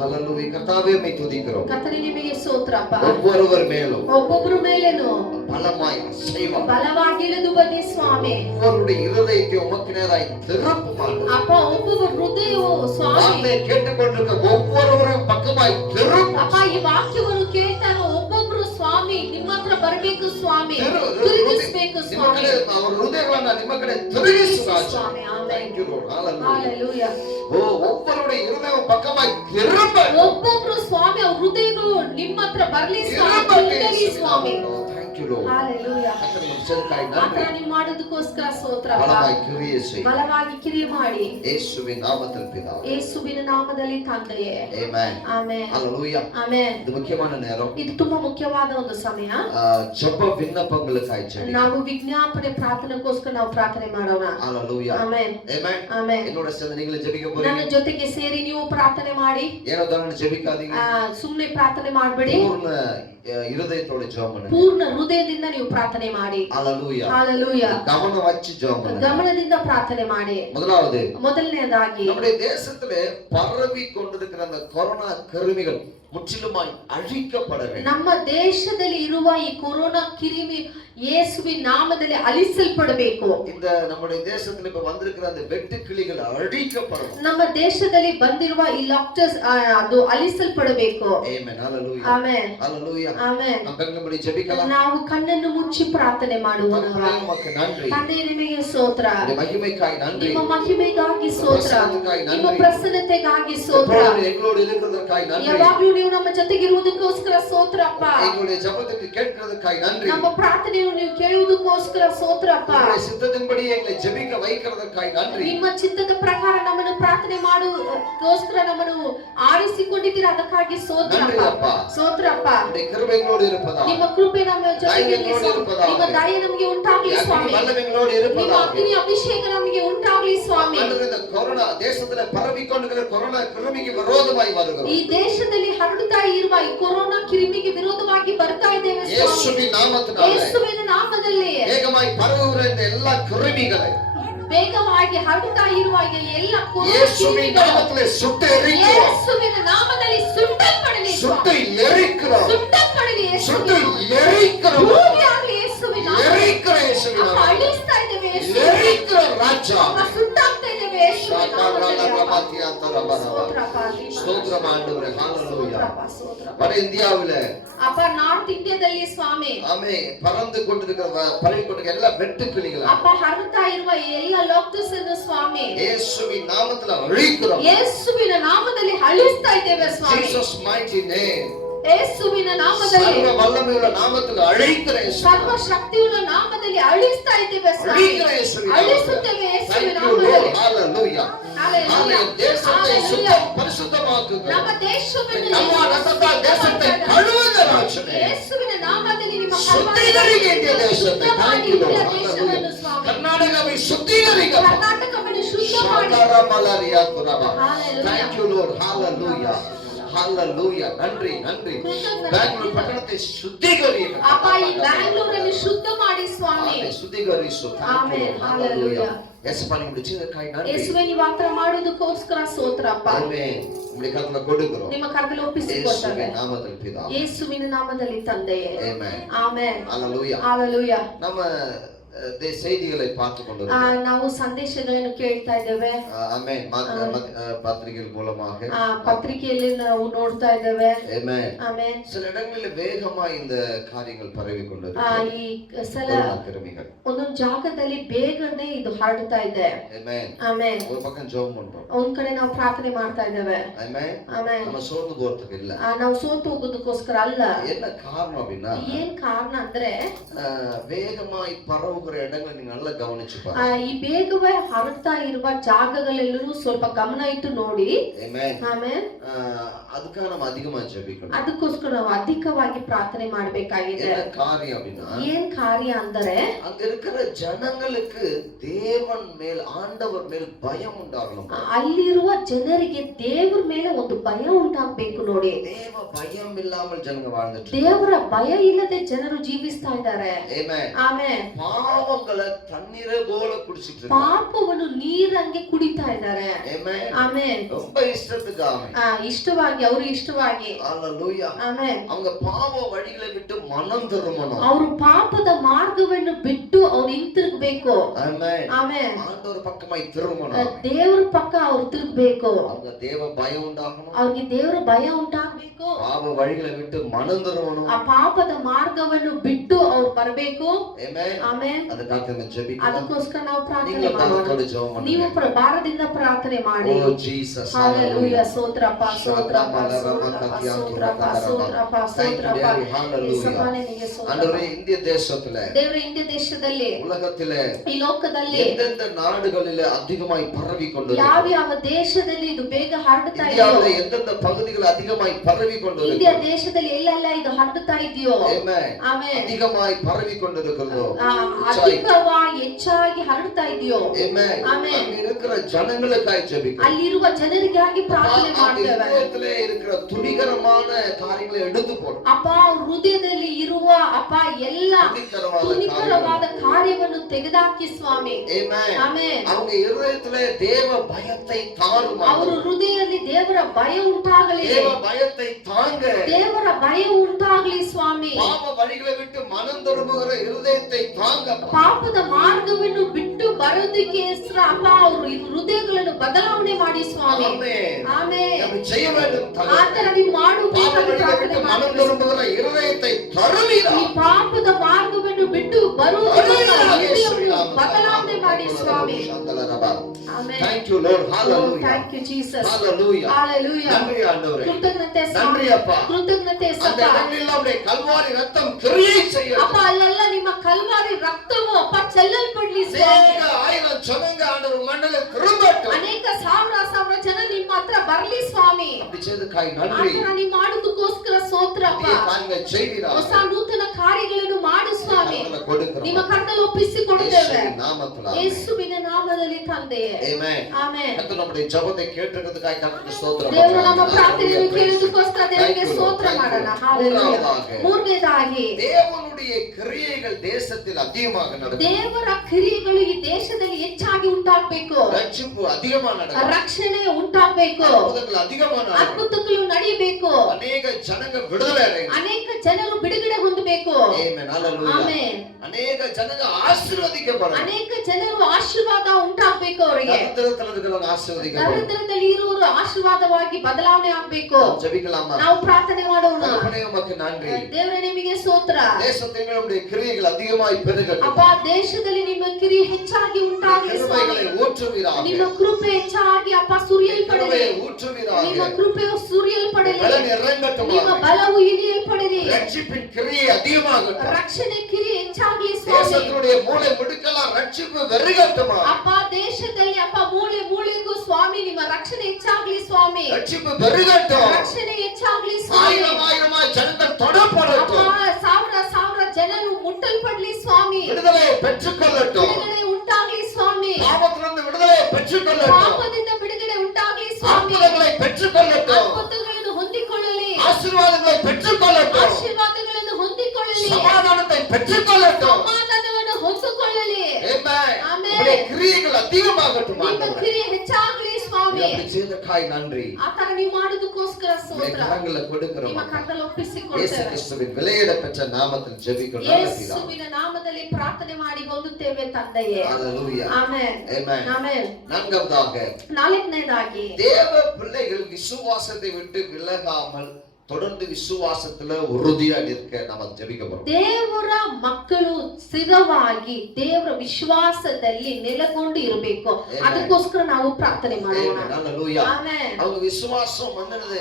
ஹalleluya கர்த்தாவே உம்மை துதிக்கிறோம். ಕರ್ತನೇ ನಿಮಗೆ ಸ್ತೋತ್ರ ಅಪ್ಪ. ஒவ்வொருவர் மேலும் ಒಬ್ಬೊಬ್ಬರ ಮೇಲೇನು பலமாய் அசைவாய் ಬಲವಾಗಿ ಇಳಿದು ಬನ್ನಿ ಸ್ವಾಮಿ. ஒவ்வொருடைய இருதயத்தை உமக்கு நேராய் திருப்புமாறு ಅಪ್ಪ ಒಬ್ಬೊಬ್ಬರ ಹೃದಯವು ಸ್ವಾಮಿ வார்த்தையை கேட்டுக்கொண்டிருக்க ஒவ்வொருவரும் பக்கமாய் திருப்பு. ಅಪ್ಪ ಈ ವಾಕ್ಯವನ್ನು ಕೇಳ್ತಾರ ಒಬ್ಬೊಬ್ರು ಸ್ವಾಮಿ ನಿಮ್ಮ ಹತ್ರ ಬರಬೇಕು ಸ್ವಾಮಿ, ತಿರುಗಿಸ್ಬೇಕು ಸ್ವಾಮಿ. அவர் ಹೃದಯಗಳನ್ನ ನಿಮ್ಮ ಕಡೆ ತಿರುಗಿಸು ರಾಜ. ಸ್ವಾಮಿ amen. Thank you Lord. Hallelujah. Hallelujah. ಓ ಒಬ್ಬರುடைய இருதயம் பக்கமாய் திரும்ப. ಒಬ್ಬೊಬ್ರು ಸ್ವಾಮಿ ಅವ್ರ ಹೃದಯಗಳು ನಿಮ್ಮ ಹತ್ರ ಬರಲಿ ಸ್ವಾಮಿ. Thank you Lord. Hallelujah. ಸರ್ಕಾಯಿ ಆತರ ನೀವು ಮಾಡೋದಕ್ಕೋಸ್ಕರ ಸ್ತೋತ್ರ. ಬಲವಾಗಿ ಕ್ರಿಯೆ ಮಾಡಿ. ಬಲವಾಗಿ ಕ್ರಿಯೆ ಮಾಡಿ. ಯೇಸುವಿನ ನಾಮದಲ್ಲಿ ಪಿತಾವೇ. ಯೇಸುವಿನ ನಾಮದಲ್ಲಿ ತಂದೆಯೇ. Amen. ಆಮೆನ್. Hallelujah. ಆಮೆನ್. ಇದು ಮುಖ್ಯವಾದ ನೇರ. ಇದು ತುಂಬಾ ಮುಖ್ಯವಾದ ಒಂದು ಸಮಯ. ಜಪ ವಿನ್ನಪங்களுக்காய் ಜெபி. ನಾವು ವಿಜ್ಞಾಪನೆ ಪ್ರಾರ್ಥನೆಗೋಸ್ಕರ ನಾವು ಪ್ರಾರ್ಥನೆ ಮಾಡೋಣ. Hallelujah. ಆಮೆನ್. Amen. ಆಮೆನ್. என்னோட சேர்ந்து நீங்களும் ஜெபிக்க போறீங்க. ನನ್ನ ಜೊತೆಗೆ ಸೇರಿ ನೀವು ಪ್ರಾರ್ಥನೆ ಮಾಡಿ. ಏನೋ ದಾನ ಜெபிக்காதீங்க. ಸುಮ್ಮನೆ ಪ್ರಾರ್ಥನೆ ಮಾಡಬೇಡಿ. ಪೂರ್ಣ ಹೃದಯத்தோட ஜெபம் பண்ணுங்க. ಪೂರ್ಣ ಹೃದಯದಿಂದ ನೀವು ಪ್ರಾರ್ಥನೆ ಮಾಡಿ. Hallelujah. Hallelujah. கவனம் வச்சு ஜெபம் பண்ணுங்க. ಗಮನದಿಂದ ಪ್ರಾರ್ಥನೆ ಮಾಡಿ. ಮೊದಲನೇದಾಗಿ நம்முடைய தேசத்திலே பரவி கொண்டிருக்கிற அந்த கொரோனா கிருமிகள் முற்றிலுமாய் அழிக்கப்பட வேண்டும். ನಮ್ಮ ದೇಶದಲ್ಲಿ ಇರುವ ಈ ಕೊರೋನಾ ಕಿರಿಮಿ ಯೇಸುವಿನ ನಾಮದಲ್ಲಿ ಅಳಿಸಲ್ಪಡಬೇಕು. இந்த நம்முடைய தேசத்துல இப்ப வந்திருக்கிற அந்த வெட்டுக்கிளிகள் அழிக்கப்படணும். ನಮ್ಮ ದೇಶದಲ್ಲಿ ಬಂದಿರುವ ಈ ಲಾಕ್ಟರ್ಸ್ ಅದು ಅಳಿಸಲ್ಪಡಬೇಕು. Amen. Hallelujah. Amen. Hallelujah. Amen. ನಮ್ಮ ಕಣ್ಣುಗಳನ್ನು ಜಪಿக்கலாம். ನಾವು ಕಣ್ಣನ್ನು ಮುಚ್ಚಿ ಪ್ರಾರ್ಥನೆ ಮಾಡುவோம். நமக்கு நன்றி. ತಂದೆ ನಿಮಗೆ ಸ್ತೋತ್ರ. ನಿಮ್ಮ ಮಹಿಮೆಗಾಗಿ ನன்றಿ. ನಿಮ್ಮ ಮಹಿಮೆಗಾಗಿ ಸ್ತೋತ್ರ. ನಿಮ್ಮ ಪ್ರಸನ್ನತೆಗಾಗಿ ಸ್ತೋತ್ರ. எங்களோடு இருக்கிறதற்காய் நன்றி. ಯಾವಾಗಲೂ ನೀವು ನಮ್ಮ ಜೊತೆಗೆ ಇರುವುದಕ್ಕೋಸ್ಕರ ಸ್ತೋತ್ರ ಅಪ್ಪ. எங்களுடைய ஜெபத்துக்கு கேட்கிறதற்காய் நன்றி. ನಮ್ಮ ಪ್ರಾರ್ಥನೆಯನ್ನು ನೀವು ಕೇಳುವುದಕ್ಕೋಸ್ಕರ ಸ್ತೋತ್ರ ಅಪ್ಪ. ನಿಮ್ಮ ಸಿದ್ಧತೆಯಿಂದபடி எங்களை ஜெபிக்க வைக்கிறதற்காய் நன்றி. ನಿಮ್ಮ ಚಿತ್ತದ ಪ್ರಕಾರ ನಮ್ಮನ್ನು ಪ್ರಾರ್ಥನೆ ಮಾಡುವುದಕ್ಕೋಸ್ಕರ ನಮ್ಮನ್ನು ಆರಿಸಿಕೊಂಡಿದ್ದೀರಾ, ಅದಕ್ಕಾಗಿ ಸ್ತೋತ್ರ ಅಪ್ಪ. ಸ್ತೋತ್ರ ಅಪ್ಪ. உம்முடைய கிருபை எங்களோடு இருப்பதாக. ನಿಮ್ಮ ಕೃಪೆ ನಮ್ಮ ಜೊತೆಗೆ ಇರಲಿ ಸ್ವಾಮಿ. ನಿಮ್ಮ ದಯೆ ನಮಗೆ ಉಂಟಾಗಲಿ ಸ್ವಾಮಿ. எங்களோடு ನಿಮ್ಮ இருப்பதாக. ಅಗ್ನಿ ಅಭಿಷೇಕ ನಮಗೆ ಉಂಟಾಗಲಿ ಸ್ವಾಮಿ. இந்த கொரோனா தேசத்துல பரவிக்கொண்டிருக்கிற கொரோனா கிருமிக்கு விரோதமாய் வருகிறோம். ಈ ದೇಶದಲ್ಲಿ ಹರಡುತ್ತಾ ಇರುವ ಈ ಕೊರೋನಾ ಕಿರಿಮಿಗೆ ವಿರೋಧವಾಗಿ ಬರ್ತಾ ಇದ್ದೇವೆ ಸ್ವಾಮಿ. ಯೇಸುವಿನ ನಾಮದಲ್ಲಿ. ಯೇಸುವಿನ ನಾಮದಲ್ಲಿ வேகமாய் பரவுகிற இந்த எல்லா கிருமிகளை ವೇಗವಾಗಿ ಹರಡುತ್ತಾ ಇರುವ ಎಲ್ಲ ಯೇಸುವಿನ ನಾಮದಲ್ಲಿ ಸುಟ್ಟು ಎರಿக்கிறோம். ಯೇಸುವಿನ ನಾಮದಲ್ಲಿ ಸುಟ್ಟಲ್ಪಡಲಿ சுட்டு எரிக்கிறோம். ಸುಟ್ಟಲ್ಪಡಲಿ சுட்டு ಯೇಸುವಿನ எரிக்கிறோம். ಭೂಮಿಯಾಗಲಿ ಯೇಸುವಿನ எரிக்கிற இயேசுவின் ಅಪ್ಪ, நாமத்தில். ಅಳಿಸ್ತಾ ಇದ್ದೇವೆ ಯೇಸುವಿನ எரிக்கிற ராஜா. ಅಪ್ಪ, ಸುಟ್ಟಾಗ್ತಾ ಇದ್ದೇವೆ ಯೇಸುವಿನ ನಾಮದಲ್ಲಿ ಅಪ್ಪ. ಸ್ತೋತ್ರ ಅಪ್ಪ. ஸ்தோத்திரம் ஆண்டவரே. ஹalleluya. ಸ್ತೋತ್ರ ಅಪ್ಪ, ಸ್ತೋತ್ರ ಅಪ್ಪ. வட இந்தியாவில ಅಪ್ಪ ನಾರ್ತ್ ಇಂಡಿಯಾದಲ್ಲಿ ಸ್ವಾಮಿ ஆமே பறந்து கொண்டிருக்கிற பரவி கொண்டிருக்கிற எல்லா வெட்டுக்கிளிகளை ಅಪ್ಪ ಹರಡ್ತಾ ಇರುವ ಎಲ್ಲ ಲಾಕ್ಡೌನ್ಸ್ ಅನ್ನು ಸ್ವಾಮಿ இயேசுவின் நாமத்தில் அழிக்கிறோம். ಯೇಸುವಿನ ನಾಮದಲ್ಲಿ ಅಳಿಸ್ತಾ ಇದ್ದೇವೆ ಸ್ವಾಮಿ. Jesus mighty name. ಯೇಸುವಿನ ನಾಮದಲ್ಲಿ ಸರ್ವ ವಲ್ಲಮೆಯುಳ್ಳ ನಾಮத்தில் ಅಳಿக்கிற ಯೇಸು. ಸರ್ವ ಶಕ್ತಿಯುಳ್ಳ ನಾಮದಲ್ಲಿ ಅಳಿಸ್ತಾ ಇದ್ದೇವೆ ಸ್ವಾಮಿ. ಅಳಿக்கிற ಯೇಸುವಿನ ಅಳಿಸುತ್ತೇವೆ ಯೇಸುವಿನ Thank you Lord. ನಾಮದಲ್ಲಿ. Hallelujah. Hallelujah. தேசத்தை Hallelujah. பரிசுத்தமாக்குங்க. ನಮ್ಮ ದೇಶವನ್ನು ನಮ್ಮ ರಕ್ತದ ದೇಶத்தை ಕಳುಹಿದ ರಾಜನೇ. ಯೇಸುವಿನ ನಾಮದಲ್ಲಿ ನಿಮ್ಮ சுத்திகரிக்க இந்த தேசத்தை. Thank you Lord. ದೇಶವನ್ನು ಸ್ವಾಮಿ. ಕರ್ನಾಟಕவை ಸುத்திகரிக்க. ಕರ್ನಾಟಕವನ್ನು ಶುದ್ಧ ಮಾಡಿ. ಶಕರಮಲರಿಯಾ ತುರಬ. Hallelujah. Thank you Lord. Hallelujah. Hallelujah. நன்றி நன்றி. பெங்களூர் ಪಟ್ಟಣத்தை சுத்திகரிக்க. ಅಪ್ಪ ಈ ಬ್ಯಾಂಗ್ಳೂರನ್ನು ಶುದ್ಧ ಮಾಡಿ ಸ್ವಾಮಿ. சுத்திகரிಸு. ಆಮೆನ್. Hallelujah. ಯೇಸುಪ್ಪ ನೀವು முடிச்சதற்காய் நன்றி. ಯೇಸುವೆ ನೀವು ವಾಕ್ಯ ಮಾಡೋದಕ್ಕೋಸ್ಕರ ಸ್ತೋತ್ರ ಅಪ್ಪ. ಆಮೆನ್. உம்முடைய கரத்துல கொடுக்கிறோம். ನಿಮ್ಮ ಕರದಲ್ಲಿ ಒಪ್ಪಿಸಿಕೊಡ್ತೇವೆ ಯೇಸುವಿನ ನಾಮದಲ್ಲಿ ಪಿತಾ. ಯೇಸುವಿನ ನಾಮದಲ್ಲಿ ತಂದೆಯೇ. ಆಮೆನ್. ಆಮೆನ್. ஹalleluya. ಹalleluya. நம்ம செய்திகளை பார்த்து கொண்டிருக்கிறோம். ನಾವು ಸಂದೇಶಗಳನ್ನು ಕೇಳ್ತಾ ಇದ್ದೇವೆ. ಆಮೆನ್. ಪತ್ರಿಕೆಗಳ ಮೂಲமாக ಪತ್ರಿಕೆಯಲ್ಲಿ ನಾವು ನೋಡ್ತಾ ಇದ್ದೇವೆ. ಆಮೆನ್. ಆಮೆನ್. சில இடங்களில் வேகமாய் இந்த காரியங்கள் பரவி கொண்டது. ಈ ಸಲ கிருமிகள் ಒಂದೊಂದು ಜಾಗದಲ್ಲಿ ಬೇಗನೆ ಇದು ಹರಡ್ತಾ ಇದೆ. ಆಮೆನ್. ಆಮೆನ್. ஒரு பக்கம் ஜெபம் பண்றோம். ಒಂದ್ ಕಡೆ ನಾವು ಪ್ರಾರ್ಥನೆ ಮಾಡ್ತಾ ಇದ್ದೇವೆ. ಆಮೆನ್. ಆಮೆನ್. நம்ம சோர்ந்து போறதுக்கு இல்ல. ನಾವು ಸೋತು ಹೋಗೋದಕ್ಕೋಸ್ಕರ ಅಲ್ಲ. என்ன காரணம் அப்படின்னா ಏನ್ ಕಾರಣ ಅಂದ್ರೆ வேகமாய் பரவுகிற இடங்களை நீங்க நல்லா கவனிச்சு பாருங்க. ಈ ಬೇಗವೇ ಹರಡ್ತಾ ಇರುವ ಜಾಗಗಳೆಲ್ಲರೂ ಸ್ವಲ್ಪ ಗಮನ ಇಟ್ಟು ನೋಡಿ. ಆಮೆನ್. ಆಮೆನ್. அதுக்காக நம்ம அதிகமா ஜெபிக்கணும். ಅದಕ್ಕೋಸ್ಕರ ನಾವು ಅಧಿಕವಾಗಿ ಪ್ರಾರ್ಥನೆ ಮಾಡಬೇಕಾಗಿದೆ. என்ன காரியம் அப்படின்னா ಏನ್ ಕಾರ್ಯ ಅಂದರೆ அங்க இருக்கிற ஜனங்களுக்கு தேவன் மேல் ஆண்டவர் மேல் பயம் உண்டாகணும். ಅಲ್ಲಿರುವ ಜನರಿಗೆ ದೇವರ ಮೇಲೆ ಒಂದು ಭಯ ಉಂಟಾಗಬೇಕು ನೋಡಿ. தேவ பயம் இல்லாமல் ஜனங்க வாழ்ந்துட்டு ದೇವರ ಭಯ ಇಲ್ಲದೆ ಜನರು ಜೀವಿಸ್ತಾ ಇದ್ದಾರೆ. ಆಮೆನ್. ಆಮೆನ್. ಪಾವಗಳ ತಣ್ಣೀರೇ ಬೋಲ ಕುಡಿಸಿட்டு ಪಾಪವನ್ನು ನೀರಂಗೆ ಕುಡಿತಾ ಇದ್ದಾರೆ. Amen amen. ரொம்ப இஷ்டத்துக்காக ಇಷ್ಟವಾಗಿ ಅವರು ಇಷ್ಟವಾಗಿ. ஹalleluya. ಆಮೆನ್. அவங்க பாவ வழிகளை விட்டு மனம் திரும்பணும். ಅವರು ಪಾಪದ ಮಾರ್ಗವನ್ನು ಬಿಟ್ಟು ಅವರು ಹಿಂತಿರುಗಬೇಕು. ஆமென். ಆಮೆನ್. ஆண்டவர் பக்கமாய் திரும்பணும். ದೇವರ ಪಕ್ಕ ಅವರು ತಿರುಗಬೇಕು. அவங்க தேவ பயம் உண்டாகணும். ಅವರಿಗೆ ದೇವರ ಭಯ ಉಂಟಾಗಬೇಕು. பாவ வழிகளை விட்டு மனம் திரும்பணும். ಆ ಪಾಪದ ಮಾರ್ಗವನ್ನು ಬಿಟ್ಟು ಅವರು ಬರಬೇಕು. ಆಮೆನ್. ಆಮೆನ್. ಅದಕ್ಕಾಗಿ ನಾವು ಜಪಿಸೋಣ. ಅದಕ್ಕೋಸ್ಕರ ನಾವು ಪ್ರಾರ್ಥನೆ ನೀವು ಮಾಡೋಣ. ನೀವು ಭಾರದಿಂದ ಪ್ರಾರ್ಥನೆ ಮಾಡಿ. ಓ ಜೀಸಸ್ ಹalleluya. ಸ್ತೋತ್ರಪ್ಪ ಸ್ತೋತ್ರಪ್ಪ ಸ್ತೋತ್ರಪ್ಪ ಸ್ತೋತ್ರಪ್ಪ ಸ್ತೋತ್ರಪ್ಪ ಸ್ತೋತ್ರಪ್ಪ. ಯೇಸುವನಿಗೆ ಸ್ತೋತ್ರ. ஆண்டவரே இந்திய தேசத்திலே ದೇವರೇ ಇಂಡಿಯಾ ದೇಶದಲ್ಲಿ உலகத்திலே ಈ ಲೋಕದಲ್ಲಿ எந்தெந்த நாடுகளிலே அதிகமாய் பரவி கொண்டிருக்கிறது. ಯಾವ ಯಾವ ದೇಶದಲ್ಲಿ ಇದು ಬೇಗ ಹರಡ್ತಾ ಇದೆಯೋ, இந்தியாவிலே எந்தெந்த பகுதிகள் அதிகமாய் பரவி கொண்டிருக்கிறது. ಇಂಡಿಯಾ ದೇಶದಲ್ಲಿ ಎಲ್ಲೆಲ್ಲ ಇದು ಹರಡ್ತಾ ಇದೆಯೋ, ಆಮೆನ್, ಆಮೆನ್, அதிகமாய் பரவி கொண்டிருக்கிறது. ಅಧಿಕವಾಗಿ ಹೆಚ್ಚಾಗಿ ಹರಡ್ತಾ ಇದೆಯೋ, ಆಮೆನ್. ಆಮೆನ್. ಅಲ್ಲಿ இருக்கிற ஜனங்களுக்காய் ஜெபிக்கிறோம். ಅಲ್ಲಿರುವ ಜನರಿಗಾಗಿ ಪ್ರಾರ್ಥನೆ ಮಾಡ್ತೇವೆ. ಹೃದಯದಲ್ಲಿ இருக்கிற துணிகரமான காரியங்களை எடுத்து போடும். ಅಪ್ಪ ಹೃದಯದಲ್ಲಿ ಇರುವ ಅಪ್ಪ ಎಲ್ಲ ತುನಿಕರವಾದ ಕಾರ್ಯವನ್ನು ತೆಗೆದಾಕಿ ಸ್ವಾಮಿ. ಆಮೆನ್. ಆಮೆನ್. அவங்க இதயத்திலே தேவ பயத்தை தாரும். ಅವರ ಹೃದಯದಲ್ಲಿ ದೇವರ ಭಯ ಉಂಟಾಗಲಿ. தேவ பயத்தை தாங்க. ದೇವರ ಭಯ ಉಂಟಾಗಲಿ ಸ್ವಾಮಿ. ಪಾಪ ವಳಿகளை ಬಿಟ್ಟು ಮನಂ ತಿರುಗುವ ಹೃದಯத்தை ತಾಂಗ. ಪಾಪದ ಮಾರ್ಗವನ್ನು ಬಿಟ್ಟು ಬರೋದಕ್ಕೆ ಹೆಸರು ಅಪ್ಪ ಅವರು ಹೃದಯಗಳನ್ನು ಬದಲಾವಣೆ ಮಾಡಿ ಸ್ವಾಮಿ. ಆಮೆನ್. ಆಮೆನ್. ನಾವು செய்ய வேண்டும். ಆತರ ನೀವು ಮಾಡಬೇಕು. ಮನಂ ತಿರುಗುವ ಹೃದಯத்தை ತರುವೀರ. ಈ ಪಾಪದ ಮಾರ್ಗವನ್ನು ಬಿಟ್ಟು ಬರುವುದಕ್ಕೆ ಬದಲಾವಣೆ ಮಾಡಿ ಸ್ವಾಮಿ. Amen. Thank you Lord. Hallelujah. Thank you Jesus. Hallelujah. Hallelujah. நன்றி ஆண்டவரே. ಕೃತಜ್ಞತೆ நன்றி அப்பா. ಕೃತಜ್ಞತೆ அந்த ಸಪಾ. இடமெல்லாம் உம்முடைய கல்வாரி ரத்தம் கிரியை செய்யட்டும். ಅಪ್ಪ ಅಲ್ಲೆಲ್ಲ ನಿಮ್ಮ ಕಲ್ವಾರಿ ರಕ್ತವು ಅಪ್ಪ ಚೆಲ್ಲಲ್ಪಡ್ಲಿ ಸ್ವಾಮಿ. ಅನೇಕ ಆಯಿரம் ಜನங்க ஆண்டவர் மண்டல திரும்பட்டும். ಅನೇಕ ಸಾವಿರ ಸಾವಿರ ಜನ ನಿಮ್ಮ ಹತ್ರ ಬರ್ಲಿ ಸ್ವಾಮಿ. அப்படி செய்ததுக்காய் நன்றி. ಆತರ ನೀವು ಮಾಡೋದಕ್ಕೋಸ್ಕರ ಸ್ತೋತ್ರಪ್ಪ. ಈ ಕಾರ್ಯಗಳು செய்வீராக. ಹೊಸ ನೂತನ ಕಾರ್ಯಗಳನ್ನು ಮಾಡು ಸ್ವಾಮಿ. கொடுக்கிறோம். ನಿಮ್ಮ ಕರ್ತನಲ್ಲಿ ಒಪ್ಪಿಸಿಕೊಡುತ್ತೇವೆ. ಯೇಸುವಿನ ನಾಮದಲ್ಲಿ. ಯೇಸುವಿನ ನಾಮದಲ್ಲಿ ತಂದೆಯೇ. ಆಮೆನ್. ಆಮೆನ್. ಕರ್ತನು நம்முடைய ஜெபத்தை கேட்டதற்காய் கர்த்தருக்கு ஸ்தோத்திரம். ದೇವರು ನಮ್ಮ ಪ್ರಾರ್ಥನೆಯನ್ನು ಕೇಳಿದ್ದಕ್ಕೋಸ್ಕರ ದೇವರಿಗೆ ಸ್ತೋತ್ರ ಮಾಡೋಣ. ಹalleluya. ಮೂರನೇದಾಗಿ தேவனுடைய கிரியைகள் தேசத்தில் அதிகமாக நடக்கும். ದೇವರ ಕ್ರಿಯೆಗಳು ಈ ದೇಶದಲ್ಲಿ ಹೆಚ್ಚಾಗಿ ಉಂಟಾಗಬೇಕು. ರಕ್ಷಣೆ அதிகமாக நடக்கும். ರಕ್ಷಣೆ ಉಂಟಾಗಬೇಕು. ಅದ್ಭುತಗಳು அதிகமாக நடக்கும். ಅದ್ಭುತಗಳು ನಡೆಯಬೇಕು. ಅನೇಕ ಜನங்க விடுதலை அடையணும். ಅನೇಕ ಜನರು ಬಿಡುಗಡೆ ಹೊಂದಬೇಕು. ಆಮೆನ್. ಹalleluya. ಆಮೆನ್. ಅನೇಕ ಜನங்க ಆಶೀರ್ವದಿಸಲ್ಪಡணும். ಅನೇಕ ಜನರು ಆಶೀರ್ವಾದ ಉಂಟಾಗಬೇಕು ಅವರಿಗೆ. ದರಿದ್ರತನದವರನ್ನು ಆಶೀರ್ವದಿಸಬೇಕು. ದರಿದ್ರದಲ್ಲಿ ಇರುವವರು ಆಶೀರ್ವಾದವಾಗಿ ಬದಲಾವಣೆ ಆಗಬೇಕು. ಜಪಿಸಲಾಮ. ನಾವು ಪ್ರಾರ್ಥನೆ ಮಾಡೋಣ. உமக்கு நன்றி. ದೇವರೇ ನಿಮಗೆ ಸ್ತೋತ್ರ. தேசத்தில் நம்முடைய கிரியைகள் அதிகமாய் பெருகட்டும். ಅಪ್ಪ ದೇಶದಲ್ಲಿ ನಿಮ್ಮ ಕ್ರಿಯೆ ಹೆಚ್ಚಾಗಿ ಉಂಟಾಗಲಿ ಸ್ವಾಮಿ. ஊற்றுவீராக. ನಿಮ್ಮ ಕೃಪೆ ಹೆಚ್ಚಾಗಿ ಅಪ್ಪ ಸುರಿಯಲ್ಪಡಲಿ. ஊற்றுவீராக. ನಿಮ್ಮ ಕೃಪೆಯು ಸುರಿಯಲ್ಪಡಲಿ. பலன் இறங்கட்டும். ನಿಮ್ಮ ಬಲವು ಇಳಿಯಲ್ಪಡಲಿ. ரட்சிப்பின் கிரியை அதிகமாகட்டும். ರಕ್ಷಣೆ ಕ್ರಿಯೆ ಹೆಚ್ಚಾಗಲಿ ಸ್ವಾಮಿ. தேசத்துடைய மூலை முடுக்கெல்லாம் ரட்சிப்பு பெருகட்டும். ಅಪ್ಪ ದೇಶದಲ್ಲಿ ಅಪ್ಪ ಮೂಲೆ ಮೂಲೆಗೂ ಸ್ವಾಮಿ ನಿಮ್ಮ ರಕ್ಷಣೆ ಹೆಚ್ಚಾಗಲಿ ಸ್ವಾಮಿ. ரட்சிப்பு பெருகட்டும். ರಕ್ಷಣೆ ಹೆಚ್ಚಾಗಲಿ ಸ್ವಾಮಿ. ஆயிரம் ஆயிரமாய் ஜனங்கள் தொடப்படட்டும். ಅಪ್ಪ ಸಾವಿರ ಸಾವಿರ ಜನರು ಮುಟ್ಟಲ್ಪಡಲಿ ಸ್ವಾಮಿ. விடுதலை பெற்றுக்கொள்ளட்டும். ಬಿಡುಗಡೆ ಉಂಟಾಗಲಿ ಸ್ವಾಮಿ. பாவத்திலிருந்து விடுதலை பெற்றுக்கொள்ளட்டும். ಪಾಪದಿಂದ ಬಿಡುಗಡೆ ಉಂಟಾಗಲಿ ಸ್ವಾಮಿ. அற்புதங்களை பெற்றுக்கொள்ளட்டும். ಅದ್ಭುತಗಳನ್ನು ಹೊಂದಿಕೊಳ್ಳಲಿ. ஆசீர்வாதங்களை பெற்றுக்கொள்ளட்டும். ಆಶೀರ್ವಾದಗಳನ್ನು ಹೊಂದಿಕೊಳ್ಳಲಿ. சமாதானத்தை பெற்றுக்கொள்ளட்டும். ಸಮಾಧಾನವನ್ನು ಹೊಂದಿಕೊಳ್ಳಲಿ. ஆமென். ಆಮೆನ್. உம்முடைய கிரியைகள் அதிகமாகட்டும் ನಿಮ್ಮ ஆண்டவரே. ಕ್ರಿಯೆ ಹೆಚ್ಚಾಗಲಿ ಸ್ವಾಮಿ. அப்படி செய்ததற்காய் நன்றி. ಆ ತರ ನೀವು ಮಾಡೋದಕ್ಕೋಸ್ಕರ உம்முடைய ಸ್ತೋತ್ರ. கரங்களை கொடுக்கிறோம். ನಿಮ್ಮ ಕರ್ತನಲ್ಲಿ இயேசு ಒಪ್ಪಿಸಿಕೊಳ್ತೇವೆ. கிறிஸ்துவின் விலையிடப்பெற்ற நாமத்தில் ஜெபிக்கிறோம். ಯೇಸುವಿನ ನಾಮದಲ್ಲಿ ಪ್ರಾರ್ಥನೆ ಮಾಡಿ ಹೊಂದುತ್ತೇವೆ ತಂದೆಯೇ. ஹalleluya. ಆಮೆನ್. ஆமென். ಆಮೆನ್. நான்காவதாக ನಾಲ್ಕನೇದಾಗಿ தேவ பிள்ளைகள் விசுவாசத்தை விட்டு விலகாமல் தொடர்ந்து விசுவாசத்துல உறுதியா இருக்க நாம ஜெபிக்க போறோம். ದೇವರ ಮಕ್ಕಳು ಸ್ಥಿರವಾಗಿ ದೇವರ ವಿಶ್ವಾಸದಲ್ಲಿ ನೆಲೆಗೊಂಡು ಇರಬೇಕು. ಅದಕ್ಕೋಸ್ಕರ ನಾವು ಪ್ರಾರ್ಥನೆ ಮಾಡೋಣ. ஹalleluya. ಆಮೆನ್. அவங்க விசுவாசம் வந்தது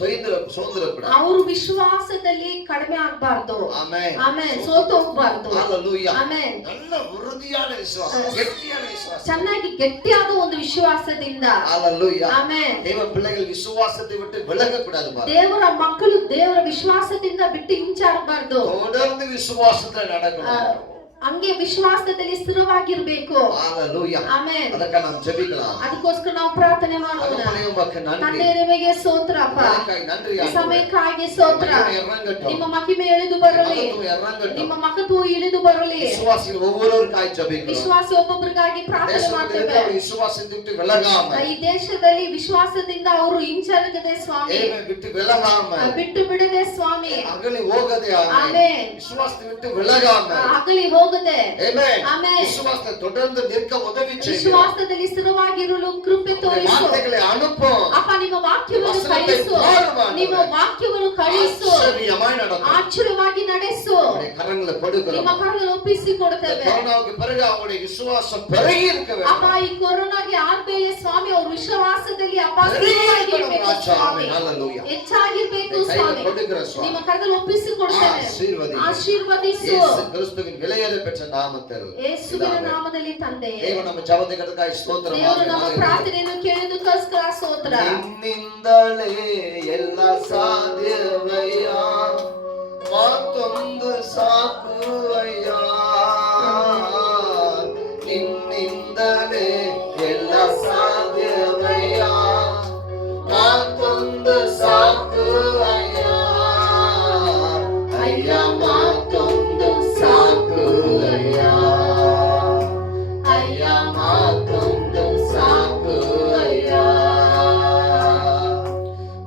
தொய்ந்து சோர்ந்துடக்கூடாது. ಅವರು ವಿಶ್ವಾಸದಲ್ಲಿ ಕಡಿಮೆ ಆಗಬಾರದು. ஆமென். ಆಮೆನ್. ಸೋತು ಹೋಗಬಾರದು. ஹalleluya. ಆಮೆನ್. நல்ல உறுதியான விசுவாசம், கெட்டியான விசுவாசம். ಚೆನ್ನಾಗಿ ಗಟ್ಟಿಯಾದ ಒಂದು ವಿಶ್ವಾಸದಿಂದ. ஹalleluya. ಆಮೆನ್. தேவ பிள்ளைகள் விசுவாசத்தை விட்டு விலக கூடாது பாருங்க. ದೇವರ ಮಕ್ಕಳು ದೇವರ ವಿಶ್ವಾಸದಿಂದ ಬಿಟ್ಟು ಹಿಂಚಾಗಬಾರದು. தொடர்ந்து விசுவாசத்துல நடக்கணும். ಹಂಗೆ ವಿಶ್ವಾಸದಲ್ಲಿ ಸ್ಥಿರವಾಗಿರ್ಬೇಕು. ஹalleluya. ಆಮೆನ್. ಅದಕ್ಕೆ ನಾವು ಜೆபிக்கலாம். ಅದಕ್ಕೋಸ್ಕರ ನಾವು ಪ್ರಾರ್ಥನೆ ಮಾಡೋಣ. ತಂದೆ ನಿಮಗೆ ಸ್ತೋತ್ರ ಅಪ್ಪ. ಈ ಸಮಯಕ್ಕಾಗಿ ಸ್ತೋತ್ರ. ನಿಮ್ಮ ಮಹಿಮೆ ಇಳಿದು ಬರಲಿ. ನಿಮ್ಮ ಮಹತ್ವ ಇಳಿದು ಬರಲಿ. விசுவாசிகள் ஒவ்வொருவருக்காய் ஜெபிக்கிறோம். ವಿಶ್ವಾಸ ಒಬ್ಬೊಬ್ಬರಿಗಾಗಿ ಪ್ರಾರ್ಥನೆ ಮಾಡ್ತೇವೆ. விசுவாசத்தை விட்டு விலகாம ಈ ದೇಶದಲ್ಲಿ ವಿಶ್ವಾಸದಿಂದ ಅವರು ಹಿಂಜರಿಗದೆ ಸ್ವಾಮಿ. விட்டு விலகாம ಬಿಟ್ಟು ಬಿಡದೆ ಸ್ವಾಮಿ. ಅಗಲಿ ಹೋಗದೆ ಆಮೆನ್. விசுவாசத்தை விட்டு விலகாம ಅಗಲಿ ಹೋಗದೆ ಆಮೆನ್. ಆಮೆನ್. விசுவாசத்தை தொடர்ந்து நிற்க உதவி செய்யுங்க. ವಿಶ್ವಾಸದಲ್ಲಿ ಸ್ಥಿರವಾಗಿರಲು ಕೃಪೆ ತೋರಿಸು. ವಾಕ್ಯங்களை ಅನುಪ್ಪು. ಅಪ್ಪ ನಿಮ್ಮ ವಾಕ್ಯವನ್ನು ಕಳಿಸು. ನಿಮ್ಮ ವಾಕ್ಯವನ್ನು ಕಳಿಸು. ಆಶ್ಚರ್ಯವಾಗಿ ನಡೆಸು. ಆಶ್ಚರ್ಯವಾಗಿ ನಡೆಸು. ಕರங்களை ಕೊಡುகிறோம். ನಿಮ್ಮ ಕರಗಳನ್ನು ಒಪ್ಪಿಸಿ ಕೊಡುತ್ತೇವೆ. ಕೊರೋನಾவுக்கு பிறகு அவங்களுடைய விசுவாசம் பெருகி இருக்க வேண்டும். ಅಪ್ಪ ಈ ಕೊರೋನಾಗೆ ಆದ್ಮೇಲೆ ಸ್ವಾಮಿ ಅವ್ರ ವಿಶ್ವಾಸದಲ್ಲಿ ಅಪ್ಪ ಸ್ಥಿರವಾಗಿರಬೇಕು ಸ್ವಾಮಿ. ಹೆಚ್ಚಾಗಿರ್ಬೇಕು ಸ್ವಾಮಿ. ನಿಮ್ಮ ಕರಗಳನ್ನು ಒಪ್ಪಿಸಿ ಕೊಡುತ್ತೇವೆ. ಆಶೀರ್ವದಿಸು. ಯೇಸು ಕ್ರಿಸ್ತುವಿನ ವಿಲೆಯೇற பெற்ற நாமத்தில் ಯೇಸುವಿನ ನಾಮದಲ್ಲಿ ತಂದೆಯೇ ದೇವ ನಮ್ಮ ಜಪದಕ್ಕಾಗಿ ಸ್ತೋತ್ರ ದೇವರು ನಮ್ಮ ಪ್ರಾರ್ಥನೆಯನ್ನು ಕೇಳಿದಕ್ಕೋಸ್ಕರ ಸ್ತೋತ್ರ. ನಿನ್ನಿಂದಲೇ ಎಲ್ಲ ಸಾಧ್ಯವಯ್ಯ ಮತ್ತೊಂದು ಸಾಕು ಅಯ್ಯ ನಿನ್ನಿಂದಲೇ ಎಲ್ಲ ಸಾಧ್ಯವಯ್ಯ ಮತ್ತೊಂದು ಸಾಕು ಅಯ್ಯ ಅಯ್ಯ ಮತ್ತೊಂದು ಸಾಕು ಅಯ್ಯ ಅಯ್ಯ ಮತ್ತೊಂದು ಸಾಕು ಅಯ್ಯ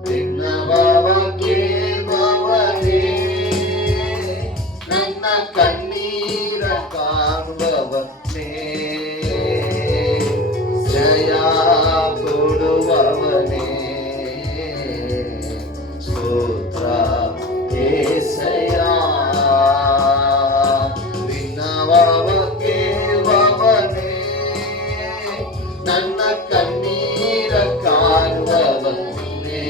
ನಿನ್ನವವ ಕೇಳುವವನೇ ನನ್ನ ಕಣ್ಣೀರ ಕಾಣುವವನೇ ಜಯ ಕೊಡುವವನೇ ಸ್ತೋತ್ರ ಏಸಯ್ಯ ನಿನ್ನವವ ಕೇಳುವವನೇ ನನ್ನ ಕಣ್ಣೀರ ಕಾಣುವವನೇ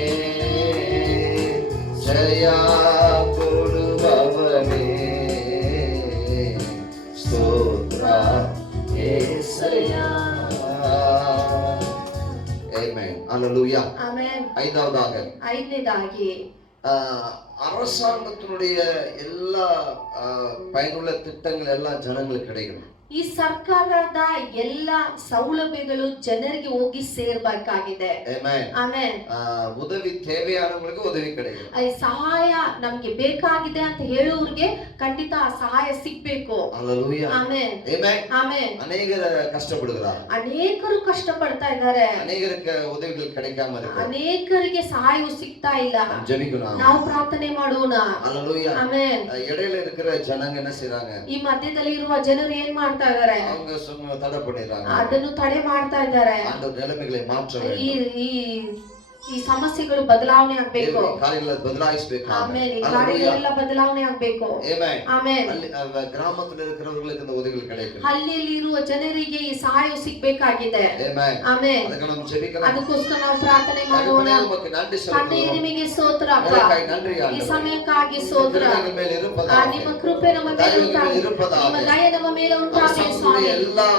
ಜಯ ಕೊಡುವವನೇ ಸ್ತೋತ್ರ ಏಸಯ್ಯ ಆಮೆನ್. ಹalleluya. ಆಮೆನ್. ஐந்தாவதாக ಐದನೇದಾಗಿ அரசாங்கத்தினுடைய எல்லா பயனுள்ள திட்டங்கள் எல்லாம் ஜனங்களுக்கு கிடைக்கணும். ಈ ಸರ್ಕಾರದ ಎಲ್ಲ ಸೌಲಭ್ಯಗಳು ಜನರಿಗೆ ಹೋಗಿ ಸೇರ್ಬೇಕಾಗಿದೆ. ಆಮೆನ್. ಆಮೆನ್. ಉದವಿ தேவையானவங்களுக்கு உதவி கிடைக்கும். ಈ ಸಹಾಯ ನಮಗೆ ಬೇಕಾಗಿದೆ ಅಂತ ಹೇಳುವರಿಗೆ ಖಂಡಿತ ಆ ಸಹಾಯ ಸಿಗ್ಬೇಕು. ಹalleluya. ಆಮೆನ್. ಆಮೆನ್. ಆಮೆನ್. ಅನೇಕರು ಕಷ್ಟಪಡುತ್ತಾರೆ. ಅನೇಕರು ಕಷ್ಟಪಡ್ತಾ ಇದ್ದಾರೆ. ಅನೇಕರಿಗೆ ಉದವಿಗಳು கிடைக்காம ಇருக்கு. ಅನೇಕರಿಗೆ ಸಹಾಯವು ಸಿಗ್ತಾ ಇಲ್ಲ. ಜಪಿಕணும். ನಾವು ಪ್ರಾರ್ಥನೆ ಮಾಡೋಣ. ಹalleluya. ಆಮೆನ್. இடையில இருக்கிற ஜனங்க என்ன செய்றாங்க? ಈ ಮಧ್ಯದಲ್ಲಿ ಇರುವ ಜನರು ಏನ್ ಮಾಡ್ತಾ ಇದ್ದಾರೆ? அவங்க சும்மா தடை பண்ணிடுறாங்க. ಅದನ್ನು ತಡೆ ಮಾಡ್ತಾ ಇದ್ದಾರೆ. அந்த நிலைமைகளை மாற்ற வேண்டும். ಈ ಸಮಸ್ಯೆಗಳು ಬದಲಾವಣೆ ಆಗ್ಬೇಕು. ಕಾರ್ಯಗಳ ಬದಲಾಯಿಸಬೇಕು. ಆಮೆನ್. ಈ ಕಾರ್ಯಗಳೆಲ್ಲ ಬದಲಾವಣೆ ಆಗ್ಬೇಕು. ಆಮೆನ್. ಆಮೆನ್. ಅಲ್ಲಿ ಗ್ರಾಮದಲ್ಲಿ ಇರುವವರಿಗೆ இந்த ಉದವಿಗಳು கிடைக்கும். ಹಳ್ಳಿಯಲ್ಲಿ ಇರುವ ಜನರಿಗೆ ಈ ಸಹಾಯ ಸಿಗಬೇಕಾಗಿದೆ. ಆಮೆನ್. ಆಮೆನ್. ಅದಕ್ಕೆ ನಾವು ಜಪಿಕணும். ಅದಕ್ಕೋಸ್ಕರ ನಾವು ಪ್ರಾರ್ಥನೆ ಮಾಡೋಣ. நமக்கு நன்றி ತಂದೆ சொல்லுகிறோம். ನಿಮಗೆ ಸ್ತೋತ್ರ ಅಪ್ಪ. நன்றி ಈ ஆண்டவரே. ಸಮಯಕ್ಕಾಗಿ ಸ್ತೋತ್ರ. ನಿಮ್ಮ ಮೇಲೆ ಇರುವುದಾಗಲಿ. ನಿಮ್ಮ ಕೃಪೆ ನಮ್ಮ ಮೇಲೆ ಉಂಟಾಗಲಿ. ನಿಮ್ಮ ದಯೆ ನಮ್ಮ ಮೇಲೆ ಉಂಟಾಗಲಿ ಸ್ವಾಮಿ. ಎಲ್ಲಾ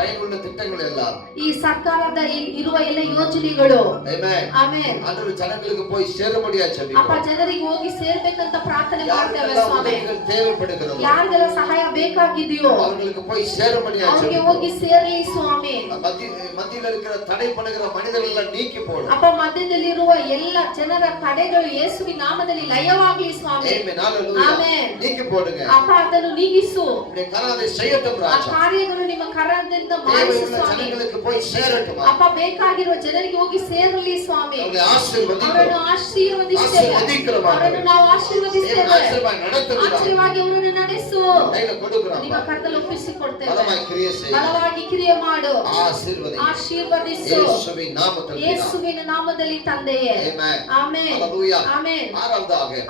பயனுள்ள திட்டங்கள் எல்லாம் ಈ ಸರ್ಕಾರದ ಇರುವ ಎಲ್ಲ ಯೋಜನೆಗಳು ಆಮೆನ್. ಆಮೆನ್. ಅದರ ಜನಗಳಿಗೆ போய் சேரும்படியா ஜெபிக்கிறோம். ಅಪ್ಪ ಜನರಿಗೆ ಹೋಗಿ ಸೇರ್ಬೇಕಂತ ಪ್ರಾರ್ಥನೆ ಮಾಡ್ತೇವೆ ಸ್ವಾಮಿ. தேவைப்படுகிறது. ಯಾರಿಗೆಲ್ಲ ಸಹಾಯ ಬೇಕಾಗಿದೆಯೋ அவங்களுக்கு போய் சேரும்படியா ಅವರಿಗೆ ஜெபிக்கிறோம். ಹೋಗಿ ಸೇರಲಿ ಸ್ವಾಮಿ. மத்தியில இருக்கிற தடை பண்ணுகிற மனிதர்கள் எல்லாம் நீக்கி போடு. ಅಪ್ಪ ಮಧ್ಯದಲ್ಲಿರುವ ಎಲ್ಲ ಜನರ ತಡೆಗಳು ಯೇಸುವಿನ ನಾಮದಲ್ಲಿ ಲಯವಾಗಲಿ ಸ್ವಾಮಿ. ಆಮೆನ್. ಹalleluya. ಆಮೆನ್. நீக்கி போடுங்க. ಅಪ್ಪ ಅದನ್ನು ನೀಗಿಸು. உம்முடைய கரத்தை செய்யட்டும் ಆ ராஜா. ಕಾರ್ಯಗಳು ನಿಮ್ಮ ಕರದಿಂದ ಮಾಡಿಸು ಸ್ವಾಮಿ. ಜನங்களுக்கு போய் சேரட்டும். ಅಪ್ಪ ಬೇಕಾಗಿರುವ ಜನರಿಗೆ ಹೋಗಿ ಸೇರಲಿ ಸ್ವಾಮಿ. அவங்களை ஆசீர்வதிக்கிறோம். ಅವರನ್ನು ಆಶೀರ್ವದಿಸ್ತೇವೆ. ಅವರನ್ನು ನಾವು ಆಶೀರ್ವದಿಸ್ತೇವೆ. ಆಶೀರ್ವಾದಿ ಅವರನ್ನು ನಡೆಸು. ನಿಮ್ಮ ಕರ್ತಲ್ಲಿ ಒಪ್ಪಿಸಿಕೊಡ್ತೇವೆ. ಬಲವಾಗಿ ಕ್ರಿಯೆ ಮಾಡು. ಆಶೀರ್ವದಿಸು. ಯೇಸುವಿನ ನಾಮದಲ್ಲಿ ತಂದೆಯೇ. ಆಮೆನ್. ಆಮೆನ್.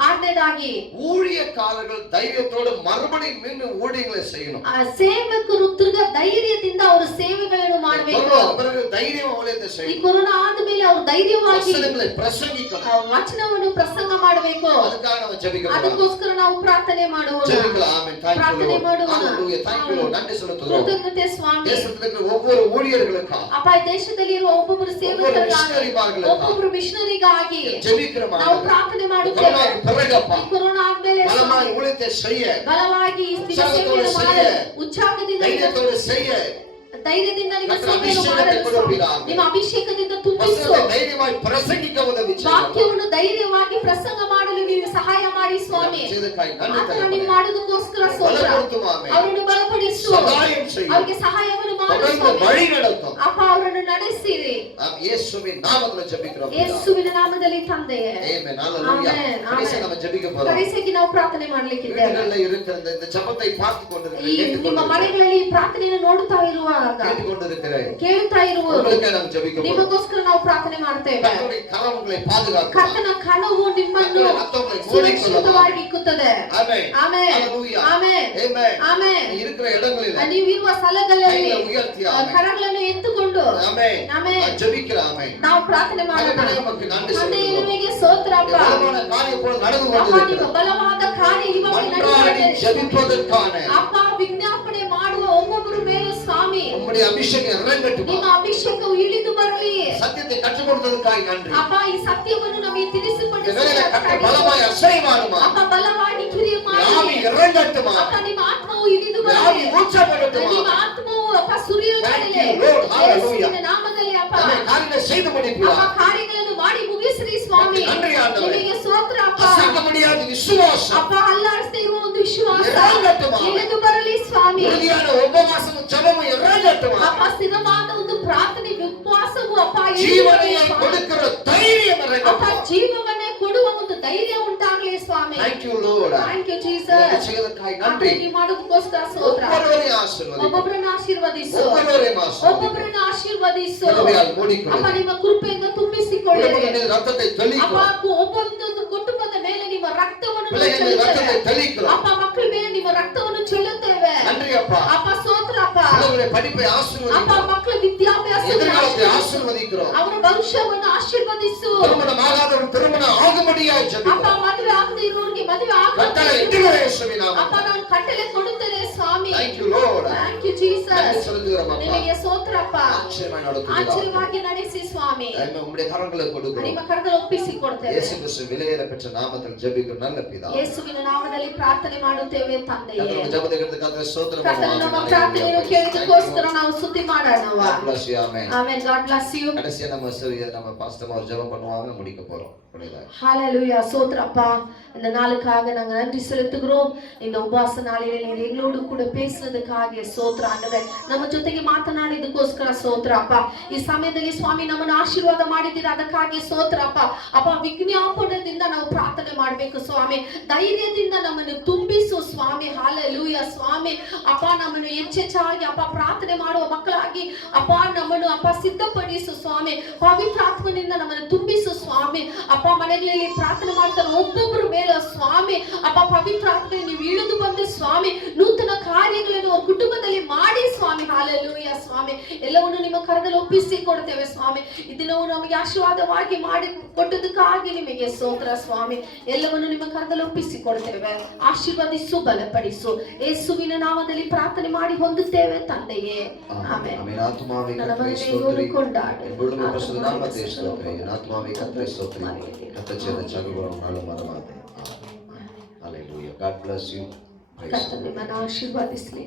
ಆರನೇದಾಗಿ ஊழியக்காரர்கள் தைரியத்தோடு மறுபடியும் மீண்டும் ஊழியங்களை செய்யணும். ಸೇವಕರು ತಿರ್ಗ ಧೈರ್ಯದಿಂದ ಅವರ ಸೇವೆಗಳನ್ನು ಮಾಡಬೇಕು. பிறகு தைரியம் ஊழியத்தை ಈ செய்யணும். ಕೊರೋನಾ ಆದ್ಮೇಲೆ ಅವರು ಧೈರ್ಯವಾಗಿ ವಚನங்களை ಪ್ರಸಂಗಿಸಬೇಕು, ವಚನವನ್ನು ಪ್ರಸಂಗ ಮಾಡಬೇಕು. ಅದಕ್ಕಾಗಿ ನಾವು ಜಪಿಸಬೇಕು. ಅದಕ್ಕೋಸ್ಕರ ನಾವು ಪ್ರಾರ್ಥನೆ ಮಾಡೋಣ. ஜெபிக்கலாம். ஆமென். Thank you ಪ್ರಾರ್ಥನೆ Lord. ಮಾಡೋಣ. Hallelujah. Thank you Lord. நன்றி செலுத்துகிறோம். ಕೃತಜ್ಞತೆ ಸ್ವಾಮಿ. தேசத்தில் இருக்கிற ஒவ்வொரு ஊழியர்களுக்கும், ಅಪ್ಪ ಈ ದೇಶದಲ್ಲಿ ಇರುವ ಒಬ್ಬೊಬ್ಬರು ಸೇವಕರಿಗಾಗಿ, ಒಬ್ಬೊಬ್ಬರು ಮಿಷನರಿಗಾಗಿ ஜெபிக்கிறோம். ನಾವು ಪ್ರಾರ್ಥನೆ ಮಾಡುತ್ತೇವೆ. பிறகப்பா ಈ ಕೊರೋನಾ ಆದ್ಮೇಲೆ பலமாய் ஊழியத்தை செய்ய, ಬಲವಾಗಿ ಈ ಸೇವೆಯನ್ನು ಮಾಡಲು, ಉತ್ಸಾಹದಿಂದ தைரியத்தோடு செய்ய, ಧೈರ್ಯದಿಂದ ನಿಮ್ಮ ಸೇವೆಯನ್ನು ಮಾಡಲು ನಿಮ್ಮ ಅಭಿಷೇಕದಿಂದ ತುಂಬಿಸು. வசனத்தை தைரியமாய் பிரசங்கிக்க உதவி செய்யுங்க. ವಾಕ್ಯವನ್ನು ಧೈರ್ಯವಾಗಿ ಪ್ರಸಂಗ ಮಾಡಲು ನೀವು ಸಹಾಯ ಮಾಡಿ ಸ್ವಾಮಿ. செய்ததற்காய் நன்றி ಆತನ தகப்பனே. ನೀವು ಮಾಡುವುದಕ್ಕೋಸ್ಕರ ಸ್ತೋತ್ರ. ಅವರನ್ನು ಬಲಪಡಿಸು, சகாயம் செய்யும், ಅವರಿಗೆ ಸಹಾಯವನ್ನು ಮಾಡು தொடர்ந்து ಸ್ವಾಮಿ. வழி நடத்தும். ಅಪ್ಪ ಅವರನ್ನು ನಡೆಸಿರಿ. நாம் இயேசுவின் நாமத்தில் ஜெபிக்கிறோம். ಯೇಸುವಿನ ನಾಮದಲ್ಲಿ ತಂದೆಯೇ. ஆமென். ஹalleluya. கடைசியா நம்ம ஜெபிக்க போறோம். ಕಡೆಸಿಗೆ ನಾವು ಪ್ರಾರ್ಥನೆ ಮಾಡಲಿಕ್ಕಿದ್ದೇವೆ. வீடுகளில் இருக்கிற இந்த ஜெபத்தை பார்த்து ಈ ನಿಮ್ಮ ಮನೆಗಳಲ್ಲಿ ಈ ಪ್ರಾರ್ಥನೆಯನ್ನು ನೋಡುತ್ತಾ ಇರುವಾಗ, ಕೇಳುತ್ತಾ ಇರುವಾಗ ನಿಮಗೋಸ್ಕರ ನಾವು ಪ್ರಾರ್ಥನೆ ಮಾಡ್ತೇವೆ. ಕರ್ತನ ಕರವು ನಿಮ್ಮನ್ನು ಸುರಕ್ಷಿತವಾಗಿ ಇಕ್ಕುತ್ತದೆ. ಆಮೆನ್. ಆಮೆನ್. ಆಮೆನ್. ನೀವು ಇರುವ ಸ್ಥಳಗಳಲ್ಲಿ ಕರಗಳನ್ನು ಎತ್ತುಕೊಂಡು ನಾವು ಪ್ರಾರ್ಥನೆ ಮಾಡೋಣ. ತಂದೆಯೇ ನಿಮಗೆ ಸ್ತೋತ್ರ ಅಪ್ಪ. ಅಪ್ಪ ನಿಮ್ಮ ಬಲವಾದ ಕಾರ್ಯ ಇವಾಗ ನಡೆಯುತ್ತಿದೆ. ಅಪ್ಪ ವಿಜ್ಞಾಪನೆ ಮಾಡುವ ಒಬ್ಬೊಬ್ಬರು ಮೇಲೆ ಸ್ವಾಮಿ உம்முடைய அபிஷேகம் இறங்கட்டும். ನಿಮ್ಮ ಅಭಿಷೇಕವು ಇಳಿದು ಬರಲಿ. சத்தியத்தை கற்றுக் கொடுத்ததற்காக நன்றி. ಅಪ್ಪ ಈ ಸತ್ಯವನ್ನು ನಮಗೆ ತಿಳಿಸಿಕೊಟ್ಟಿದ್ದಕ್ಕಾಗಿ பலமாய் அசைவானுமா. ಅಪ್ಪ ಬಲವಾಗಿ ಕ್ರಿಯೆ ಮಾಡಿ. ஆவி இறங்கட்டுமா. ಅಪ್ಪ ನಿಮ್ಮ ಆತ್ಮವು ಇಳಿದು ಬರಲಿ. ஆவி ஊற்றப்படட்டுமா. ನಿಮ್ಮ ಆತ್ಮವು ಅಪ್ಪ ಸುರಿಯಲ್ಪಡಲಿ. ಯೇಸುವಿನ ನಾಮದಲ್ಲಿ ಅಪ್ಪ ಕಾರ್ಯ செய்து முடிப்பீரா. ಅಪ್ಪ ಕಾರ್ಯಗಳನ್ನು ಮಾಡಿ ಮುಗಿಸಿರಿ ಸ್ವಾಮಿ. நன்றி ஆண்டவரே. ನಿಮಗೆ ಸ್ತೋತ್ರ ಅಪ್ಪ. அசைக்க முடியாத விசுவாசம் ಅಪ್ಪ ಅಲ್ಲಾಡಿಸದೇ ಇರುವ ಒಂದು ವಿಶ್ವಾಸ இறங்கட்டுமா. ಇಳಿದು ಬರಲಿ ಸ್ವಾಮಿ. உறுதியான உபவாசமும் ஜெபமும் இறங்கட்டுமா. ಅಪ್ಪ ಸ್ಥಿರವಾದ ಒಂದು ಪ್ರಾರ್ಥನೆ ವಿಶ್ವಾಸವು ಅಪ್ಪ ஜீவனையை கொடுக்கிற தைரியம் ಅಪ್ಪ இறங்கட்டுமா. ಜೀವವನ್ನೇ ಕೊಡುವ ಒಂದು ಧೈರ್ಯ ಉಂಟಾಗಲಿ ಸ್ವಾಮಿ. Thank you Lord. Thank you Jesus. செய்ததற்காக நன்றி. ನೀವು ಮಾಡೋದಕ್ಕೋಸ್ಕರ ಸ್ತೋತ್ರ. ஒவ்வொருவரையும் ஆசீர்வதியும். ಒಬ್ಬೊಬ್ಬರನ್ನು ಆಶೀರ್ವದಿಸು. ஒவ்வொருவரையும் ஆசீர்வதியும். ಒಬ್ಬೊಬ್ಬರನ್ನು ಆಶೀರ್ವದಿಸು. கிருபையால் மூடிக்கொள்ளும். ಅಪ್ಪ ನಿಮ್ಮ ಕೃಪೆಯಿಂದ ತುಂಬಿಸಿಕೊಳ್ಳಿರಿ. குடும்பங்களில் ரத்தத்தை தெளிக்கிறோம். ಅಪ್ಪ ಒಬ್ಬೊಂದೊಂದು ಕುಟುಂಬದ ಮೇಲೆ ನಿಮ್ಮ ರಕ್ತವನ್ನು பிள்ளைகளின் ரத்தத்தை தெளிக்கிறோம். ಅಪ್ಪ ಮಕ್ಕಳ ಮೇಲೆ ನಿಮ್ಮ ರಕ್ತವನ್ನು ಚೆಲ್ಲುತ್ತೇವೆ. நன்றி அப்பா. ಅಪ್ಪ ಸ್ತೋತ್ರ ಅಪ್ಪ. பிள்ளைகளுடைய படிப்பை ಅಪ್ಪ ஆசீர்வதிக்கிறோம். ಮಕ್ಕಳ ವಿದ್ಯಾಭ್ಯಾಸ எதிர்காலத்தை ஆசீர்வதிக்கிறோம். ಅವರ ಭವಿಷ್ಯವನ್ನು ಆಶೀರ್ವದಿಸು. திருமணம் ஆகாதவர்கள் திருமணம் ஆகும்படியாய் ಅಪ್ಪ ஜெபிக்கிறோம். ಮದುವೆ ಆಗದೆ ಇರೋರಿಗೆ ಮದುವೆ கட்டளை ಆಗಲಿ. இட்டுகிறேன் இயேசுவின் ಅಪ್ಪ நாமத்தில். ನಾನು ಕಟ್ಟಲೆ ಕೊಡುತ್ತೇನೆ ಸ್ವಾಮಿ. Thank you Lord. Thank you Jesus. நன்றி செலுத்துகிறோம் அப்பா. ನಿಮಗೆ ಸ್ತೋತ್ರ ಅಪ್ಪ. ஆச்சரியமாய் நடத்துவீராக. ಆಶ್ಚರ್ಯವಾಗಿ ನಡೆಸಿ ಸ್ವಾಮಿ. ஆமென். உம்முடைய கரங்களை கொடுக்கிறோம். ನಿಮ್ಮ ಕರದಲ್ಲಿ ಒಪ್ಪಿಸಿ ಕೊಡ್ತೇವೆ. இயேசு கிறிஸ்து விலையேற பெற்ற நாமத்தில் ஜெபிக்கிறோம் நல்ல பிதாவே. ಯೇಸುವಿನ ನಾಮದಲ್ಲಿ ಪ್ರಾರ್ಥನೆ ಮಾಡುತ್ತೇವೆ ತಂದೆಯೇ. கர்த்தருடைய ஜெபத்தை கேட்டதற்காக ஸ்தோத்திரம் ಕರ್ತನ ನಮ್ಮ பண்ணுவோம். ಪ್ರಾರ್ಥನೆಯನ್ನು ಕೇಳಿದಕ್ಕೋಸ್ಕರ ನಾವು ಸ್ತುತಿ ಮಾಡೋಣ. God bless you. Amen. Amen. God bless you. கடைசியா நம்ம பாஸ்டர் அவர் ஜெபம் பண்ணுவாங்க, முடிக்க போறோம். புரியுதா? ஹalleluya. சோத்ரப்பா, இந்த நாளுக்காக நாங்க நன்றி செலுத்துகிறோம். இந்த ಉಪವಾಸ ನಾಳಿನಲ್ಲಿ ನೀವು ಎங்களோடு ಕೂಡ பேசுனದಕ್ಕಾಗಿ ಸ್ತೋತ್ರ ಆಂಡವರೇ. ನಮ್ಮ ಜೊತೆಗೆ ಮಾತನಾಡಿದಕ್ಕೋಸ್ಕರ ಸ್ತೋತ್ರ ಅಪ್ಪ. ಈ ಸಮಯದಲ್ಲಿ ಸ್ವಾಮಿ ನಮ್ಮನ್ನು ಆಶೀರ್ವಾದ ಮಾಡಿದ್ದೀರಾ, ಅದಕ್ಕಾಗಿ ಸ್ತೋತ್ರ ಅಪ್ಪ. ಅಪ್ಪ ವಿಜ್ಞಾಪನದಿಂದ ನಾವು ಪ್ರಾರ್ಥನೆ ಮಾಡಬೇಕು ಸ್ವಾಮಿ. ಧೈರ್ಯದಿಂದ ನಮ್ಮನ್ನು ತುಂಬಿಸು ಸ್ವಾಮಿ. ಹalleluya ಸ್ವಾಮಿ. ಅಪ್ಪ ನಮ್ಮನ್ನು ಹೆಚ್ಚೆಚ್ಚಾಗಿ ಅಪ್ಪ ಪ್ರಾರ್ಥನೆ ಮಾಡುವ ಮಕ್ಕಳಾಗಿ ಅಪ್ಪ ನಮ್ಮನ್ನು ಅಪ್ಪ ಸಿದ್ಧಪಡಿಸು ಸ್ವಾಮಿ. ಪವಿತ್ರಾತ್ಮನಿಂದ ನಮ್ಮನ್ನು ತುಂಬಿಸು ಸ್ವಾಮಿ. ಅಪ್ಪ ಮನೆಗಳಲ್ಲಿ ಪ್ರಾರ್ಥನೆ ಮಾಡ್ತಾರೆ ಒಬ್ಬೊಬ್ಬರ ಮೇಲೆ ಸ್ವಾಮಿ ಅಪ್ಪ ಪವಿತ್ರಾತ್ಮ ನೀವು ಇಳಿದು ಬಂದು ಸ್ವಾಮಿ ನೂತನ ಕಾರ್ಯಗಳನ್ನು ಅವ್ರ ಕುಟುಂಬದಲ್ಲಿ ಮಾಡಿ ಸ್ವಾಮಿ. ಹalleluya ಸ್ವಾಮಿ. ಎಲ್ಲವನ್ನು ನಿಮ್ಮ ಕರದಲ್ಲಿ ಒಪ್ಪಿಸಿ ಕೊಡ್ತೇವೆ ಸ್ವಾಮಿ. ಈ ದಿನವು ನಮಗೆ ಆಶೀರ್ವಾದವಾಗಿ ಮಾಡಿ ಕೊಟ್ಟದಕ್ಕಾಗಿ ನಿಮಗೆ ಸ್ತೋತ್ರ ಸ್ವಾಮಿ. ಎಲ್ಲವನ್ನು ನಿಮ್ಮ ಕರದಲ್ಲಿ ಒಪ್ಪಿಸಿ ಕೊಡ್ತೇವೆ. ಆಶೀರ್ವದಿಸು, ಬಲಪಡಿಸು. ಯೇಸುವಿನ ನಾಮದಲ್ಲಿ ಪ್ರಾರ್ಥನೆ ಮಾಡಿ ಹೊಂದುತ್ತೇವೆ ತಂದೆಯೇ. ಆಮೆನ್. ಆಮೆನ್. ಆತ್ಮಾವೇ ನನ್ನ ಕರ್ತನೇ ಮನೆಯನ್ನು ಸ್ತೋತ್ರ. ಕೊಂಡಾಡು. எப்பொழுதும் பரிசுத்த நாமத்தை ஸ்தோத்திரிக்கிறேன். ஆத்மாவே கர்த்தரை ஸ்தோத்திரிக்கிறேன். கர்த்தர் செய்த சகலமும் நாளும் மறவாதே. Hallelujah. God bless you. Praise the Lord. ಕರ್ತನು ನಿಮ್ಮನ್ನು ಆಶೀರ್ವದಿಸಲಿ.